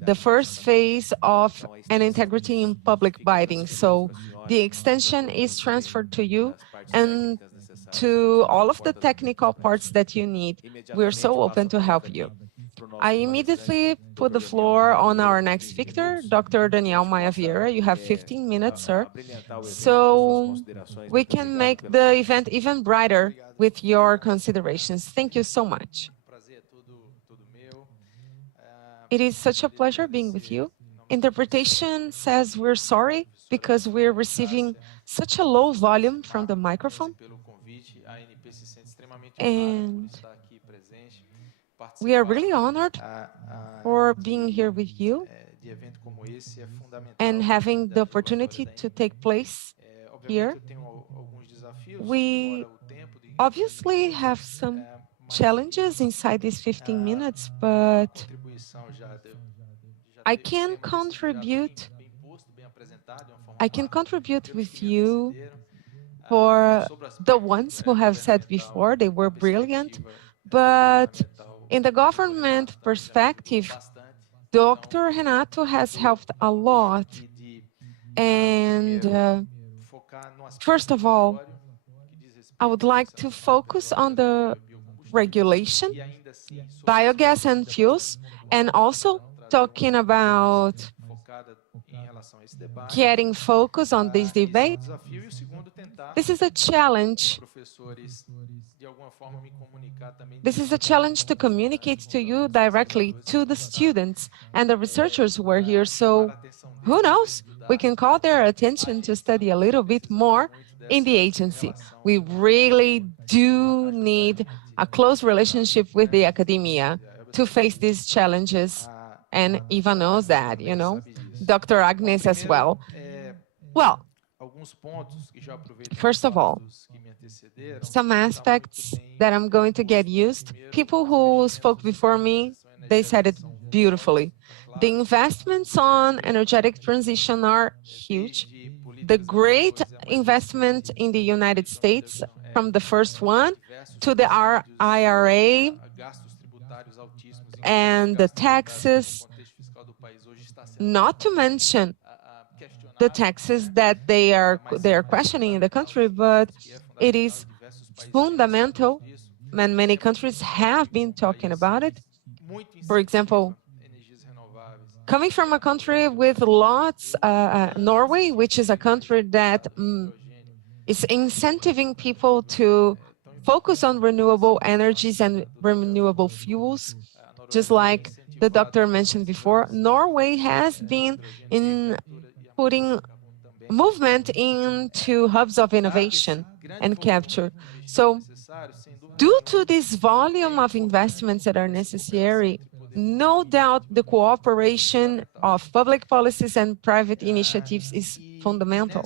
the first phase of an integrity in public bidding. So the extension is transferred to you and to all of the technical parts that you need. We're so open to help you. I immediately put the floor on our next speaker, Dr. Daniel Maia Vieira. You have 15 minutes, sir. So we can make the event even brighter with your considerations. Thank you so much. It is such a pleasure being with you. Interpretation says we're sorry because we're receiving such a low volume from the microphone. And we are really honored for being here with you and having the opportunity to take place here. We obviously have some challenges inside these 15 minutes, but I can contribute with you for the ones who have said before, they were brilliant, but in the government perspective, Dr. Renato has helped a lot. And first of all, I would like to focus on the regulation, biogas and fuels, and also talking about getting focus on this debate. This is a challenge. This is a challenge to communicate to you directly, to the students and the researchers who are here. So who knows, we can call their attention to study a little bit more in the agency. We really do need a close relationship with the academia to face these challenges. And Eva knows that, you know, Dr. Agnes as well. Well, first of all, some aspects that I'm going to get used. People who spoke before me, they said it beautifully. The investments on energetic transition are huge. The great investment in the United States, from the first one to the IRA and the taxes, not to mention the taxes that they are questioning in the country, but it is fundamental, and many countries have been talking about it. For example, coming from a country with lots, Norway, which is a country that is incentivizing people to focus on renewable energies and renewable fuels, just like the doctor mentioned before. Norway has been putting movement into hubs of innovation and capture. So due to this volume of investments that are necessary, no doubt the cooperation of public policies and private initiatives is fundamental.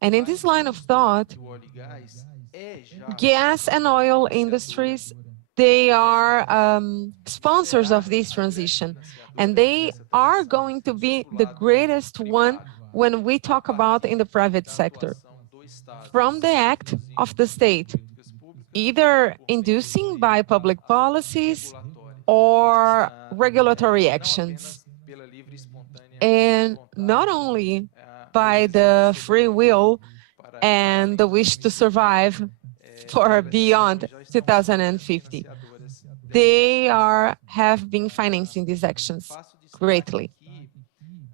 And in this line of thought, gas and oil industries, they are sponsors of this transition, and they are going to be the greatest one when we talk about in the private sector. From the act of the state, either inducing by public policies or regulatory actions. And not only by the free will and the wish to survive for beyond 2050. They have been financing these actions greatly.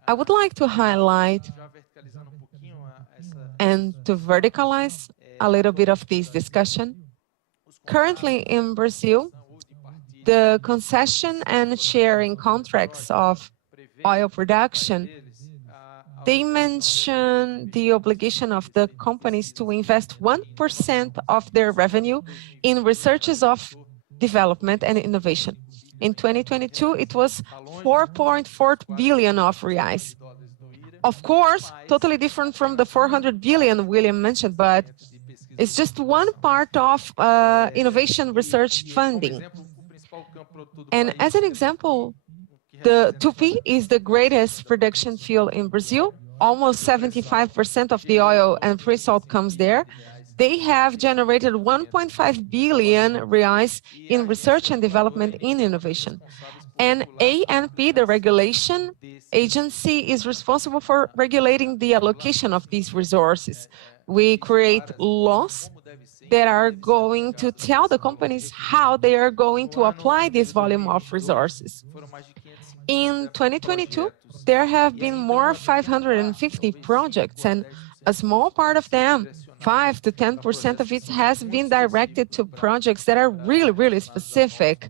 I would like to highlight and to verticalize a little bit of this discussion. Currently in Brazil, the concession and sharing contracts of oil production, they mention the obligation of the companies to invest 1% of their revenue in researches of development and innovation. In 2022, it was 4.4 billion of reais. Of course, totally different from the 400 billion William mentioned, but it's just one part of innovation research funding. And as an example, the Tupi is the greatest production field in Brazil. Almost 75% of the oil and pre-salt comes there. They have generated 1.5 billion reais in research and development in innovation. And ANP, the regulation agency, is responsible for regulating the allocation of these resources. We create laws that are going to tell the companies how they are going to apply this volume of resources. In 2022, there have been more 550 projects, and a small part of them, 5 to 10% of it, has been directed to projects that are really, really specific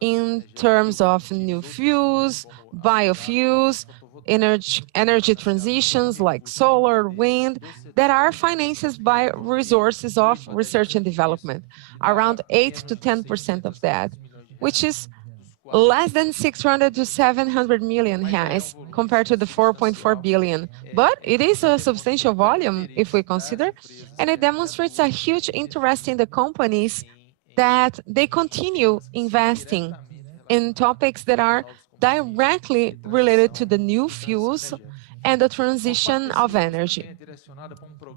in terms of new fuels, biofuels, energy transitions like solar, wind, that are financed by resources of research and development, around 8 to 10% of that, which is less than 600 to 700 million reais compared to the 4.4 billion. But it is a substantial volume if we consider, and it demonstrates a huge interest in the companies that they continue investing in topics that are directly related to the new fuels and the transition of energy.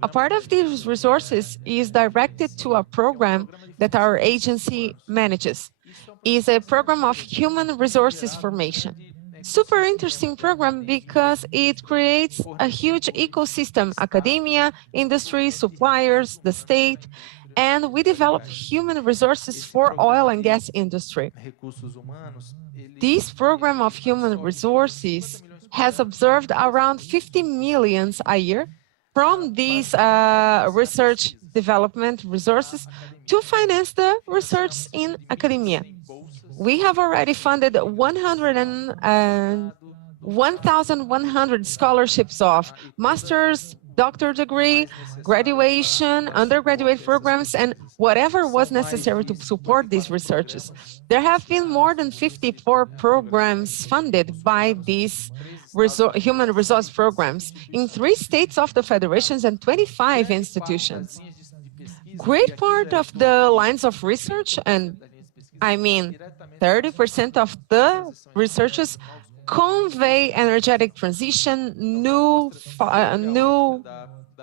A part of these resources is directed to a program that our agency manages. It's a program of human resources formation. Super interesting program because it creates a huge ecosystem, academia, industry, suppliers, the state, and we develop human resources for oil and gas industry. This program of human resources has observed around 50 millions a year from these research development resources to finance the research in academia. We have already funded 1,100 scholarships of master's, doctor degree, graduation, undergraduate programs, and whatever was necessary to support these researches. There have been more than 54 programs funded by these human resource programs in 3 states of the federations and 25 institutions. Great part of the lines of research, and I mean 30% of the researchers convey energetic transition, new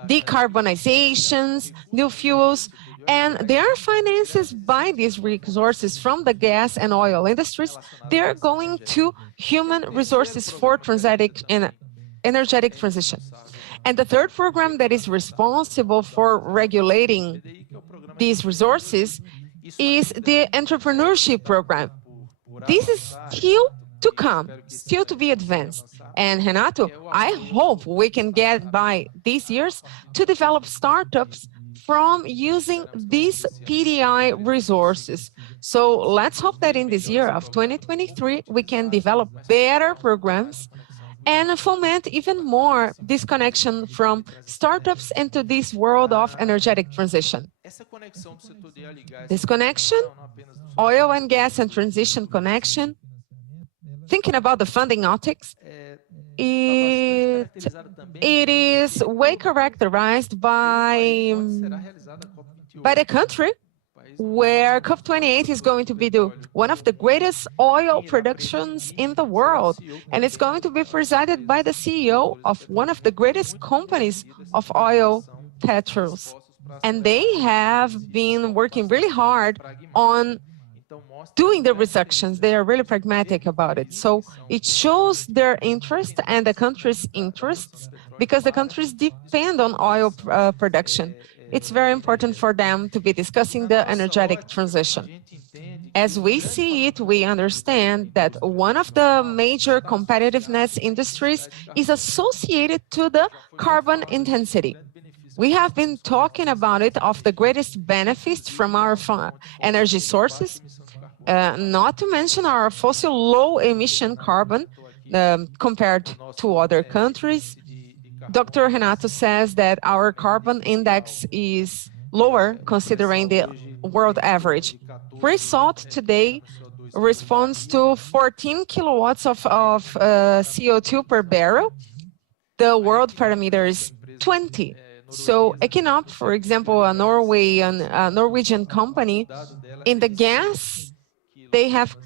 decarbonizations, new fuels, and they are financed by these resources from the gas and oil industries. They are going to human resources for energetic transition. And the third program that is responsible for regulating these resources is the entrepreneurship program. This is still to come, still to be advanced. And Renato, I hope we can get by these years to develop startups from using these PDI resources. So let's hope that in this year of 2023, we can develop better programs and foment even more this connection from startups into this world of energetic transition. This connection, oil and gas and transition connection, thinking about the funding optics, it is way characterized by the country where COP28 is going to be one of the greatest oil productions in the world. And it's going to be presided by the CEO of one of the greatest companies of oil petros. And they have been working really hard on doing the reductions. They are really pragmatic about it. So it shows their interest and the country's interests because the countries depend on oil production. It's very important for them to be discussing the energetic transition. As we see it, we understand that one of the major competitiveness industries is associated to the carbon intensity. We have been talking about it of the greatest benefits from our energy sources, not to mention our fossil low emission carbon compared to other countries. Dr. Renato says that our carbon index is lower considering the world average. Pre-salt today responds to 14 kilowatts of CO2 per barrel. The world parameter is 20. So Equinop, for example, a Norwegian company, in the gas, they have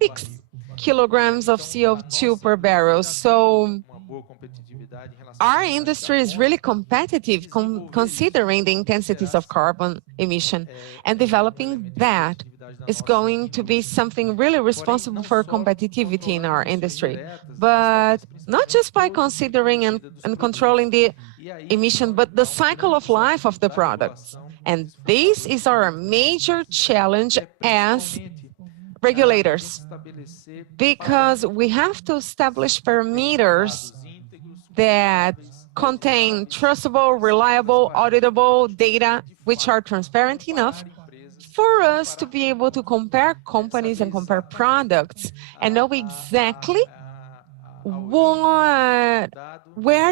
6 kilograms of CO2 per barrel. So our industry is really competitive considering the intensities of carbon emission, and developing that is going to be something really responsible for competitivity in our industry. But not just by considering and controlling the emission, but the cycle of life of the products. And this is our major challenge as regulators, because we have to establish parameters that contain trustable, reliable, auditable data, which are transparent enough for us to be able to compare companies and compare products and know exactly where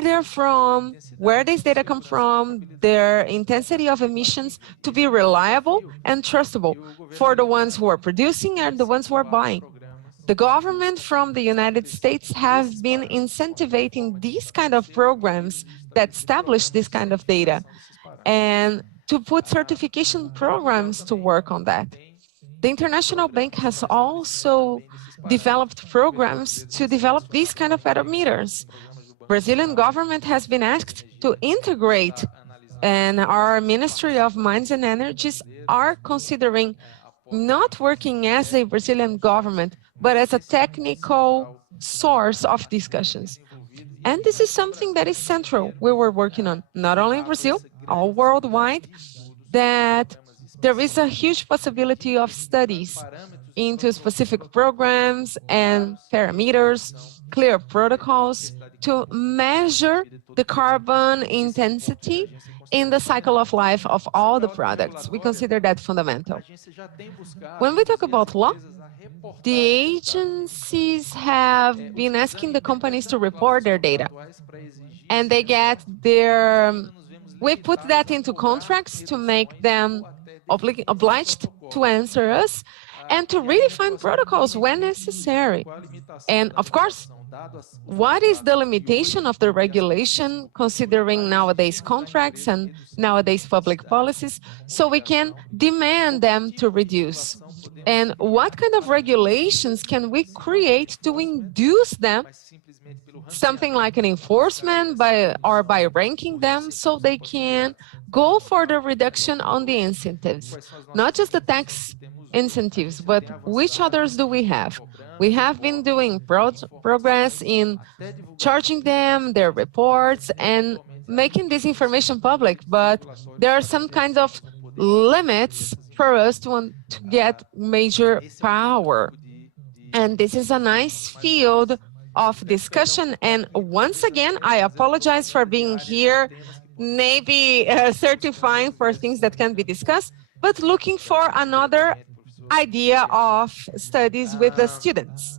they're from, where this data come from, their intensity of emissions, to be reliable and trustable for the ones who are producing and the ones who are buying. The government from the United States have been incentivizing these kind of programs that establish this kind of data and to put certification programs to work on that. The International Bank has also developed programs to develop these kind of parameters. Brazilian government has been asked to integrate, and our Ministry of Mines and Energies are considering not working as a Brazilian government, but as a technical source of discussions. And this is something that is central we were working on, not only in Brazil, all worldwide, that there is a huge possibility of studies into specific programs and parameters, clear protocols to measure the carbon intensity in the cycle of life of all the products. We consider that fundamental. When we talk about law, the agencies have been asking the companies to report their data, and they get their, we put that into contracts to make them obliged to answer us and to redefine protocols when necessary. And of course, what is the limitation of the regulation considering nowadays contracts and nowadays public policies, so we can demand them to reduce? And what kind of regulations can we create to induce them, something like an enforcement by ranking them, so they can go for the reduction on the incentives, not just the tax incentives, but which others do we have? We have been doing progress in charging them their reports and making this information public, but there are some kinds of limits for us to get major power. And this is a nice field of discussion. And once again, I apologize for being here, maybe certifying for things that can be discussed, but looking for another idea of studies with the students.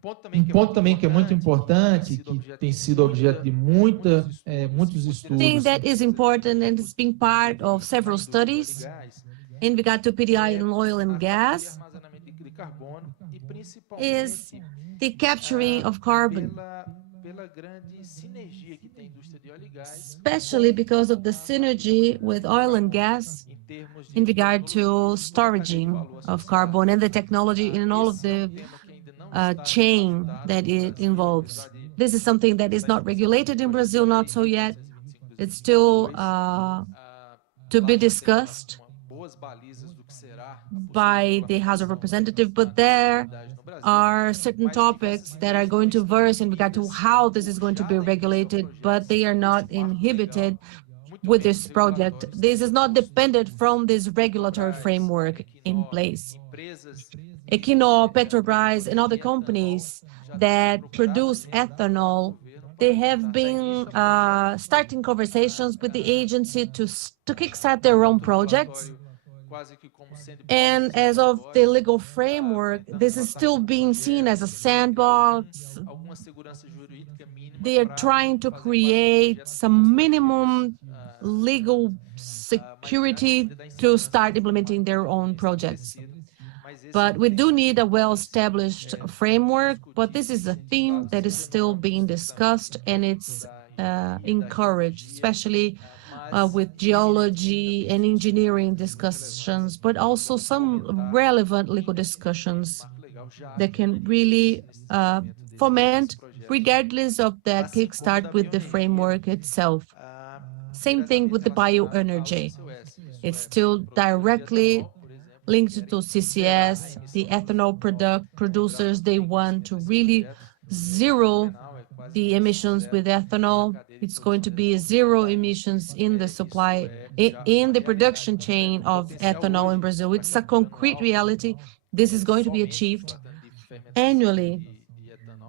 Ponto também que é muito importante, que tem sido objeto de muitos estudos. Thing that is important and it's been part of several studies in regard to PDI in oil and gas is the capturing of carbon, especially because of the synergy with oil and gas in regard to storaging of carbon and the technology in all of the chain that it involves. This is something that is not regulated in Brazil, not so yet. It's still to be discussed by the House of Representatives, but there are certain topics that are going to verse in regard to how this is going to be regulated, but they are not inhibited with this project. This is not dependent from this regulatory framework in place. Equinor, Petrobras, and other companies that produce ethanol, they have been starting conversations with the agency to kickstart their own projects. And as of the legal framework, this is still being seen as a sandbox. They are trying to create some minimum legal security to start implementing their own projects. But we do need a well-established framework, but this is a theme that is still being discussed, and it's encouraged, especially with geology and engineering discussions, but also some relevant legal discussions that can really foment, regardless of that kickstart with the framework itself. Same thing with the bioenergy. It's still directly linked to CCS, the ethanol producers, they want to really zero the emissions with ethanol. It's going to be zero emissions in the supply, in the production chain of ethanol in Brazil. It's a concrete reality. This is going to be achieved annually.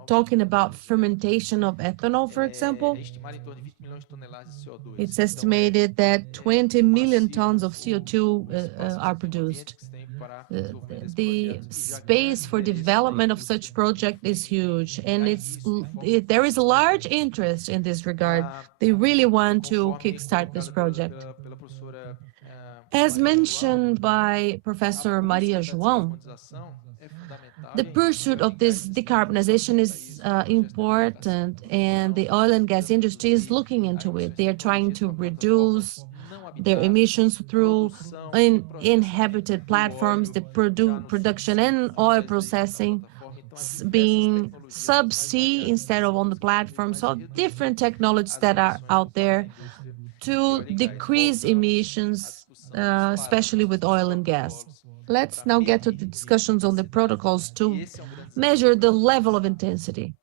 Talking about fermentation of ethanol, for example, it's estimated that 20 million tons of CO2 are produced. The space for development of such project is huge, and there is a large interest in this regard. They really want to kickstart this project. As mentioned by Professor Maria João, the pursuit of this decarbonization is important, and the oil and gas industry is looking into it. They are trying to reduce their emissions through inhabited platforms, the production and oil processing being subsea instead of on the platform. So different technologies that are out there to decrease emissions, especially with oil and gas. Let's now get to the discussions on the protocols to measure the level of intensity.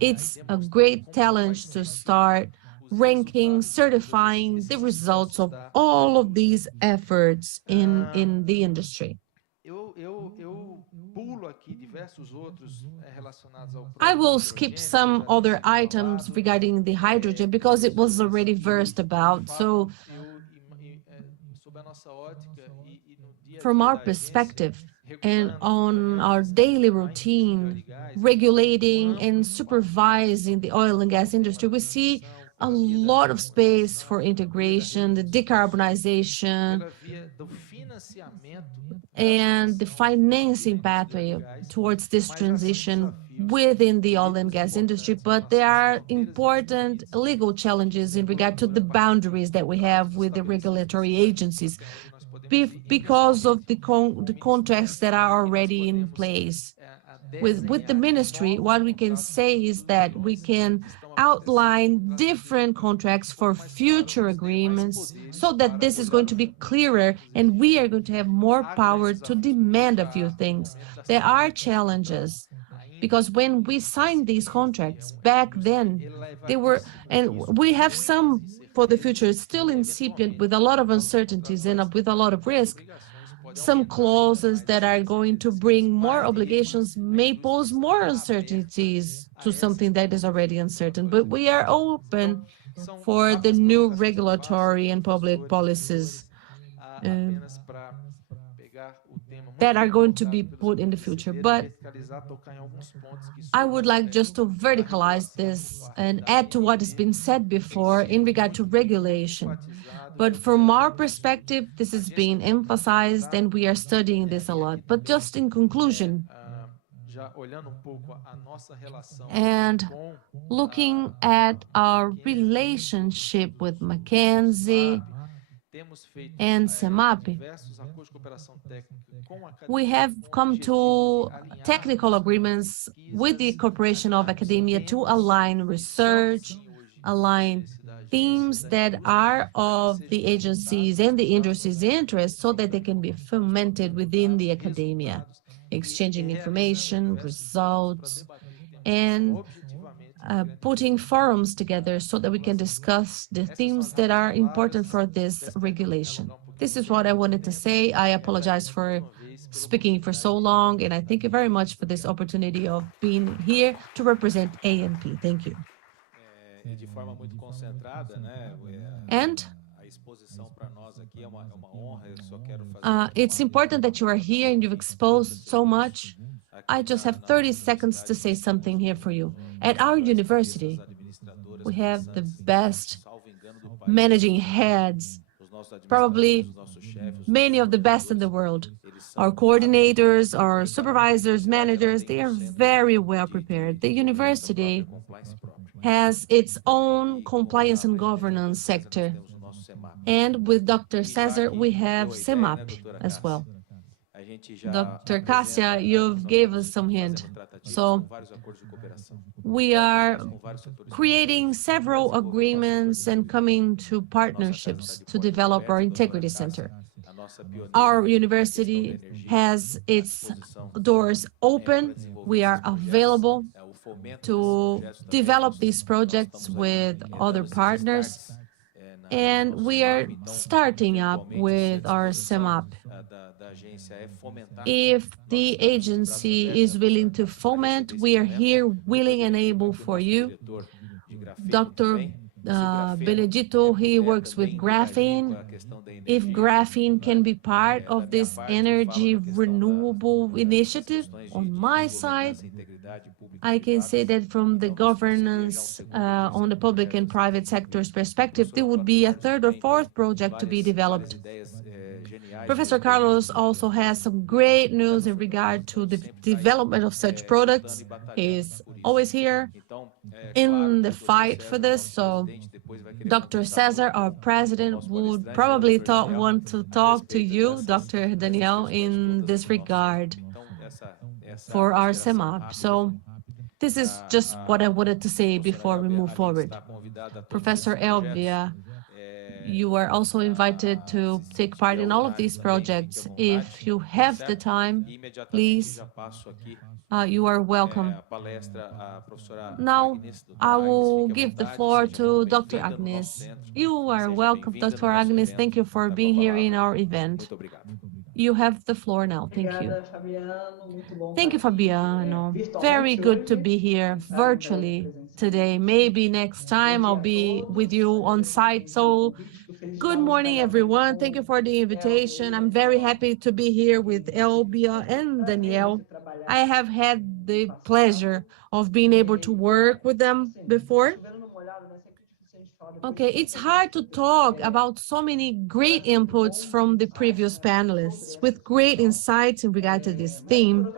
It's a great challenge to start ranking, certifying the results of all of these efforts in the industry. I will skip some other items regarding the hydrogen because it was already versed about. So from our perspective and on our daily routine, regulating and supervising the oil and gas industry, we see a lot of space for integration, the decarbonization, and the financing pathway towards this transition within the oil and gas industry. But there are important legal challenges in regard to the boundaries that we have with the regulatory agencies because of the contracts that are already in place. With the ministry, what we can say is that we can outline different contracts for future agreements so that this is going to be clearer and we are going to have more power to demand a few things. There are challenges because when we signed these contracts back then, they were, and we have some for the future, still incipient with a lot of uncertainties and with a lot of risk. Some clauses that are going to bring more obligations may pose more uncertainties to something that is already uncertain, but we are open for the new regulatory and public policies that are going to be put in the future. But I would like just to verticalize this and add to what has been said before in regard to regulation. But from our perspective, this is being emphasized and we are studying this a lot. But just in conclusion, and looking at our relationship with McKinsey and CEMAP, we have come to technical agreements with the cooperation of academia to align research, align themes that are of the agencies and the industry's interest so that they can be fomented within the academia, exchanging information, results, and putting forums together so that we can discuss the themes that are important for this regulation. This is what I wanted to say. I apologize for speaking for so long, and I thank you very much for this opportunity of being here to represent ANP. Thank you. And it's important that you are here and you've exposed so much. I just have 30 seconds to say something here for you. At our university, we have the best managing heads, probably many of the best in the world. Our coordinators, our supervisors, managers, they are very well prepared. The university has its own compliance and governance sector. And with Dr. Cesar, we have CEMAP as well. Dr. Cassia, you've gave us some hint. So we are creating several agreements and coming to partnerships to develop our integrity center. Our university has its doors open. We are available to develop these projects with other partners. And we are starting up with our CEMAP. If the agency is willing to foment, we are here willing and able for you. Dr. Benedito, he works with graphene. If graphene can be part of this energy renewable initiative, on my side, I can say that from the governance on the public and private sector's perspective, there would be a third or fourth project to be developed. Professor Carlos also has some great news in regard to the development of such products. He is always here in the fight for this. So Dr. Cesar, our president, would probably want to talk to you, Dr. Daniel, in this regard for our CEMAP. So this is just what I wanted to say before we move forward. Professor Elvia, you are also invited to take part in all of these projects. If you have the time, please, you are welcome. Now, I will give the floor to Dr. Agnes. You are welcome, Dr. Agnes. Thank you for being here in our event. You have the floor now. Thank you. Thank you, Fabiano. Very good to be here virtually today. Maybe next time I'll be with you on site. So good morning, everyone. Thank you for the invitation. I'm very happy to be here with Elbia and Danielle. I have had the pleasure of being able to work with them before. Okay, it's hard to talk about so many great inputs from the previous panelists with great insights in regard to this theme.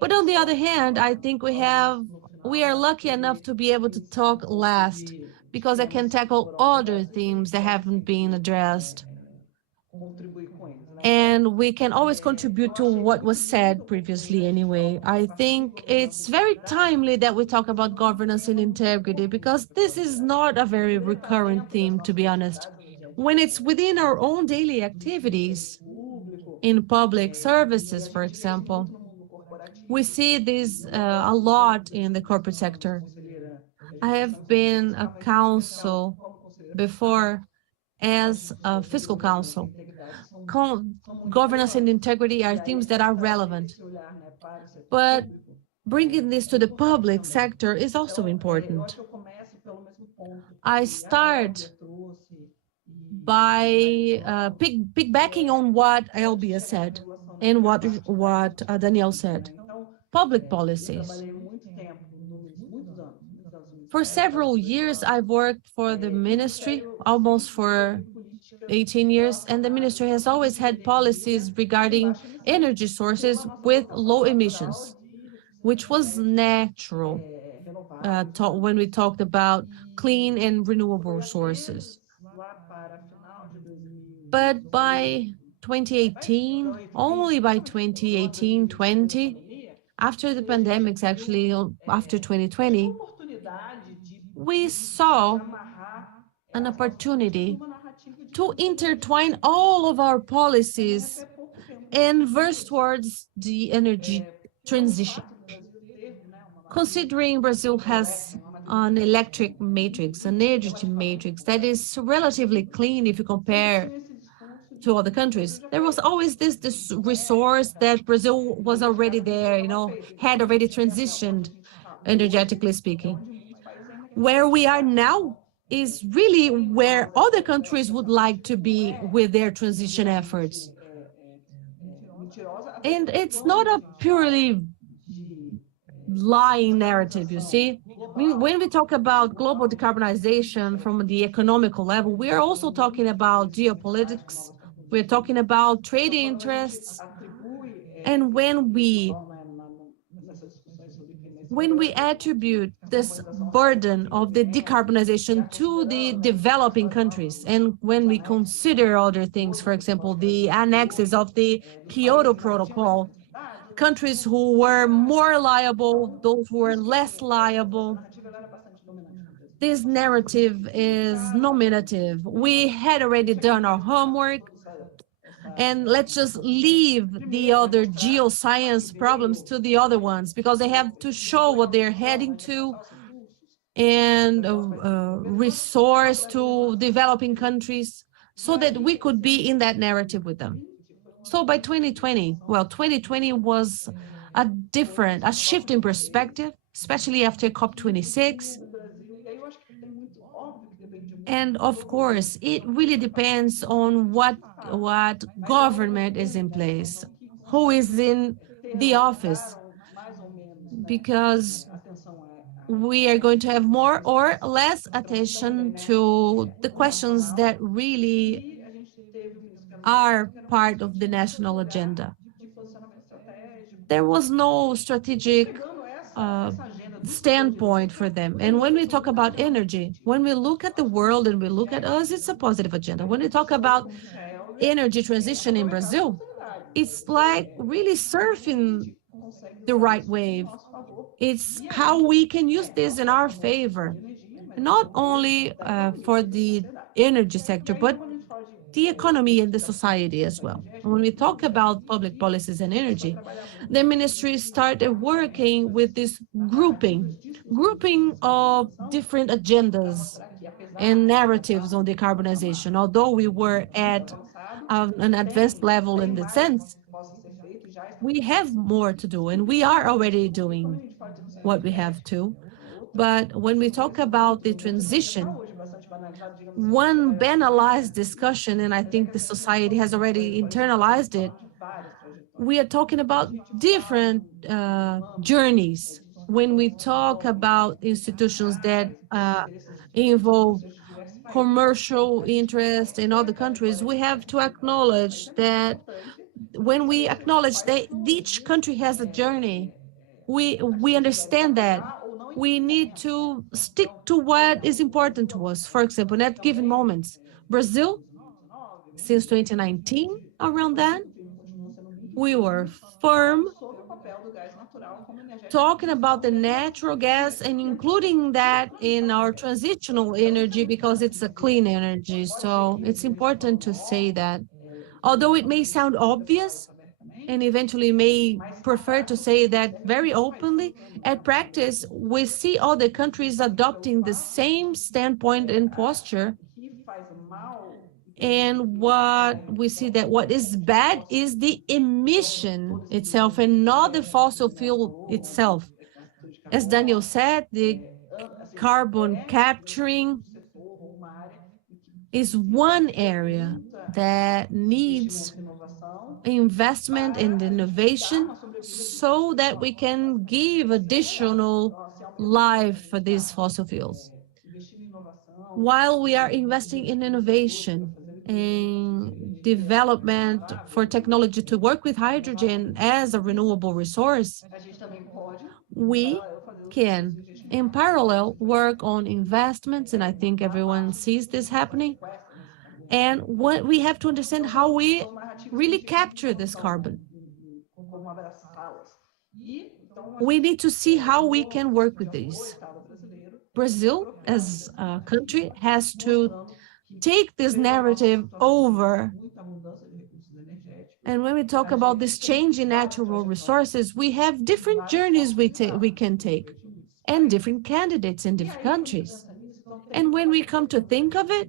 But on the other hand, I think we are lucky enough to be able to talk last because I can tackle other themes that haven't been addressed. And we can always contribute to what was said previously anyway. I think it's very timely that we talk about governance and integrity because this is not a very recurrent theme, to be honest. When it's within our own daily activities, in public services, for example, we see this a lot in the corporate sector. I have been a counsel before as a fiscal counsel. Governance and integrity are themes that are relevant, but bringing this to the public sector is also important. I start by piggybacking on what Elbia said and what Daniel said. Public policies. For several years, I've worked for the ministry, almost for 18 years, and the ministry has always had policies regarding energy sources with low emissions, which was natural when we talked about clean and renewable sources. But by 2018, only by 2018-20, after the pandemics, actually after 2020, we saw an opportunity to intertwine all of our policies and verse towards the energy transition. Considering Brazil has an electric matrix, an energy matrix that is relatively clean if you compare to other countries, there was always this resource that Brazil was already there, had already transitioned, energetically speaking. Where we are now is really where other countries would like to be with their transition efforts. And it's not a purely lying narrative, you see. When we talk about global decarbonization from the economical level, we are also talking about geopolitics. We're talking about trade interests. And when we attribute this burden of the decarbonization to the developing countries, and when we consider other things, for example, the annexes of the Kyoto Protocol, countries who were more liable, those who were less liable, this narrative is nominative. We had already done our homework. and let's just leave the other geoscience problems to the other ones, because they have to show what they're heading to and resource to developing countries so that we could be in that narrative with them. So by 2020, well, 2020 was a shift in perspective, especially after COP26. And of course, it really depends on what government is in place, who is in the office, because we are going to have more or less attention to the questions that really are part of the national agenda. There was no strategic standpoint for them. And when we talk about energy, when we look at the world and we look at us, it's a positive agenda. When we talk about energy transition in Brazil, it's like really surfing the right wave. It's how we can use this in our favor, not only for the energy sector, but the economy and the society as well. When we talk about public policies and energy, the ministry started working with this grouping of different agendas and narratives on decarbonization. Although we were at an advanced level in the sense, we have more to do, and we are already doing what we have to. But when we talk about the transition, one banalized discussion, and I think the society has already internalized it, we are talking about different journeys. When we talk about institutions that involve commercial interest in other countries, we have to acknowledge that when we acknowledge that each country has a journey, we understand that we need to stick to what is important to us. For example, at given moments, Brazil, since 2019, around that, we were firm talking about the natural gas and including that in our transitional energy because it's a clean energy. So it's important to say that. Although it may sound obvious, and eventually may prefer to say that very openly, at practice, we see all the countries adopting the same standpoint and posture. And what we see that what is bad is the emission itself and not the fossil fuel itself. As Daniel said, the carbon capturing is one area that needs investment and innovation so that we can give additional life for these fossil fuels. While we are investing in innovation and development for technology to work with hydrogen as a renewable resource, we can, in parallel, work on investments, and I think everyone sees this happening. And what we have to understand how we really capture this carbon. We need to see how we can work with these. Brazil, as a country, has to take this narrative over. And when we talk about this change in natural resources, we have different journeys we can take and different candidates in different countries. And when we come to think of it,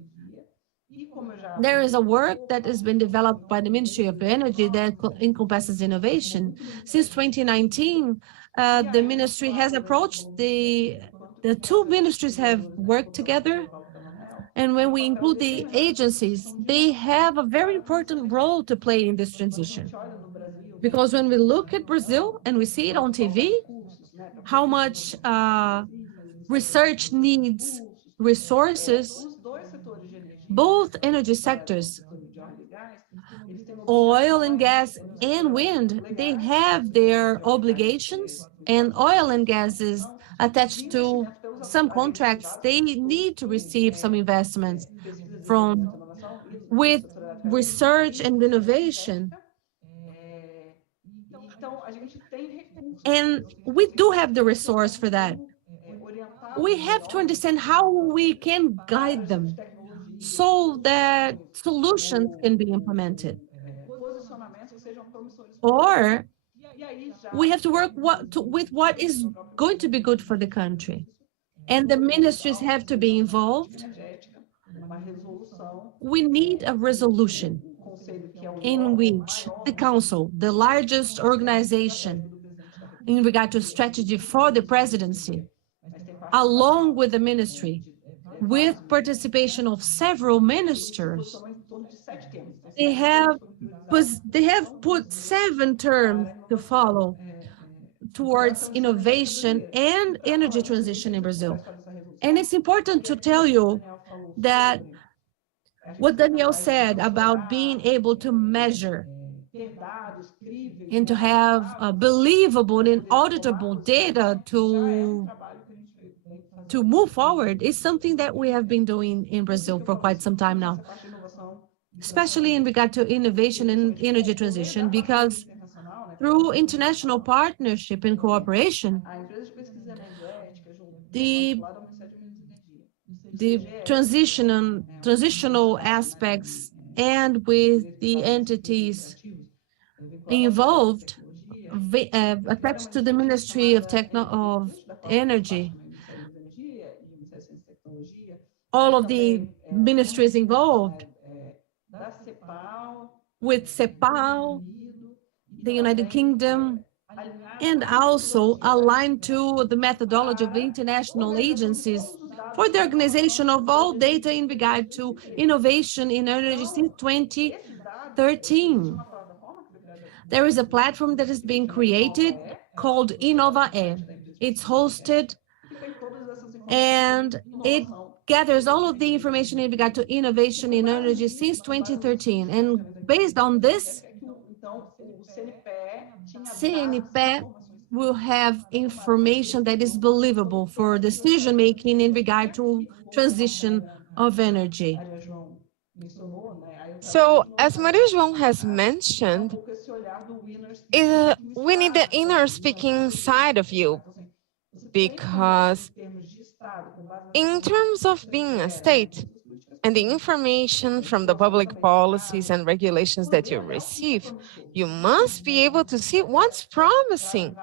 there is a work that has been developed by the Ministry of Energy that encompasses innovation. Since 2019, the ministry has approached the two ministries have worked together. And when we include the agencies, they have a very important role to play in this transition. Because when we look at Brazil and we see it on TV, how much research needs resources, both energy sectors, oil and gas and wind, they have their obligations, and oil and gas is attached to some contracts. They need to receive some investments with research and innovation. And we do have the resource for that. We have to understand how we can guide them so that solutions can be implemented. or we have to work with what is going to be good for the country. And the ministries have to be involved. We need a resolution in which the council, the largest organization in regard to strategy for the presidency, along with the ministry, with participation of several ministers, they have put 7 terms to follow towards innovation and energy transition in Brazil. And it's important to tell you that what Daniel said about being able to measure and to have believable and auditable data to move forward is something that we have been doing in Brazil for quite some time now, especially in regard to innovation and energy transition, because through international partnership and cooperation, the transitional aspects and with the entities involved, attached to the Ministry of Energy, all of the ministries involved, with CEPAL, the United Kingdom, and also aligned to the methodology of the international agencies for the organization of all data in regard to innovation in energy since 2013. There is a platform that is being created called InovaE. It's hosted and it gathers all of the information in regard to innovation in energy since 2013. And based on this, CNPE will have information that is believable for decision-making in regard to transition of energy. So, as Maria João has mentioned, we need the inner speaking side of you, because in terms of being a state and the information from the public policies and regulations that you receive, you must be able to see what's promising.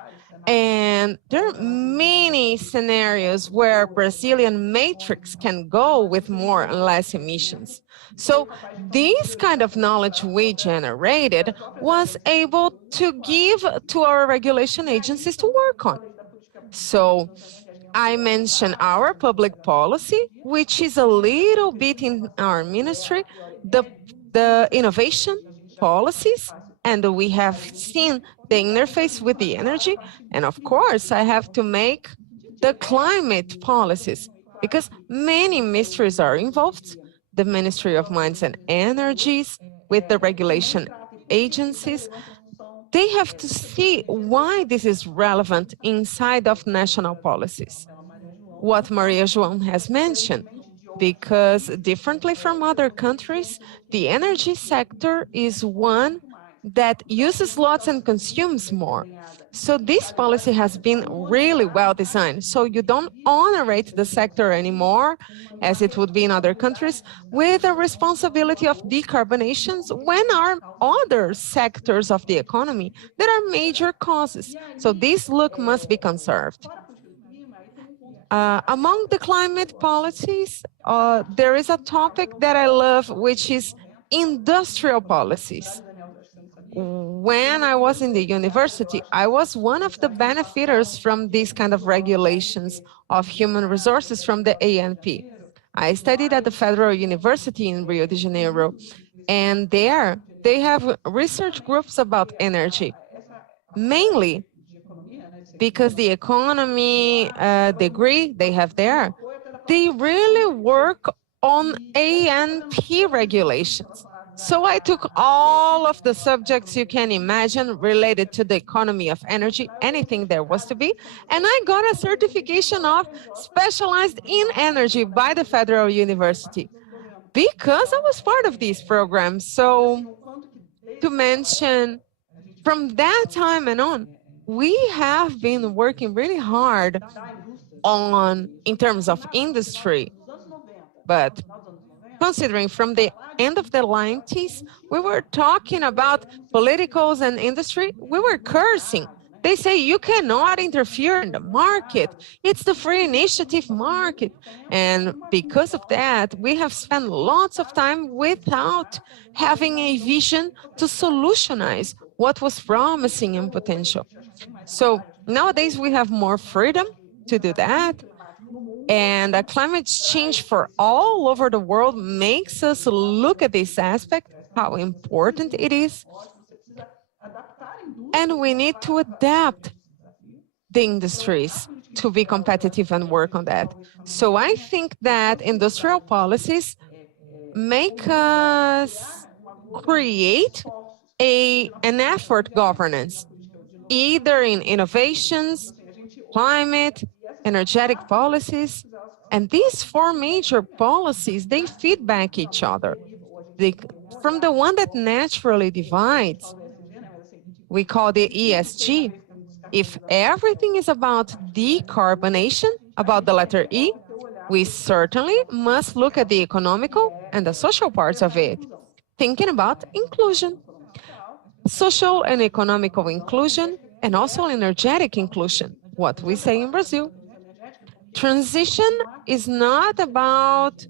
And there are many scenarios where Brazilian matrix can go with more and less emissions. So this kind of knowledge we generated was able to give to our regulation agencies to work on. So I mentioned our public policy, which is a little bit in our ministry, the innovation policies, and we have seen the interface with the energy. And of course, I have to make the climate policies, because many ministries are involved, the Ministry of Mines and Energies, with the regulation agencies. They have to see why this is relevant inside of national policies. What Maria João has mentioned, because differently from other countries, the energy sector is one that uses lots and consumes more. So this policy has been really well designed. So you don't onerate the sector anymore, as it would be in other countries, with a responsibility of decarbonation when are other sectors of the economy that are major causes. So this look must be conserved. Among the climate policies, there is a topic that I love, which is industrial policies. When I was in the university, I was one of the benefiters from these kind of regulations of human resources from the ANP. I studied at the Federal University in Rio de Janeiro, and there they have research groups about energy, mainly because the economy degree they have there, they really work on ANP regulations. So I took all of the subjects you can imagine related to the economy of energy, anything there was to be, and I got a certification of specialized in energy by the Federal University because I was part of these programs. So to mention, from that time and on, we have been working really hard in terms of industry, but considering from the end of the 90s, we were talking about politicals and industry, we were cursing. They say you cannot interfere in the market. It's the free initiative market. And because of that, we have spent lots of time without having a vision to solutionize what was promising and potential. So nowadays we have more freedom to do that. And climate change for all over the world makes us look at this aspect, how important it is. And we need to adapt the industries to be competitive and work on that. So I think that industrial policies make us create an effort governance, either in innovations, climate, energetic policies. And these four major policies, they feedback each other. From the one that naturally divides, we call the ESG. If everything is about decarbonation, about the letter E, we certainly must look at the economical and the social parts of it, thinking about inclusion, social and economical inclusion, and also energetic inclusion, what we say in Brazil. Transition is not about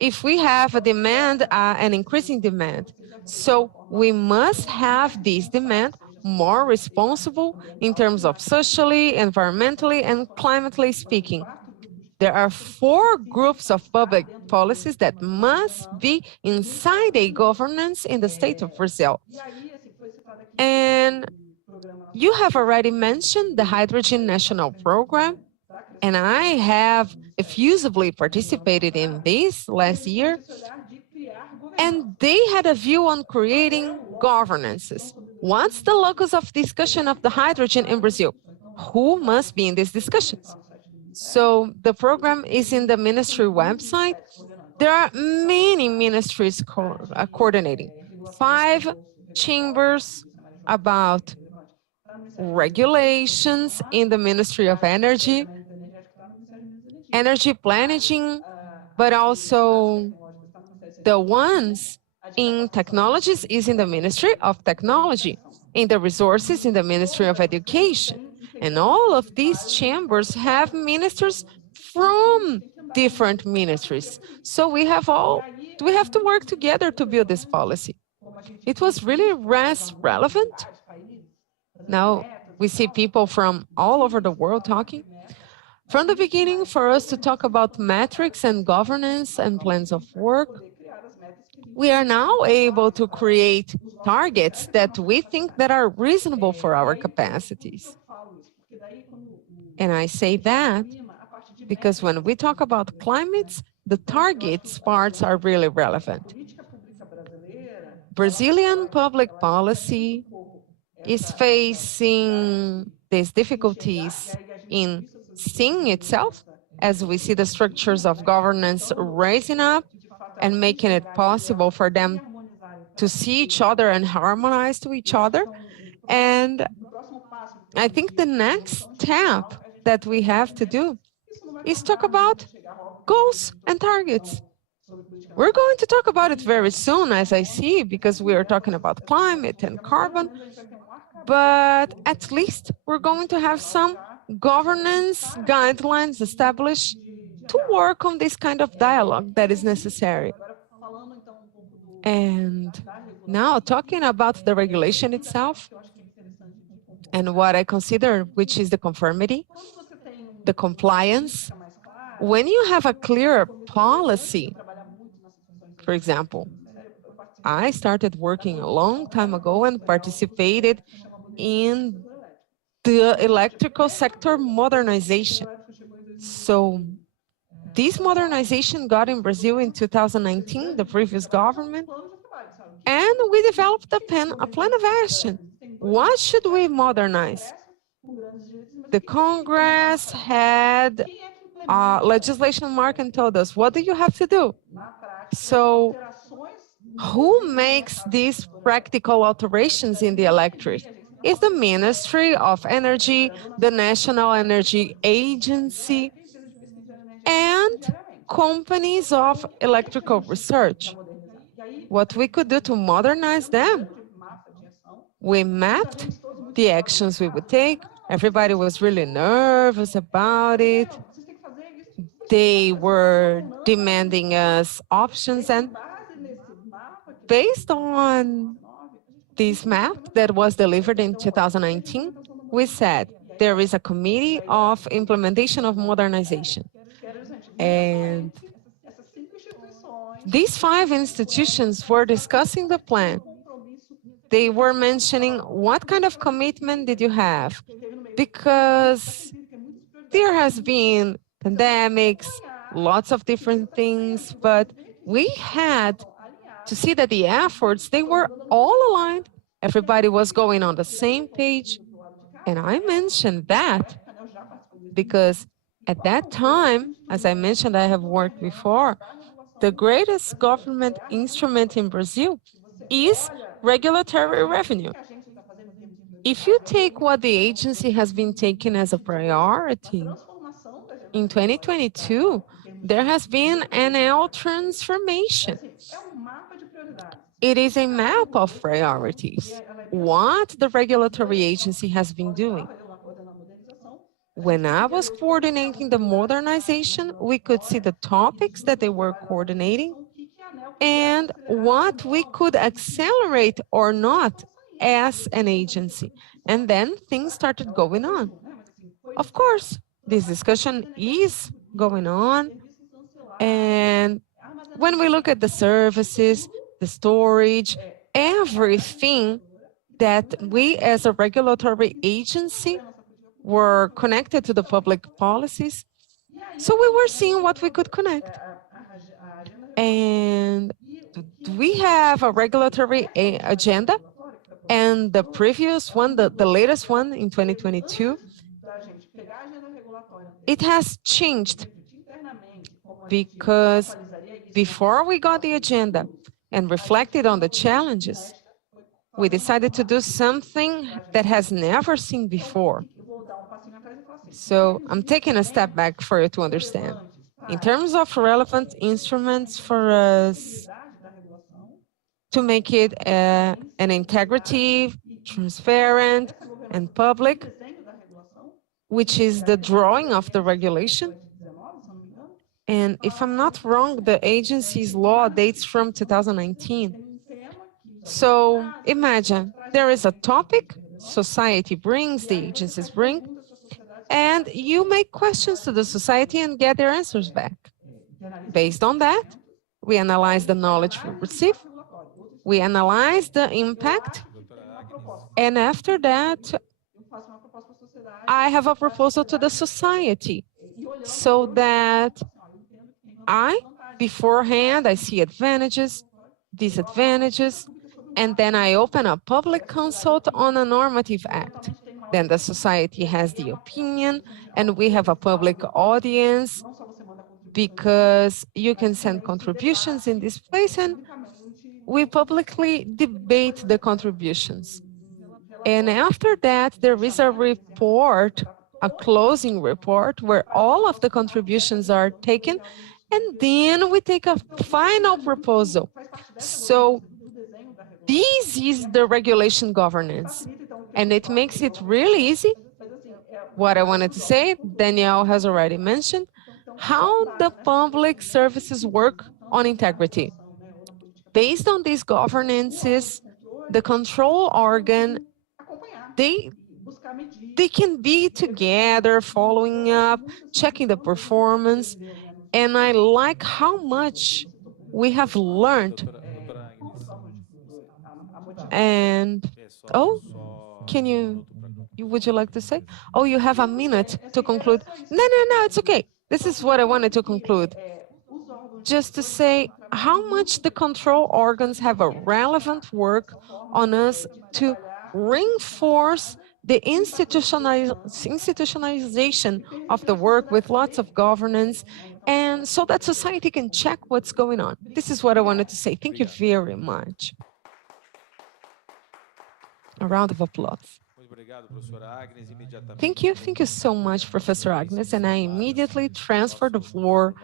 if we have a demand, an increasing demand. So we must have this demand more responsible in terms of socially, environmentally, and climately speaking. There are four groups of public policies that must be inside a governance in the state of Brazil. And you have already mentioned the Hydrogen National Program, and I have effusively participated in this last year. And they had a view on creating governances. What's the locus of discussion of the hydrogen in Brazil? Who must be in these discussions? So the program is in the ministry website. There are many ministries coordinating. 5 chambers about regulations in the Ministry of Energy, energy planning, but also the ones in technologies is in the Ministry of Technology, in the resources in the Ministry of Education. And all of these chambers have ministers from different ministries. So we have to work together to build this policy. It was really relevant. Now we see people from all over the world talking. From the beginning, for us to talk about metrics and governance and plans of work, we are now able to create targets that we think that are reasonable for our capacities. And I say that because when we talk about climates, the targets parts are really relevant. Brazilian public policy is facing these difficulties in seeing itself, as we see the structures of governance rising up and making it possible for them to see each other and harmonize to each other. And I think the next step that we have to do is talk about goals and targets. We're going to talk about it very soon, as I see, because we are talking about climate and carbon, but at least we're going to have some governance guidelines established to work on this kind of dialogue that is necessary. And now talking about the regulation itself and what I consider, which is the conformity, the compliance. When you have a clear policy, for example, I started working a long time ago and participated in the electrical sector modernization. So this modernization got in Brazil in 2019, the previous government, and we developed a plan of action. What should we modernize? The Congress had legislation mark and told us, what do you have to do? So who makes these practical alterations in the electric? It's the Ministry of Energy, the National Energy Agency, and companies of electrical research. What we could do to modernize them? We mapped the actions we would take. Everybody was really nervous about it. They were demanding us options, and based on this map that was delivered in 2019, we said there is a committee of implementation of modernization. And these 5 institutions were discussing the plan. They were mentioning, what kind of commitment did you have? Because there has been pandemics, lots of different things, but we had to see that the efforts, they were all aligned. Everybody was going on the same page. And I mentioned that because at that time, as I mentioned, I have worked before, the greatest government instrument in Brazil is regulatory revenue. If you take what the agency has been taking as a priority, in 2022, there has been an L transformation. It is a map of priorities, what the regulatory agency has been doing. When I was coordinating the modernization, we could see the topics that they were coordinating and what we could accelerate or not as an agency. And then things started going on. Of course, this discussion is going on. And when we look at the services, the storage, everything that we as a regulatory agency were connected to the public policies. So we were seeing what we could connect. And we have a regulatory agenda, and the previous one, the latest one in 2022, it has changed because before we got the agenda and reflected on the challenges, we decided to do something that has never seen before. So I'm taking a step back for you to understand. In terms of relevant instruments for us to make it an integrity, transparent, and public, which is the drawing of the regulation. And if I'm not wrong, the agency's law dates from 2019. So imagine there is a topic, society brings, the agencies bring, and you make questions to the society and get their answers back. Based on that, we analyze the knowledge we receive, we analyze the impact, and after that, I have a proposal to the society so that beforehand, I see advantages, disadvantages, and then I open a public consult on a normative act. Then the society has the opinion, and we have a public audience because you can send contributions in this place, and we publicly debate the contributions. And after that, there is a report, a closing report, where all of the contributions are taken, and then we take a final proposal. So this is the regulation governance, and it makes it really easy. What I wanted to say, Danielle has already mentioned, how the public services work on integrity. Based on these governances, the control organ, they can be together, following up, checking the performance, and I like how much we have learned. And, would you like to say? Oh, you have a minute to conclude. No, it's okay. This is what I wanted to conclude. Just to say how much the control organs have a relevant work on us to reinforce the institutionalization of the work with lots of governance, and so that society can check what's going on. This is what I wanted to say. Thank you very much. A round of applause. Thank you so much, Professor Agnes, and I immediately transfer the floor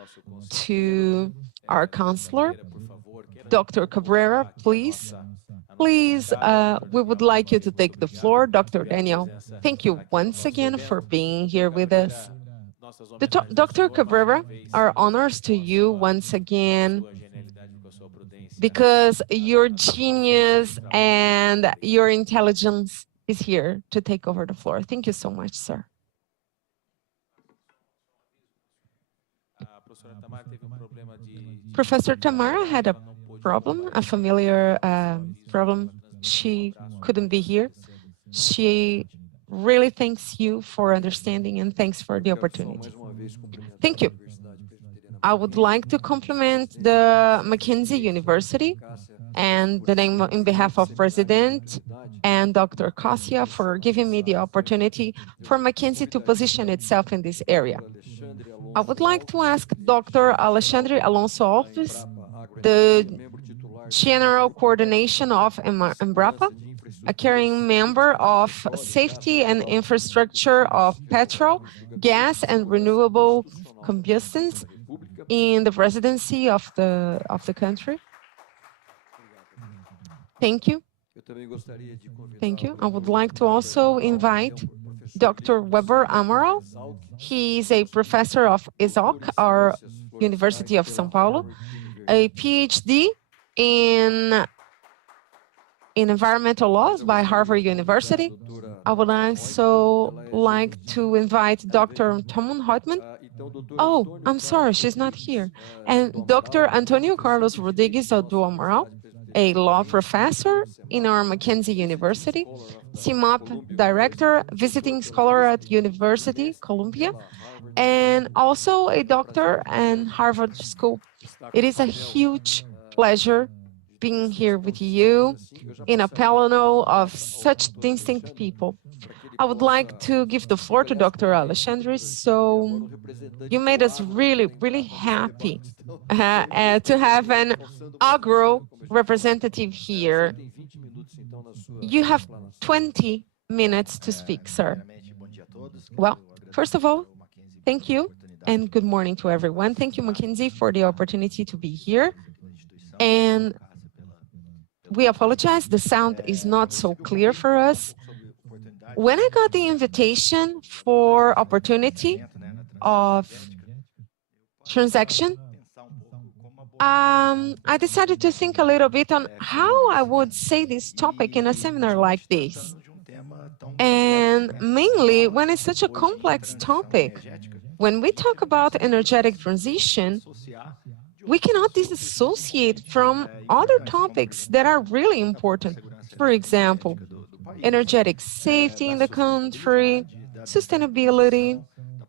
to our counselor, Dr. Cabrera, please. Please, we would like you to take the floor, Dr. Daniel. Thank you once again for being here with us. Dr. Cabrera, our honors to you once again, because your genius and your intelligence is here to take over the floor. Thank you so much, sir. Professor Tamara had a problem, a familiar problem. She couldn't be here. She really thanks you for understanding and thanks for the opportunity. Thank you. I would like to compliment the McKinsey University and the name in behalf of President and Dr. Cassia for giving me the opportunity for McKinsey to position itself in this area. I would like to ask Dr. Alexandre Alonso Alves, the General Coordination of Embrapa, a caring member of Safety and Infrastructure of Petrol, Gas and Renewable Combustions in the presidency of the country. Thank you. Thank you. I would like to also invite Dr. Weber Amaral. He is a professor of ESOC, our University of São Paulo, a PhD in environmental laws by Harvard University. I would also like to invite Dr. Tomon Houtman. Oh, I'm sorry, she's not here. And Dr. Antonio Carlos Rodrigues do Amaral, a law professor in our McKinsey University, CIMAP director, visiting scholar at University, Columbia, and also a doctor at Harvard School. It is a huge pleasure being here with you in a panel of such distinct people. I would like to give the floor to Dr. Alexandre. So you made us really, really happy to have an agro representative here. You have 20 minutes to speak, sir. Well, first of all, thank you and good morning to everyone. Thank you, McKinsey, for the opportunity to be here. And we apologize, the sound is not so clear for us. When I got the invitation for opportunity of transaction, I decided to think a little bit on how I would say this topic in a seminar like this. And mainly when it's such a complex topic, when we talk about energetic transition, we cannot disassociate from other topics that are really important. For example, energetic safety in the country, sustainability,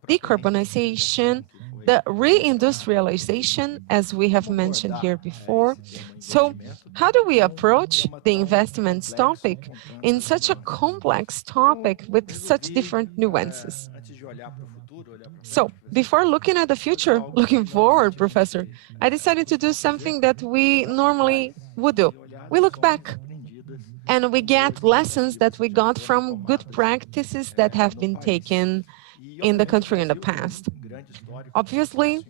decarbonization, the reindustrialization, as we have mentioned here before. So how do we approach the investments topic in such a complex topic with such different nuances? So before looking at the future, looking forward, Professor, I decided to do something that we normally would do. We look back and we get lessons that we got from good practices that have been taken in the country in the past. Obviously,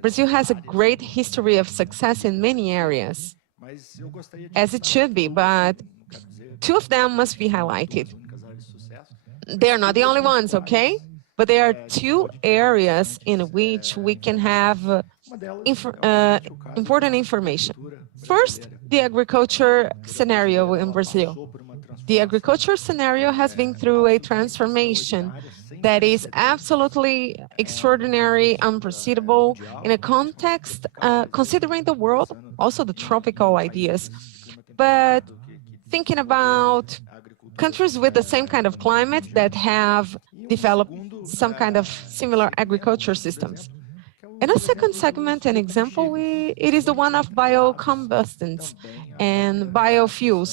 Brazil has a great history of success in many areas, as it should be, but two of them must be highlighted. They're not the only ones, okay? But there are two areas in which we can have important information. First, the agriculture scenario in Brazil. The agriculture scenario has been through a transformation that is absolutely extraordinary, unprecedented in a context, considering the world, also the tropical ideas, but thinking about countries with the same kind of climate that have developed some kind of similar agriculture systems. In a second segment, an example, it is the one of biocombustants and biofuels.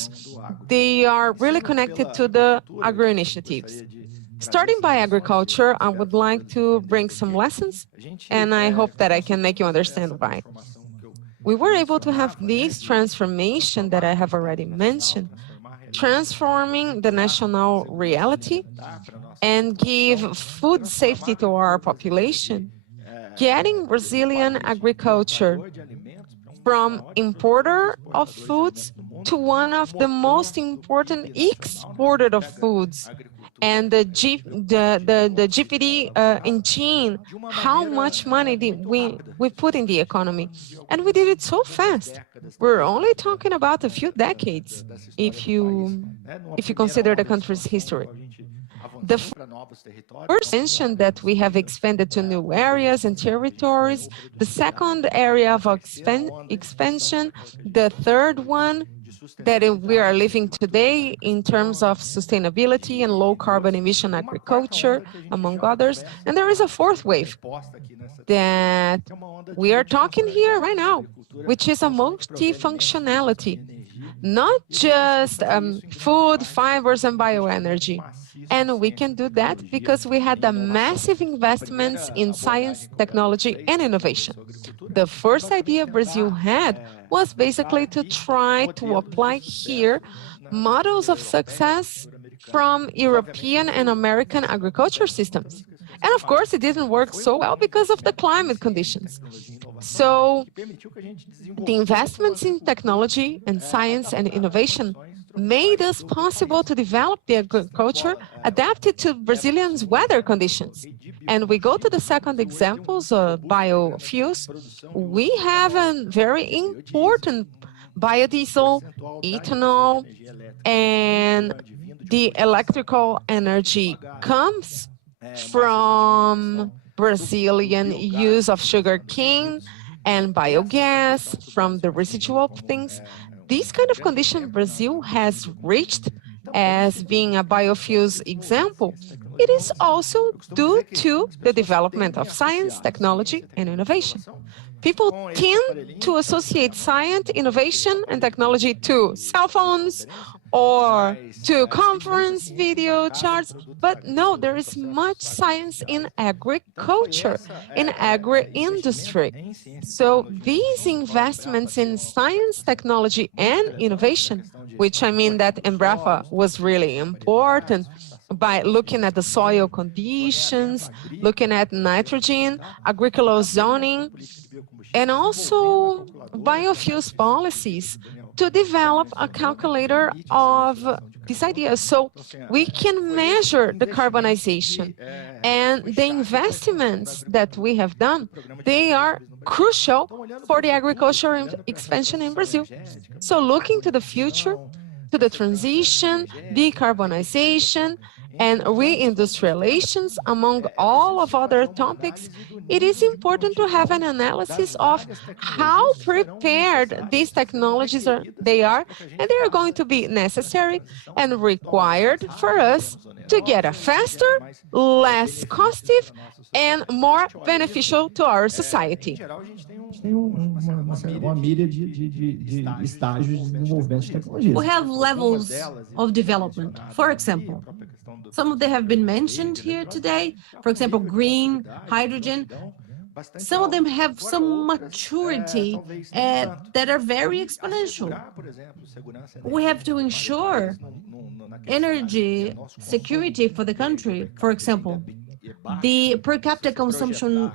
They are really connected to the agro initiatives. Starting by agriculture, I would like to bring some lessons, and I hope that I can make you understand why. We were able to have this transformation that I have already mentioned transforming the national reality and give food safety to our population, getting Brazilian agriculture from importer of foods to one of the most important exporter of foods. And the GPD engine, how much money did we put in the economy? And we did it so fast. We're only talking about a few decades, if you consider the country's history. The first mentioned that we have expanded to new areas and territories. The second area of expansion, the third one that we are living today in terms of sustainability and low carbon emission agriculture, among others. And there is a fourth wave that we are talking here right now, which is a multifunctionality, not just food, fibers, and bioenergy. And we can do that because we had the massive investments in science, technology, and innovation. The first idea Brazil had was basically to try to apply here models of success from European and American agriculture systems. And of course, it didn't work so well because of the climate conditions. So the investments in technology and science and innovation made us possible to develop the agriculture adapted to Brazilians' weather conditions. And we go to the second examples of biofuels. We have a very important biodiesel, ethanol, and the electrical energy comes from Brazilian use of sugarcane and biogas from the residual things. This kind of condition Brazil has reached as being a biofuels example. It is also due to the development of science, technology, and innovation. People tend to associate science, innovation, and technology to cell phones or to conference video charts, but no, there is much science in agriculture, in agri-industry. So these investments in science, technology, and innovation, which I mean that Embrapa was really important by looking at the soil conditions, looking at nitrogen, agricultural zoning, and also biofuels policies to develop a calculator of this idea. So we can measure the carbonization, and the investments that we have done, they are crucial for the agricultural expansion in Brazil. So looking to the future, to the transition, decarbonization, and reindustrializations, among all of other topics, it is important to have an analysis of how prepared these technologies are, and they are going to be necessary and required for us to get a faster, less costly, and more beneficial to our society. We have levels of development. For example, some of them have been mentioned here today. For example, green, hydrogen. Some of them have some maturity that are very exponential. We have to ensure energy security for the country. For example, the per capita consumption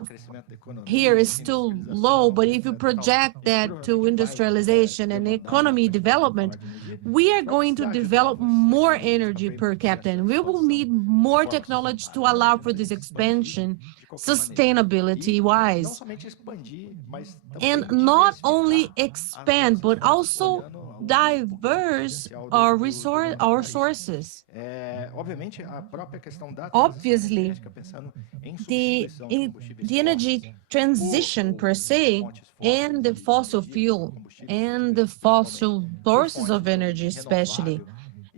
here is still low, but if you project that to industrialization and economy development, we are going to develop more energy per capita, and we will need more technology to allow for this expansion, sustainability-wise. And not only expand, but also diverse our sources. Obviously, the energy transition per se, and the fossil fuel, and the fossil sources of energy especially,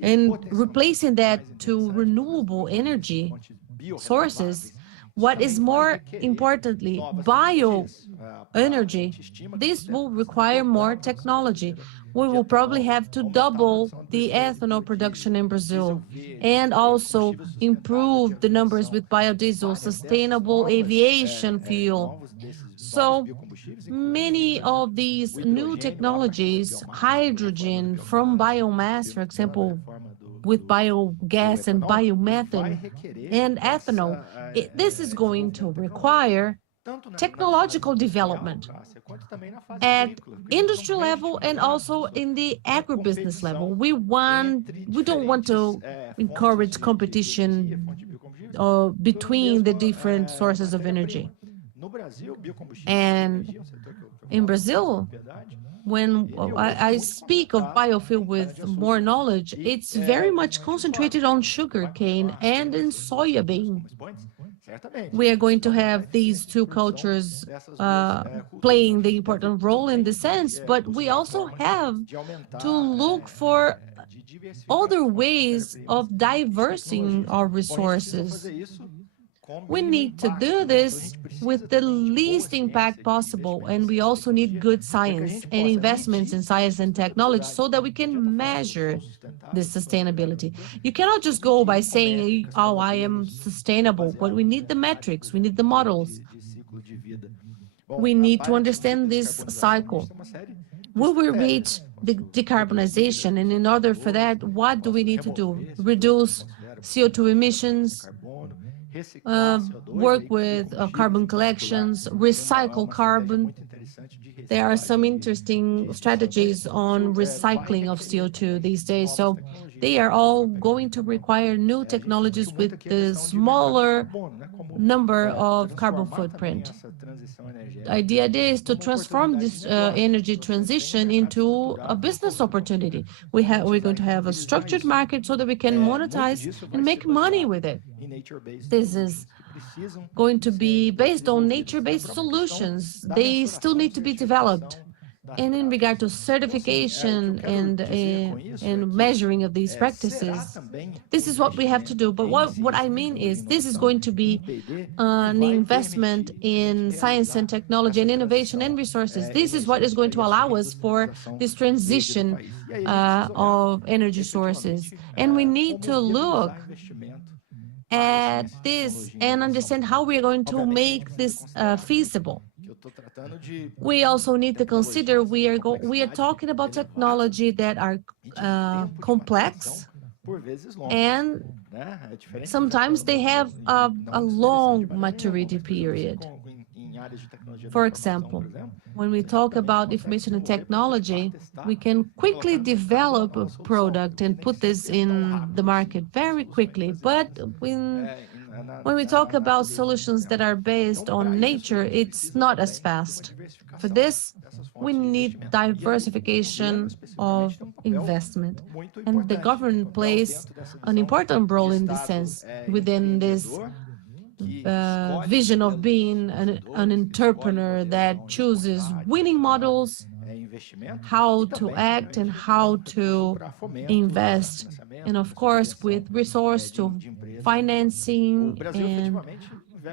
and replacing that to renewable energy sources, what is more importantly, bioenergy, this will require more technology. We will probably have to double the ethanol production in Brazil and also improve the numbers with biodiesel, sustainable aviation fuel. So many of these new technologies, hydrogen from biomass, for example, with biogas and biomethane and ethanol, this is going to require technological development at industry level and also in the agribusiness level. We don't want to encourage competition between the different sources of energy. And in Brazil, when I speak of biofuel with more knowledge, it's very much concentrated on sugarcane and in soybean. We are going to have these two cultures playing the important role in the sense, but we also have to look for other ways of diversing our resources. We need to do this with the least impact possible, and we also need good science and investments in science and technology so that we can measure this sustainability. You cannot just go by saying, oh, I am sustainable, but we need the metrics, we need the models. We need to understand this cycle. Will we reach the decarbonization? And in order for that, what do we need to do? Reduce CO2 emissions, work with carbon collections, recycle carbon. There are some interesting strategies on recycling of CO2 these days. So they are all going to require new technologies with the smaller number of carbon footprint. The idea is to transform this energy transition into a business opportunity. We're going to have a structured market so that we can monetize and make money with it. This is going to be based on nature-based solutions. They still need to be developed. And in regard to certification and measuring of these practices, this is what we have to do. But what I mean is this is going to be an investment in science and technology and innovation and resources. This is what is going to allow us for this transition of energy sources. And we need to look at this and understand how we are going to make this feasible. We also need to consider we are talking about technology that are complex, and sometimes they have a long maturity period. For example, when we talk about information and technology, we can quickly develop a product and put this in the market very quickly. But when we talk about solutions that are based on nature, it's not as fast. For this, we need diversification of investment. And the government plays an important role in this sense within this vision of being an entrepreneur that chooses winning models, how to act and how to invest, and of course with resource to financing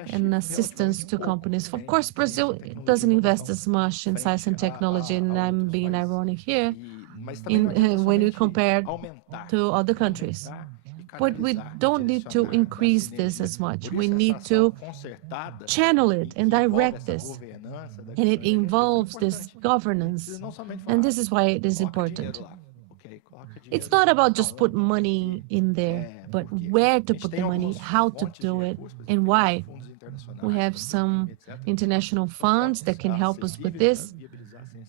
and assistance to companies. Of course, Brazil doesn't invest as much in science and technology, and I'm being ironic here when we compare to other countries. But we don't need to increase this as much. We need to channel it and direct this. And it involves this governance. And this is why it is important. It's not about just put money in there, but where to put the money, how to do it, and why. We have some international funds that can help us with this.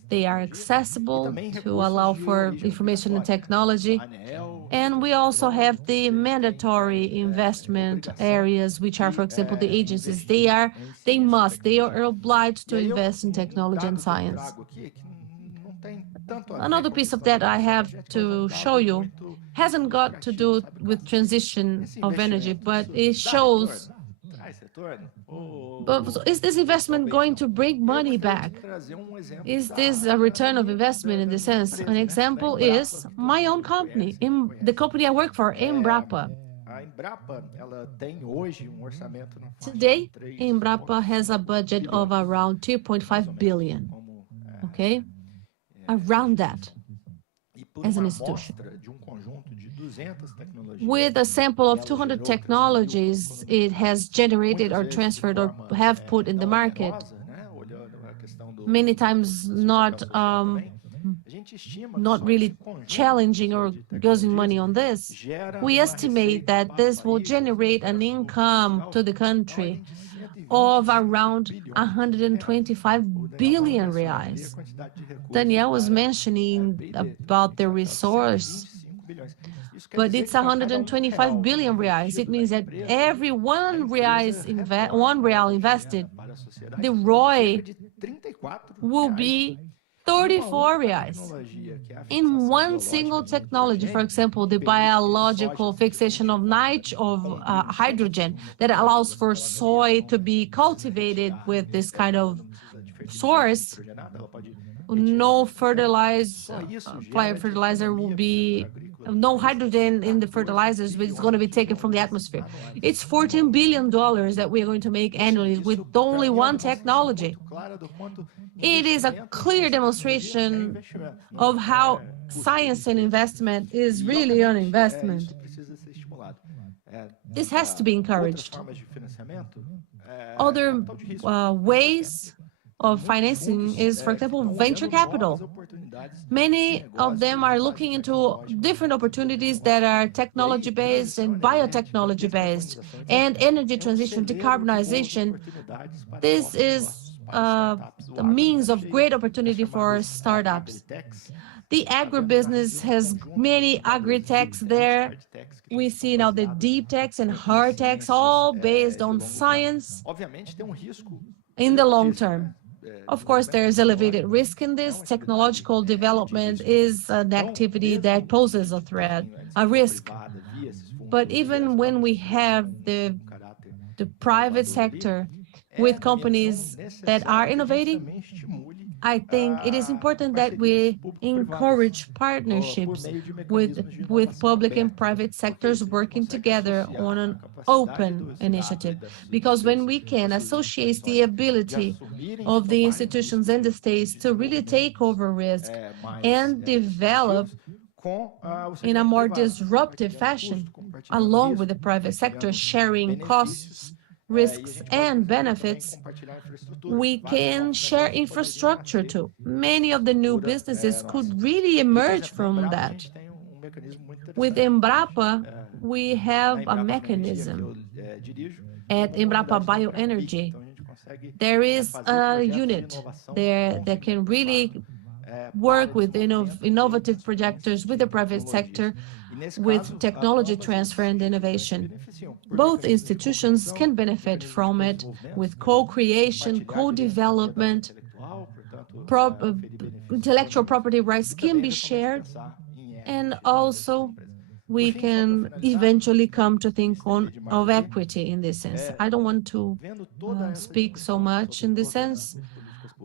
They are accessible to allow for information and technology. And we also have the mandatory investment areas, which are, for example, the agencies. They are obliged to invest in technology and science. Another piece of that I have to show you hasn't got to do with transition of energy, but it shows. But is this investment going to bring money back? Is this a return of investment in the sense? An example is my own company, the company I work for, Embrapa. Today, Embrapa has a budget of around 2.5 billion, okay? Around that, as an institution. With a sample of 200 technologies it has generated or transferred or have put in the market. many times not really challenging or losing money on this, we estimate that this will generate an income to the country of around 125 billion reais. Daniel was mentioning about the resource, but it's 125 billion reais. It means that every one real invested, the ROI will be 34 reais in one single technology. For example, the biological fixation of hydrogen that allows for soy to be cultivated with this kind of source. No fertilizer will be, no hydrogen in the fertilizers, but it's going to be taken from the atmosphere. It's $14 billion that we're going to make annually with only one technology. It is a clear demonstration of how science and investment is really an investment. This has to be encouraged. Other ways of financing is, for example, venture capital. Many of them are looking into different opportunities that are technology-based and biotechnology-based, and energy transition, decarbonization. This is the means of great opportunity for startups. The agribusiness has many agri-techs there. We see now the deep techs and hard techs, all based on science in the long term. Of course, there is elevated risk in this. Technological development is an activity that poses a threat, a risk. But even when we have the private sector with companies that are innovating, I think it is important that we encourage partnerships with public and private sectors working together on an open initiative. Because when we can associate the ability of the institutions and the states to really take over risk and develop in a more disruptive fashion, along with the private sector sharing costs, risks, and benefits, we can share infrastructure too. Many of the new businesses could really emerge from that. With Embrapa, we have a mechanism at Embrapa Bioenergy. There is a unit there that can really work with innovative projectors with the private sector, with technology transfer and innovation. Both institutions can benefit from it with co-creation, co-development, intellectual property rights can be shared, and also we can eventually come to think of equity in this sense. I don't want to speak so much in this sense,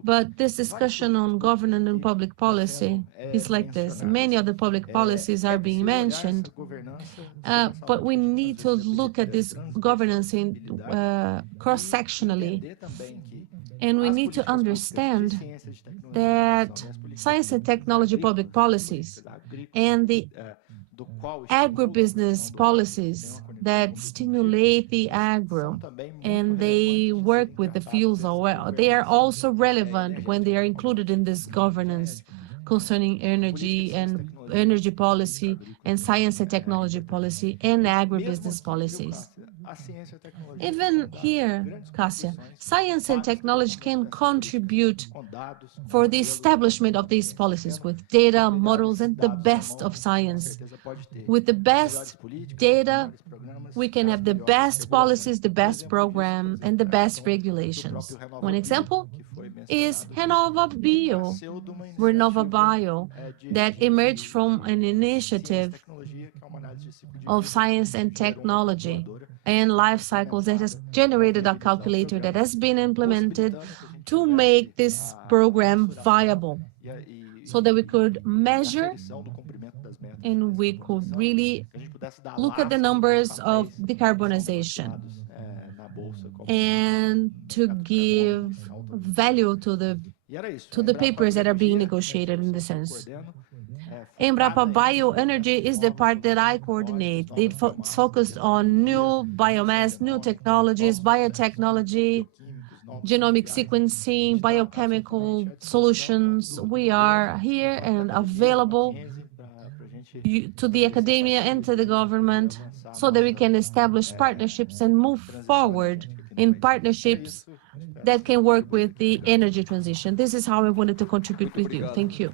but this discussion on governance and public policy is like this. Many of the public policies are being mentioned, but we need to look at this governance in cross-sectionally. And we need to understand that science and technology public policies and the agribusiness policies that stimulate the agro and they work with the fuels oil, they are also relevant when they are included in this governance concerning energy and energy policy and science and technology policy and agribusiness policies. Even here, Cássia, science and technology can contribute for the establishment of these policies with data, models, and the best of science. With the best data, we can have the best policies, the best program, and the best regulations. One example is Renova Bio, that emerged from an initiative of science and technology and life cycles that has generated a calculator that has been implemented to make this program viable so that we could measure and we could really look at the numbers of decarbonization and to give value to the papers that are being negotiated in this sense. Embrapa Bioenergy is the part that I coordinate. It's focused on new biomass, new technologies, biotechnology, genomic sequencing, biochemical solutions. We are here and available to the academia and to the government so that we can establish partnerships and move forward in partnerships that can work with the energy transition. This is how I wanted to contribute with you. Thank you.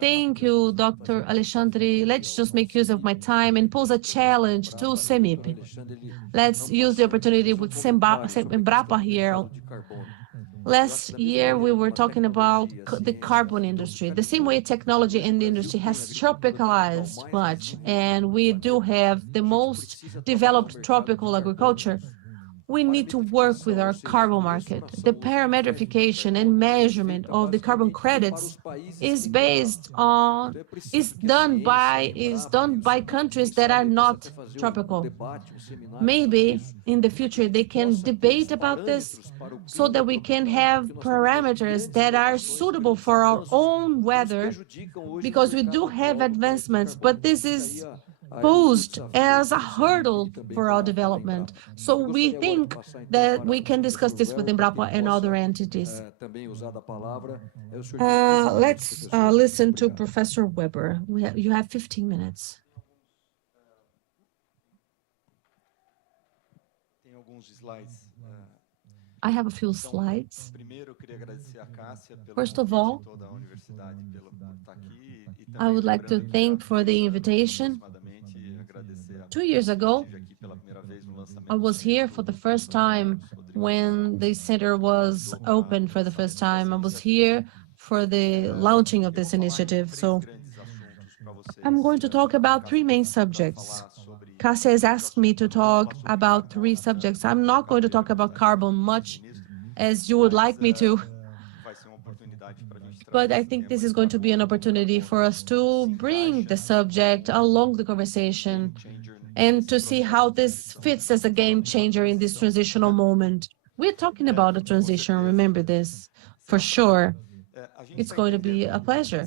Thank you, Dr. Alexandre. Let's just make use of my time and pose a challenge to CEMIP. Let's use the opportunity with Embrapa here. Last year, we were talking about the carbon industry. The same way technology and the industry has tropicalized much, and we do have the most developed tropical agriculture, we need to work with our carbon market. The parametrification and measurement of the carbon credits is done by countries that are not tropical. Maybe in the future they can debate about this so that we can have parameters that are suitable for our own weather, because we do have advancements, but this is posed as a hurdle for our development. So we think that we can discuss this with Embrapa and other entities. Let's listen to Professor Weber. You have 15 minutes. I have a few slides. First of all, I would like to thank for the invitation. 2 years ago, I was here for the first time when the center was opened for the first time. I was here for the launching of this initiative. So I'm going to talk about three main subjects. Cassia has asked me to talk about three subjects. I'm not going to talk about carbon much as you would like me to, but I think this is going to be an opportunity for us to bring the subject along the conversation and to see how this fits as a game changer in this transitional moment. We're talking about a transition, remember this, for sure. It's going to be a pleasure.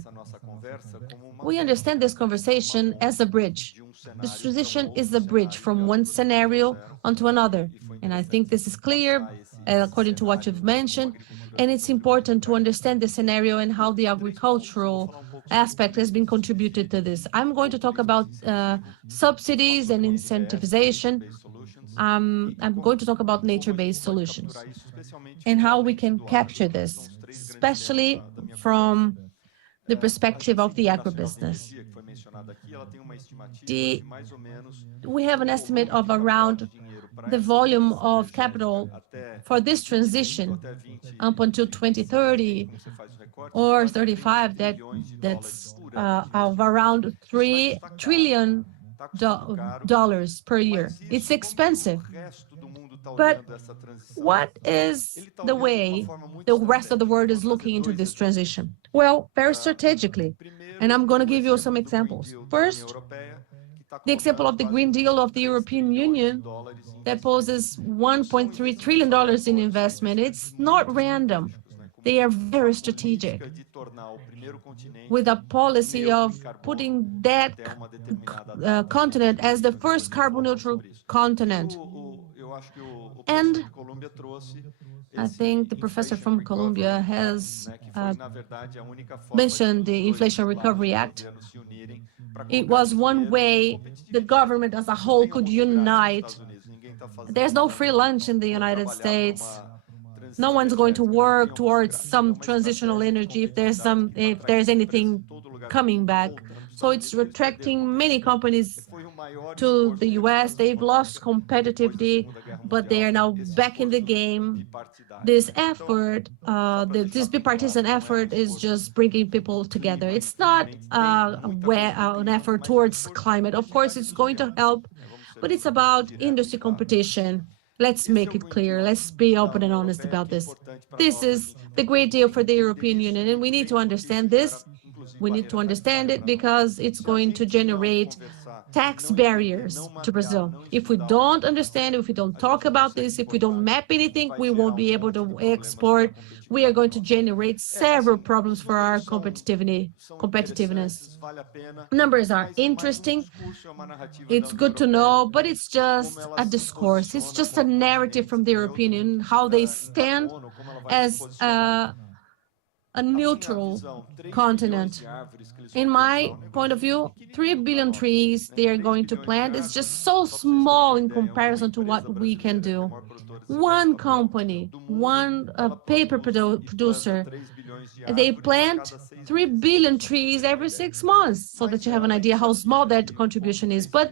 We understand this conversation as a bridge. This transition is a bridge from one scenario onto another. And I think this is clear, according to what you've mentioned. And it's important to understand the scenario and how the agricultural aspect has been contributed to this. I'm going to talk about subsidies and incentivization. I'm going to talk about nature-based solutions and how we can capture this, especially from the perspective of the agribusiness. We have an estimate of around the volume of capital for this transition up until 2030 or 35, that's of around $3 trillion per year. It's expensive. But what is the way the rest of the world is looking into this transition? Well, very strategically. And I'm going to give you some examples. First, the example of the Green Deal of the European Union that poses $1.3 trillion in investment. It's not random. They are very strategic, with a policy of putting that continent as the first carbon neutral continent. And I think the professor from Columbia has mentioned the Inflation Recovery Act. It was one way the government as a whole could unite. There's no free lunch in the United States. No one's going to work towards some transitional energy if there's anything coming back. So it's attracting many companies to the US. They've lost competitivity, but they are now back in the game. This effort, this bipartisan effort is just bringing people together. It's not an effort towards climate. Of course, it's going to help, but it's about industry competition. Let's make it clear. Let's be open and honest about this. This is the great deal for the European Union, and we need to understand this. We need to understand it because it's going to generate tax barriers to Brazil. If we don't understand, if we don't talk about this, if we don't map anything, we won't be able to export. We are going to generate several problems for our competitiveness. Numbers are interesting. It's good to know, but it's just a discourse. It's just a narrative from their opinion, how they stand as a neutral continent. In my point of view, 3 billion trees they are going to plant is just so small in comparison to what we can do. One company, one paper producer, they plant 3 billion trees every 6 months, so that you have an idea how small that contribution is. But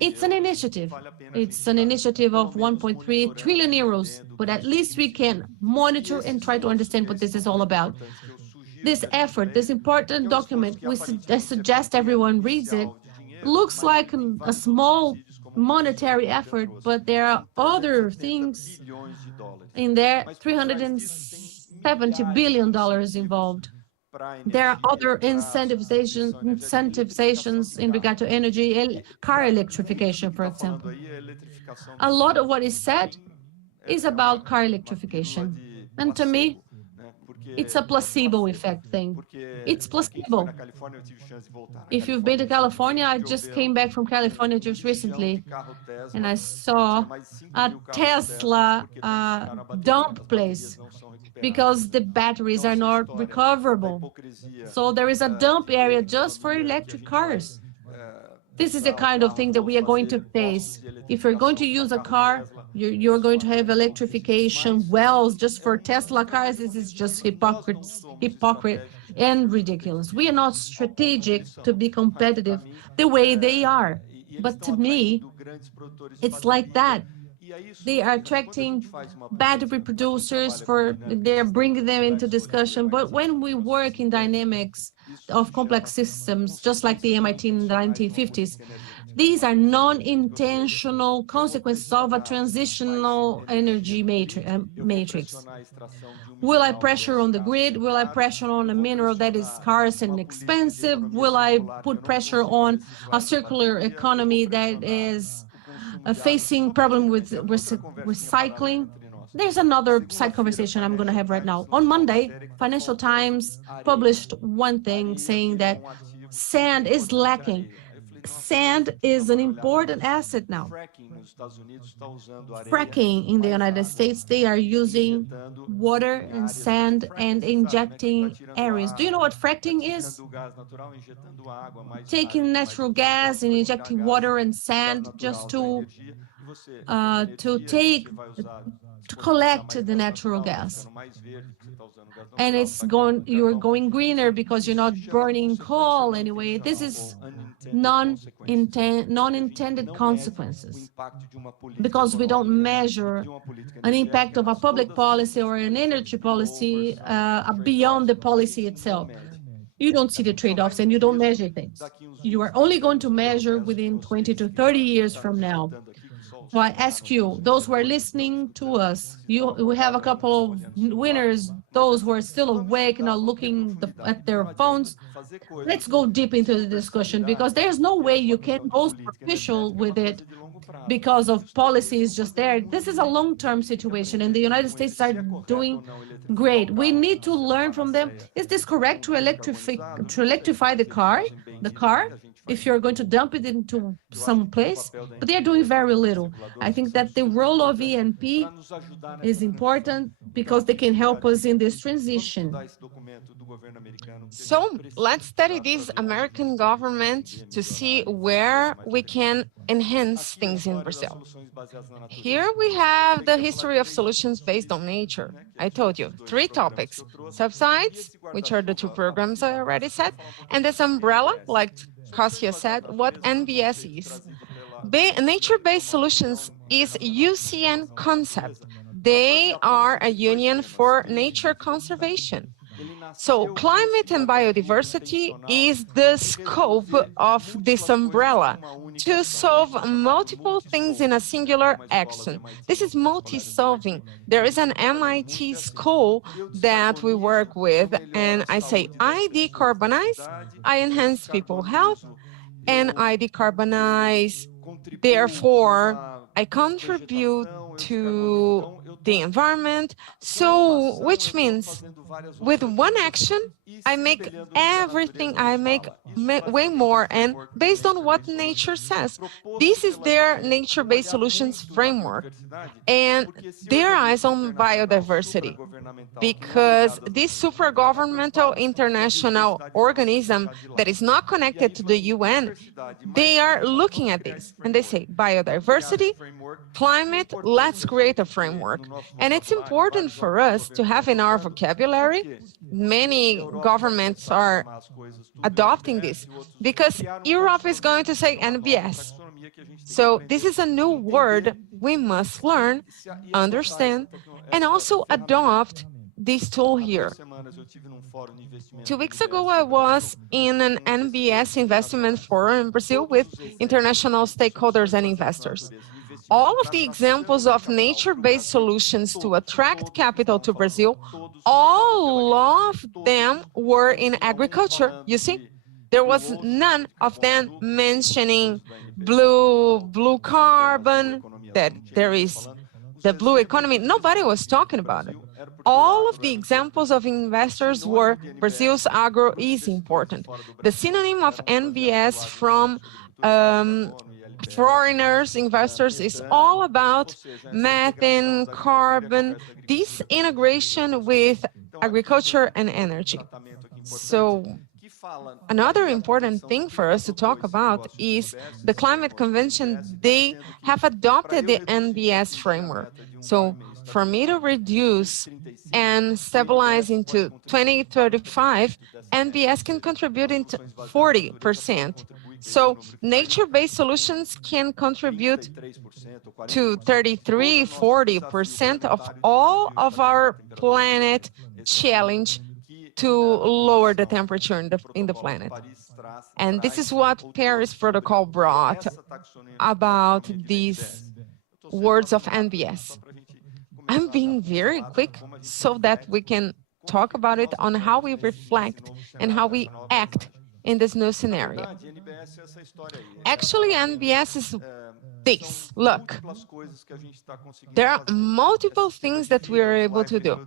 it's an initiative. It's an initiative of 1.3 trillion euros, but at least we can monitor and try to understand what this is all about. This effort, this important document, I suggest everyone reads it, looks like a small monetary effort, but there are other things in there, $370 billion involved. There are other incentivizations in regard to energy, car electrification, for example. A lot of what is said is about car electrification. And to me, it's a placebo effect thing. It's placebo. If you've been to California, I just came back from California just recently, and I saw a Tesla dump place because the batteries are not recoverable. So there is a dump area just for electric cars. This is the kind of thing that we are going to face. If you're going to use a car, you're going to have electrification wells just for Tesla cars. This is just hypocrite and ridiculous. We are not strategic to be competitive the way they are. But to me, it's like that. They are attracting battery producers, they're bringing them into discussion. But when we work in dynamics of complex systems, just like the MIT in the 1950s, these are non-intentional consequences of a transitional energy matrix. Will I pressure on the grid? Will I pressure on a mineral that is scarce and expensive? Will I put pressure on a circular economy that is facing problem with recycling? There's another side conversation I'm going to have right now. On Monday, Financial Times published one thing saying that sand is lacking. Sand is an important asset now. Fracking in the United States, they are using water and sand and injecting areas. Do you know what fracking is? Taking natural gas and injecting water and sand just to collect the natural gas. And you're going greener because you're not burning coal anyway. This is non-intended consequences, because we don't measure an impact of a public policy or an energy policy beyond the policy itself. You don't see the trade-offs and you don't measure things. You are only going to measure within 20 to 30 years from now. So I ask you, those who are listening to us, we have a couple of winners, those who are still awake and are looking at their phones. Let's go deep into the discussion, because there's no way you can go superficial with it because of policies just there. This is a long-term situation, and the United States are doing great. We need to learn from them. Is this correct to electrify the car? If you're going to dump it into some place, but they're doing very little. I think that the role of ENP is important because they can help us in this transition. So let's study this American government to see where we can enhance things in Brazil. Here we have the history of solutions based on nature. I told you, 3 topics: subsides, which are the 2 programs I already said, and this umbrella, like Kasia said, what NBS is. Nature-based solutions is UCN concept. They are a union for nature conservation. So climate and biodiversity is the scope of this umbrella to solve multiple things in a singular action. This is multi-solving. There is an MIT school that we work with, and I say, I decarbonize, I enhance people's health, and I decarbonize. Therefore, I contribute to the environment. So, which means with one action, I make everything, I make way more, and based on what nature says. This is their nature-based solutions framework, and their eyes on biodiversity, because this supragovernmental international organism that is not connected to the UN, they are looking at this, and they say, biodiversity, climate, let's create a framework. And it's important for us to have in our vocabulary, many governments are adopting this, because Europe is going to say NBS. So this is a new word we must learn, understand, and also adopt this tool here. 2 weeks ago, I was in an NBS investment forum in Brazil with international stakeholders and investors. All of the examples of nature-based solutions to attract capital to Brazil, all of them were in agriculture, you see? There was none of them mentioning blue carbon, that there is the blue economy. Nobody was talking about it. All of the examples of investors were Brazil's agro is important. The synonym of NBS from foreigners, investors, is all about methane, carbon, this integration with agriculture and energy. So another important thing for us to talk about is the climate convention. They have adopted the NBS framework. So for me to reduce and stabilize into 2035, NBS can contribute into 40%. So nature-based solutions can contribute to 33, 40% of all of our planet challenge to lower the temperature in the planet. And this is what Paris Protocol brought about these words of NBS. I'm being very quick so that we can talk about it on how we reflect and how we act in this new scenario. Actually, NBS is this. Look, there are multiple things that we are able to do.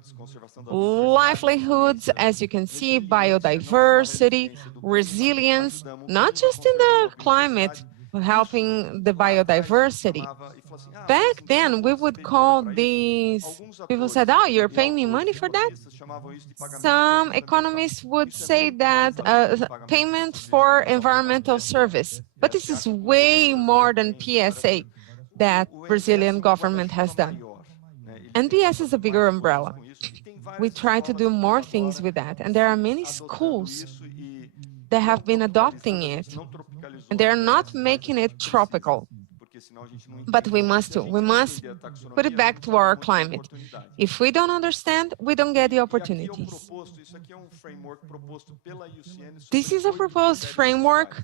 Livelihoods, as you can see, biodiversity, resilience, not just in the climate, helping the biodiversity. Back then, we would call these, people said, oh, you're paying me money for that? Some economists would say that payment for environmental service, but this is way more than PSA that Brazilian government has done. NBS is a bigger umbrella. We try to do more things with that, and there are many schools that have been adopting it, and they're not making it tropical. But we must put it back to our climate. If we don't understand, we don't get the opportunities. This is a proposed framework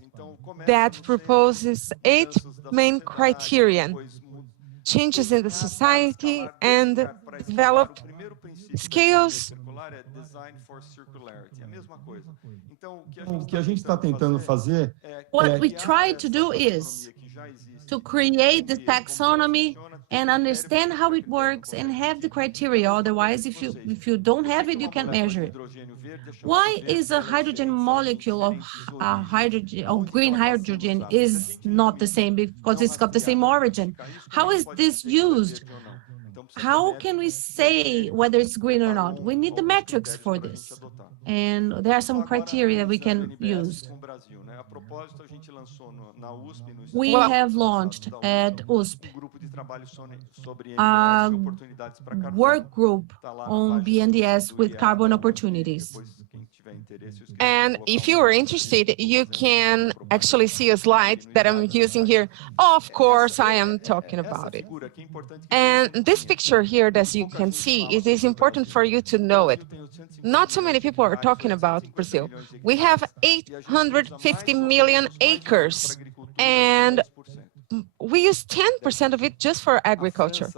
that proposes 8 main criteria: changes in the society and develop scales. What we try to do is to create the taxonomy and understand how it works and have the criteria. Otherwise, if you don't have it, you can't measure it. Why is a hydrogen molecule of hydrogen or green hydrogen is not the same? Because it's got the same origin. How is this used? How can we say whether it's green or not? We need the metrics for this. And there are some criteria we can use. We have launched at USP a work group on BNDES with carbon opportunities. And if you are interested, you can actually see a slide that I'm using here. Of course, I am talking about it. And this picture here, as you can see, it is important for you to know it. Not so many people are talking about Brazil. We have 850 million acres, and we use 10% of it just for agriculture.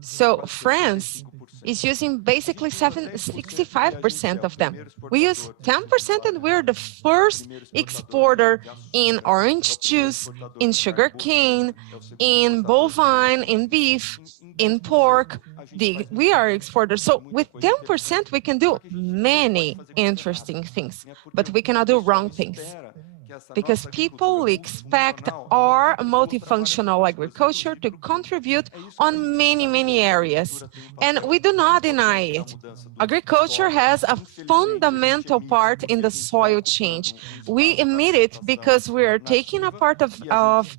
So France is using basically 65% of them. We use 10% and we're the first exporter in orange juice, in sugarcane, in bovine, in beef, in pork. We are exporters. So with 10%, we can do many interesting things, but we cannot do wrong things. Because people expect our multifunctional agriculture to contribute on many, many areas. And we do not deny it. Agriculture has a fundamental part in the soil change. We emit it because we are taking a part of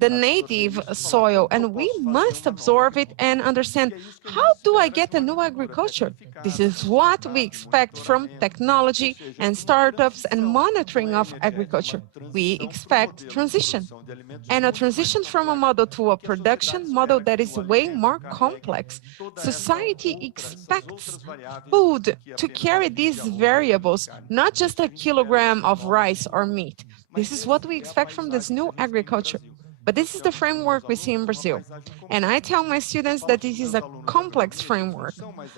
the native soil, and we must absorb it and understand, how do I get a new agriculture? This is what we expect from technology and startups and monitoring of agriculture. We expect transition, and a transition from a model to a production model that is way more complex. Society expects food to carry these variables, not just a kilogram of rice or meat. This is what we expect from this new agriculture. But this is the framework we see in Brazil. And I tell my students that this is a complex framework.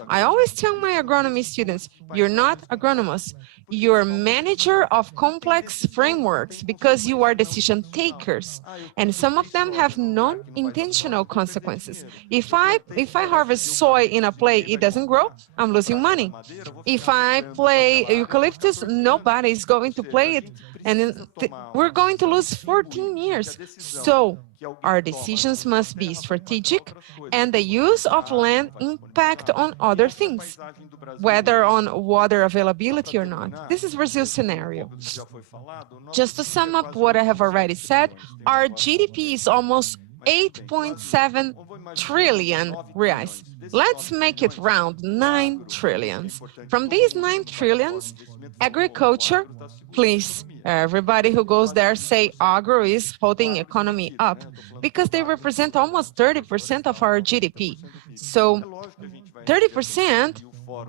I always tell my agronomy students, you're not agronomous. You're manager of complex frameworks because you are decision takers. And some of them have non-intentional consequences. If I harvest soy in a place, it doesn't grow, I'm losing money. If I play eucalyptus, nobody is going to play it. And we're going to lose 14 years. So our decisions must be strategic, and the use of land impact on other things, whether on water availability or not. This is Brazil's scenario. Just to sum up what I have already said, our GDP is almost 8.7 trillion reais. Let's make it round, 9 trillions. From these 9 trillions, agriculture, please, everybody who goes there say agro is holding economy up, because they represent almost 30% of our GDP. So 30%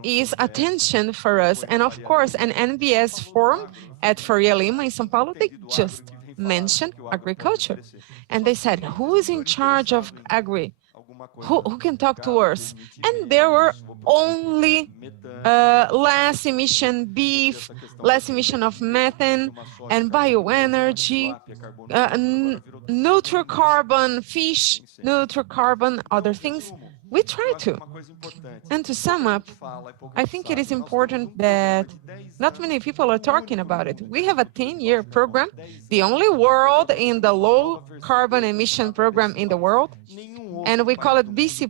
is attention for us. And of course, an NBS forum at Faria Lima in São Paulo, they just mentioned agriculture. And they said, who is in charge of agri? Who can talk to us? And there were only less emission beef, less emission of methane and bioenergy, neutral carbon fish, neutral carbon other things. We try to. And to sum up, I think it is important that not many people are talking about it. We have a 10-year program, the only world in the low carbon emission program in the world, and we call it BC+.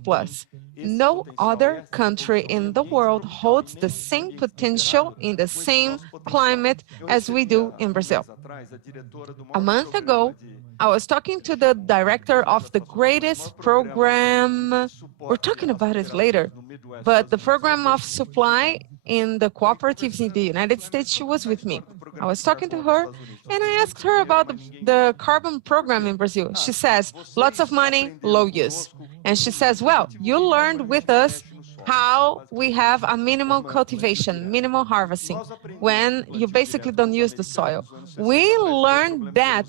No other country in the world holds the same potential in the same climate as we do in Brazil. A month ago, I was talking to the director of the greatest program, we're talking about it later, but the program of supply in the cooperatives in the United States. She was with me. I was talking to her and I asked her about the carbon program in Brazil. She says, lots of money, low use. And she says, well, you learned with us how we have a minimal cultivation, minimal harvesting, when you basically don't use the soil. We learned that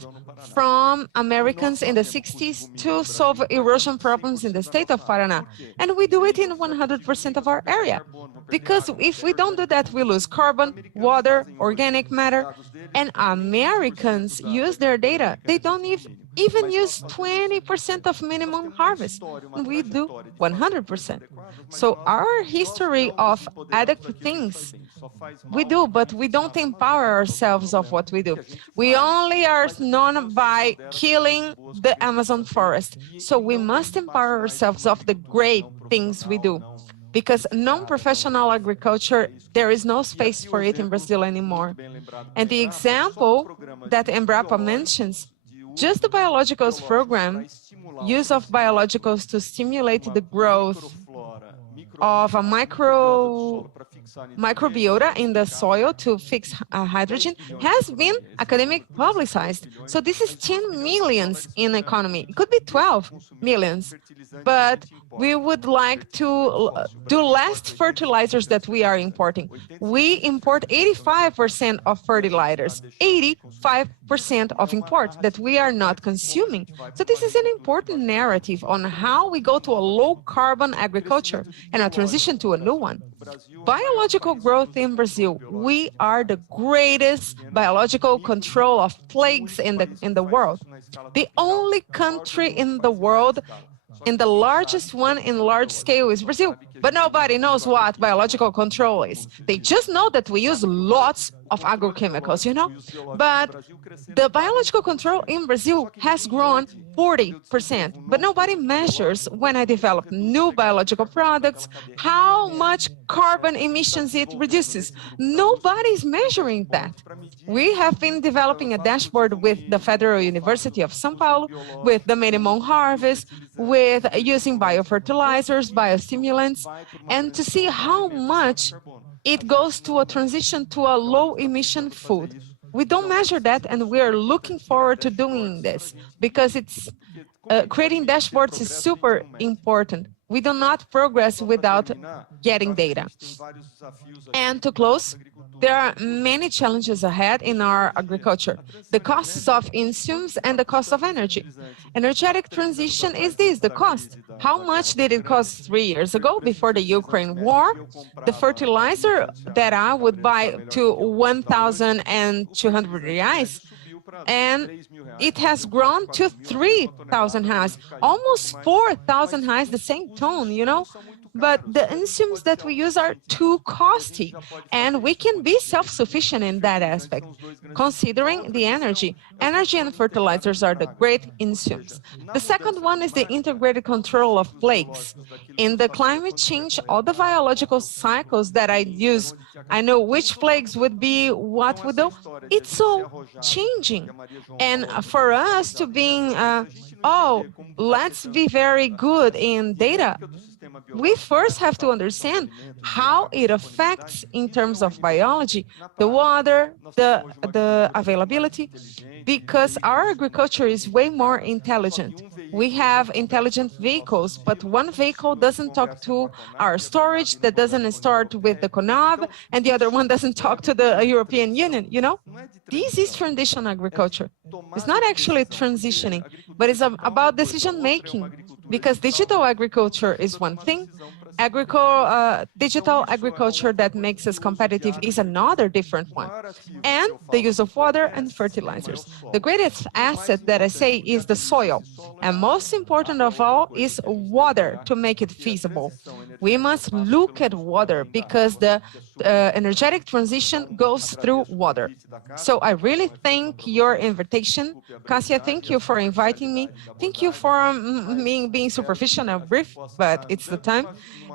from Americans in the 60s to solve erosion problems in the state of Paraná. And we do it in 100% of our area. Because if we don't do that, we lose carbon, water, organic matter, and Americans use their data. They don't even use 20% of minimum harvest. We do 100%. So our history of adequate things, we do, but we don't empower ourselves of what we do. We only are known by killing the Amazon forest. So we must empower ourselves of the great things we do. Because non-professional agriculture, there is no space for it in Brazil anymore. And the example that Embrapa mentions, just the biologicals program, use of biologicals to stimulate the growth of a microbiota in the soil to fix hydrogen has been academic publicized. So this is 10 millions in economy. It could be 12 millions, but we would like to do less fertilizers that we are importing. We import 85% of fertilizers, 85% of import that we are not consuming. So this is an important narrative on how we go to a low carbon agriculture and a transition to a new one. Biological growth in Brazil. We are the greatest biological control of plagues in the world. The only country in the world, and the largest one in large scale, is Brazil. But nobody knows what biological control is. They just know that we use lots of agrochemicals, you know? But the biological control in Brazil has grown 40%, but nobody measures when I develop new biological products, how much carbon emissions it reduces. Nobody's measuring that. We have been developing a dashboard with the Federal University of São Paulo, with the minimum harvest, with using biofertilizers, biostimulants, and to see how much it goes to a transition to a low-emission food. We don't measure that, and we are looking forward to doing this because it's creating dashboards is super important. We do not progress without getting data. And to close, there are many challenges ahead in our agriculture. The costs of insumes and the cost of energy. Energetic transition is this, the cost. How much did it cost 3 years ago before the Ukraine war? The fertilizer that I would buy to 1,200 reais, and it has grown to 3,000 reais, almost 4,000 reais, the same tone, you know? But the insumes that we use are too costly, and we can be self-sufficient in that aspect, considering the energy. Energy and fertilizers are the great insumes. The second one is the integrated control of plagues. In the climate change, all the biological cycles that I use, I know which plagues would be what would do. It's so changing. And for us to being, let's be very good in data, we first have to understand how it affects in terms of biology, the water, the availability, because our agriculture is way more intelligent. We have intelligent vehicles, but one vehicle doesn't talk to our storage, that doesn't start with the CONAB, and the other one doesn't talk to the European Union, you know? This is transition agriculture. It's not actually transitioning, but it's about decision-making, because digital agriculture is one thing, digital agriculture that makes us competitive is another different one, and the use of water and fertilizers. The greatest asset that I say is the soil, and most important of all is water to make it feasible. We must look at water because the energetic transition goes through water. So I really thank your invitation. Cassia, thank you for inviting me. Thank you for me being superficial and brief, but it's the time.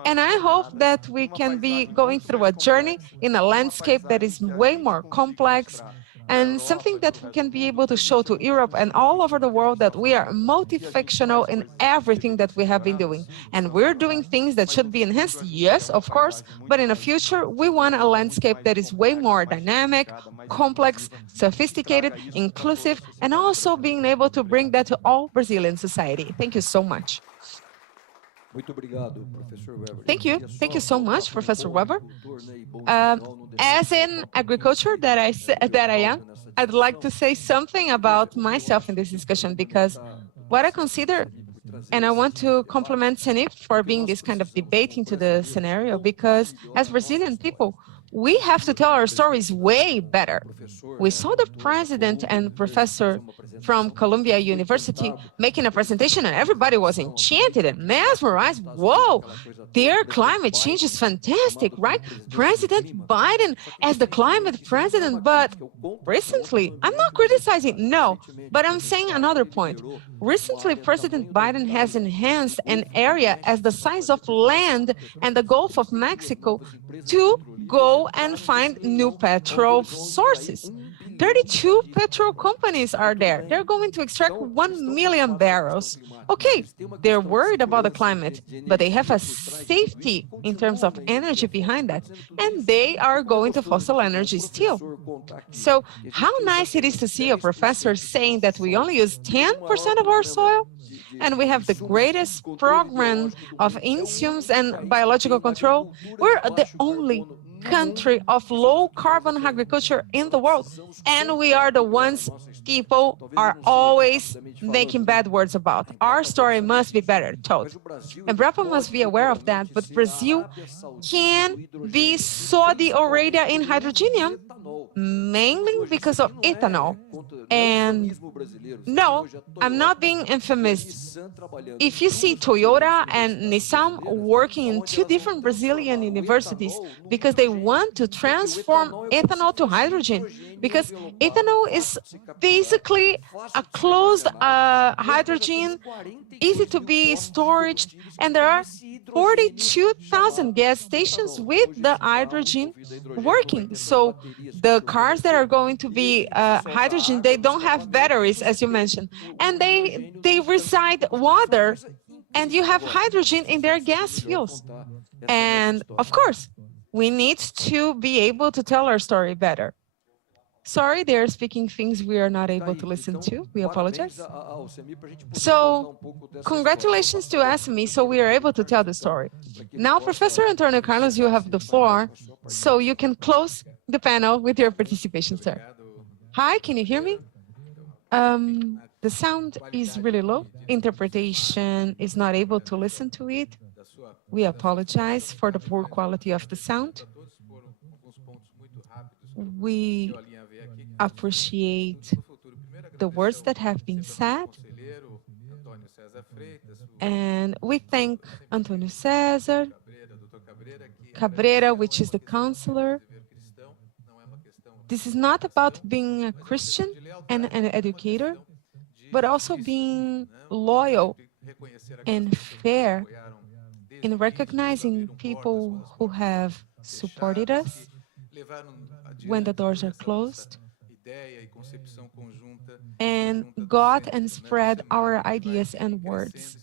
And I hope that we can be going through a journey in a landscape that is way more complex and something that we can be able to show to Europe and all over the world that we are multifunctional in everything that we have been doing. And we're doing things that should be enhanced, yes, of course, but in the future, we want a landscape that is way more dynamic, complex, sophisticated, inclusive, and also being able to bring that to all Brazilian society. Thank you so much. Thank you. Thank you so much, Professor Weber. As in agriculture that I am, I'd like to say something about myself in this discussion, because what I consider, and I want to compliment Senip for being this kind of debate into the scenario, because as Brazilian people, we have to tell our stories way better. We saw the president and professor from Columbia University making a presentation, and everybody was enchanted and mesmerized. Whoa, their climate change is fantastic, right? President Biden as the climate president, but recently, I'm not criticizing, no, but I'm saying another point. Recently, President Biden has enhanced an area as the size of land and the Gulf of Mexico to go and find new petrol sources. 32 petrol companies are there. They're going to extract 1 million barrels. Okay, they're worried about the climate, but they have a safety in terms of energy behind that. And they are going to fossil energy still. So how nice it is to see a professor saying that we only use 10% of our soil, and we have the greatest program of insumes and biological control. We're the only country of low carbon agriculture in the world, and we are the ones people are always making bad words about. Our story must be better told. Embrapa must be aware of that, but Brazil can be Saudi Arabia in hydrogenium, mainly because of ethanol. And no, I'm not being infamous. If you see Toyota and Nissan working in two different Brazilian universities because they want to transform ethanol to hydrogen, because ethanol is basically a closed hydrogen, easy to be stored, and there are 42,000 gas stations with the hydrogen working. So the cars that are going to be hydrogen, they don't have batteries, as you mentioned, and they reside water, and you have hydrogen in their gas fuels. And of course, we need to be able to tell our story better. Sorry, they're speaking things we are not able to listen to. We apologize. So, congratulations to SME, so we are able to tell the story. Now, Professor Antonio Carlos, you have the floor, so you can close the panel with your participation, sir. Hi, can you hear me? The sound is really low. Interpretation is not able to listen to it. We apologize for the poor quality of the sound. We appreciate the words that have been said. And we thank Antonio César, Cabrera, which is the counselor. This is not about being a Christian and an educator, but also being loyal and fair in recognizing people who have supported us when the doors are closed, and got and spread our ideas and words.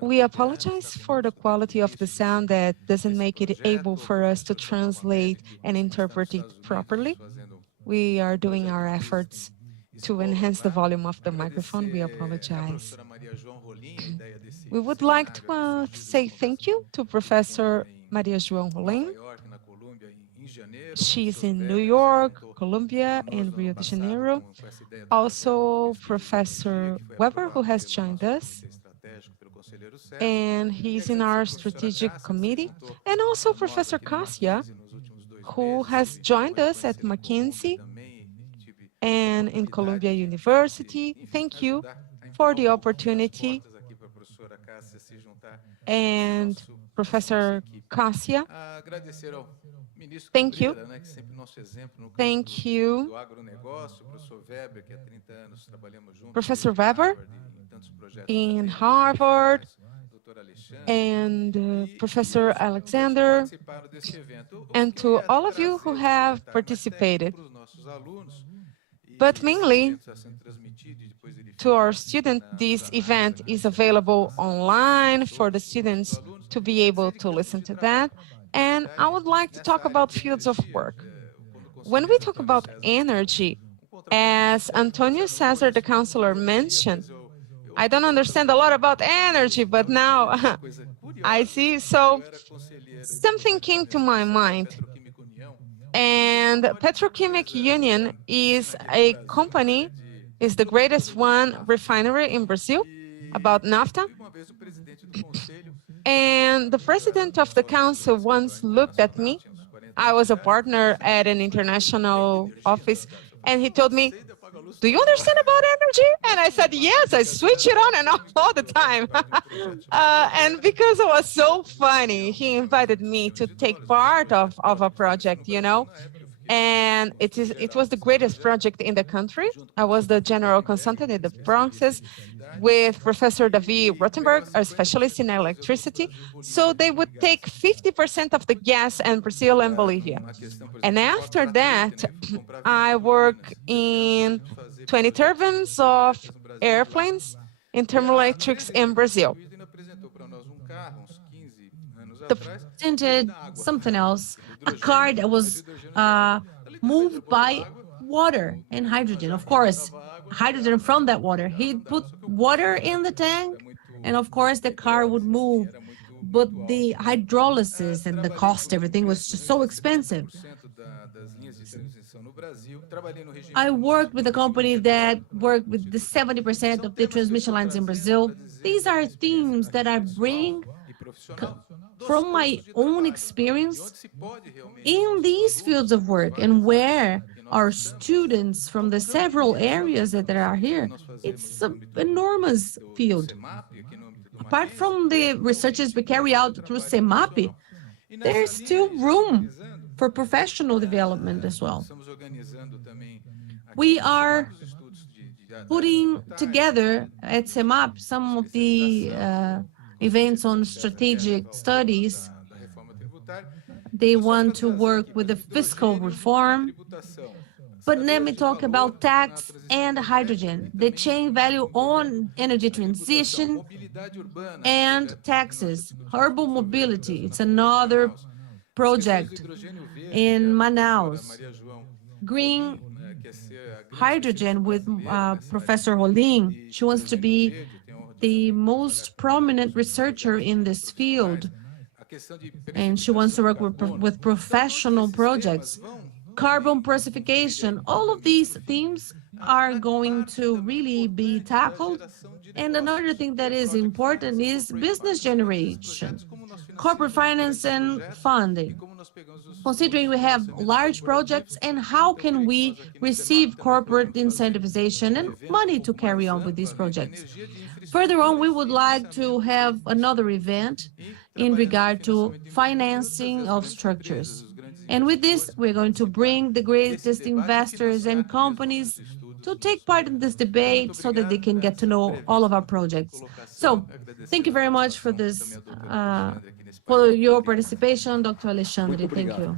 We apologize for the quality of the sound that doesn't make it able for us to translate and interpret it properly. We are doing our efforts to enhance the volume of the microphone. We apologize. We would like to say thank you to Professor Maria João Rolim. She's in New York, Colombia, and Rio de Janeiro. Also, Professor Weber, who has joined us, and he's in our strategic committee. And also Professor Cassia, who has joined us at McKinsey and in Columbia University. Thank you for the opportunity. And Professor Cassia, thank you. Thank you. Professor Weber in Harvard, and Professor Alexander, and to all of you who have participated, but mainly to our students. This event is available online for the students to be able to listen to that. And I would like to talk about fields of work. When we talk about energy, as Antonio César, the counselor, mentioned, I don't understand a lot about energy, but now I see. So something came to my mind. And Petrochemic Union is a company, is the greatest one refinery in Brazil, about naphtha. And the president of the council once looked at me. I was a partner at an international office, and he told me, "Do you understand about energy?" And I said, "Yes, I switch it on and off all the time." And because it was so funny, he invited me to take part of a project, you know. And it was the greatest project in the country. I was the general consultant in the process with Professor David Rothenberg, a specialist in electricity. So they would take 50% of the gas in Brazil and Bolivia. And after that, I work in 20 turbines of airplanes in thermoelectrics in Brazil. The president did something else, a car that was moved by water and hydrogen. Of course, hydrogen from that water. He'd put water in the tank, and of course, the car would move but the hydrolysis and the cost, everything was just so expensive. I worked with a company that worked with the 70% of the transmission lines in Brazil. These are themes that I bring from my own experience in these fields of work, and where our students from the several areas that are here, it's an enormous field. Apart from the researches we carry out through CEMAP, there's still room for professional development as well. We are putting together at CEMAP some of the events on strategic studies. They want to work with the fiscal reform. But let me talk about tax and hydrogen, the chain value on energy transition and taxes. Urban mobility, it's another project in Manaus. Green hydrogen with Professor Rolim. She wants to be the most prominent researcher in this field, and she wants to work with professional projects. Carbon precipitation, all of these themes are going to really be tackled. And another thing that is important is business generation, corporate finance and funding. Considering we have large projects, and how can we receive corporate incentivization and money to carry on with these projects? Further on, we would like to have another event in regard to financing of structures. And with this, we're going to bring the greatest investors and companies to take part in this debate so that they can get to know all of our projects. So thank you very much for this, for your participation, Dr. Alexandre. Thank you.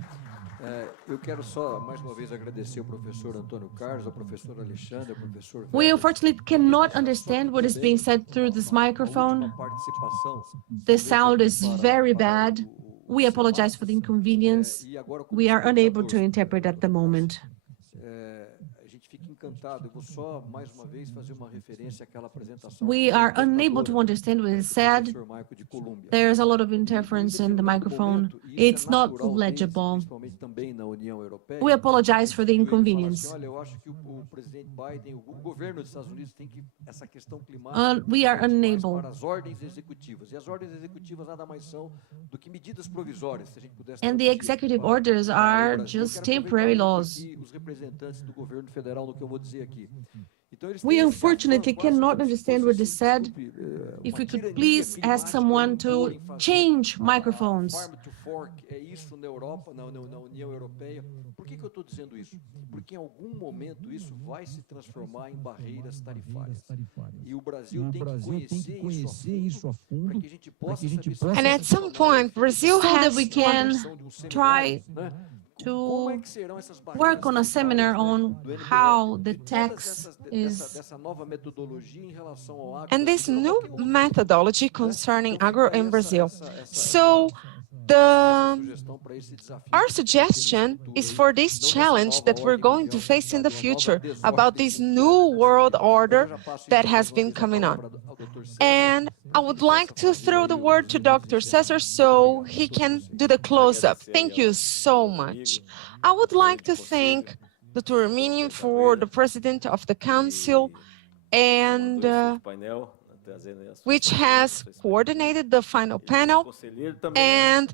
We unfortunately cannot understand what is being said through this microphone. The sound is very bad. We apologize for the inconvenience. We are unable to interpret at the moment. We are unable to understand what is said. There's a lot of interference in the microphone. It's not legible. We apologize for the inconvenience. We are unable. And the executive orders are just temporary laws. We unfortunately cannot understand what is said. If we could please ask someone to change microphones. And at some point, Brazil so has that we can try to work on a seminar on how the tax is. And this new methodology concerning agro in Brazil. So our suggestion is for this challenge that we're going to face in the future about this new world order that has been coming on. And I would like to throw the word to Dr. Cesar so he can do the close-up. Thank you so much. I would like to thank Dr. Arminian for the president of the council and which has coordinated the final panel, and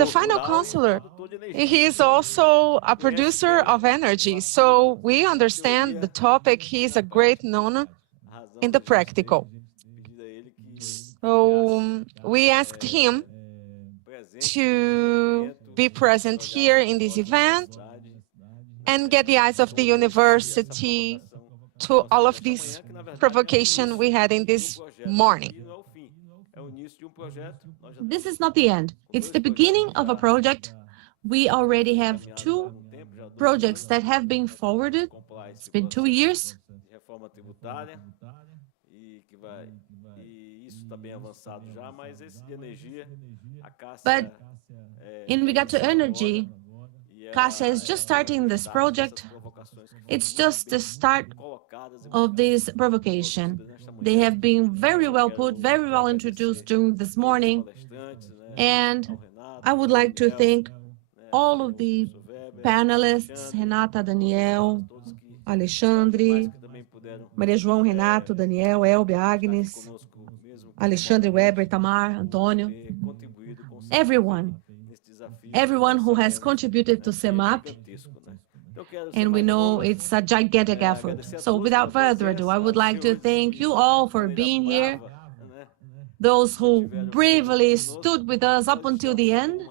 the final counselor. He is also a producer of energy, so we understand the topic. He is a great knower in the practical. So we asked him to be present here in this event and get the eyes of the university to all of these provocation we had in this morning. This is not the end. It's the beginning of a project. We already have 2 projects that have been forwarded. It's been 2 years. But in regard to energy, Cássia is just starting this project. It's just the start of this provocation. They have been very well put, very well introduced during this morning. And I would like to thank all of the panelists, Renata, Daniel, Alexandre, Maria João, Renato, Daniel, Elbe, Agnes, Alexandre, Weber, Tamar, Antônio, everyone who has contributed to CEMAP, and we know it's a gigantic effort. So without further ado, I would like to thank you all for being here, those who bravely stood with us up until the end.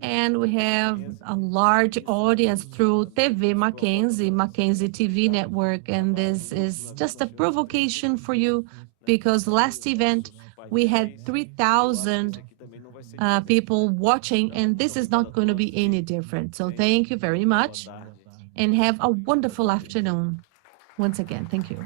And we have a large audience through TV Mackenzie, Mackenzie TV network, and this is just a provocation for you, because last event we had 3,000 people watching, and this is not going to be any different. So thank you very much, and have a wonderful afternoon. Once again, thank you.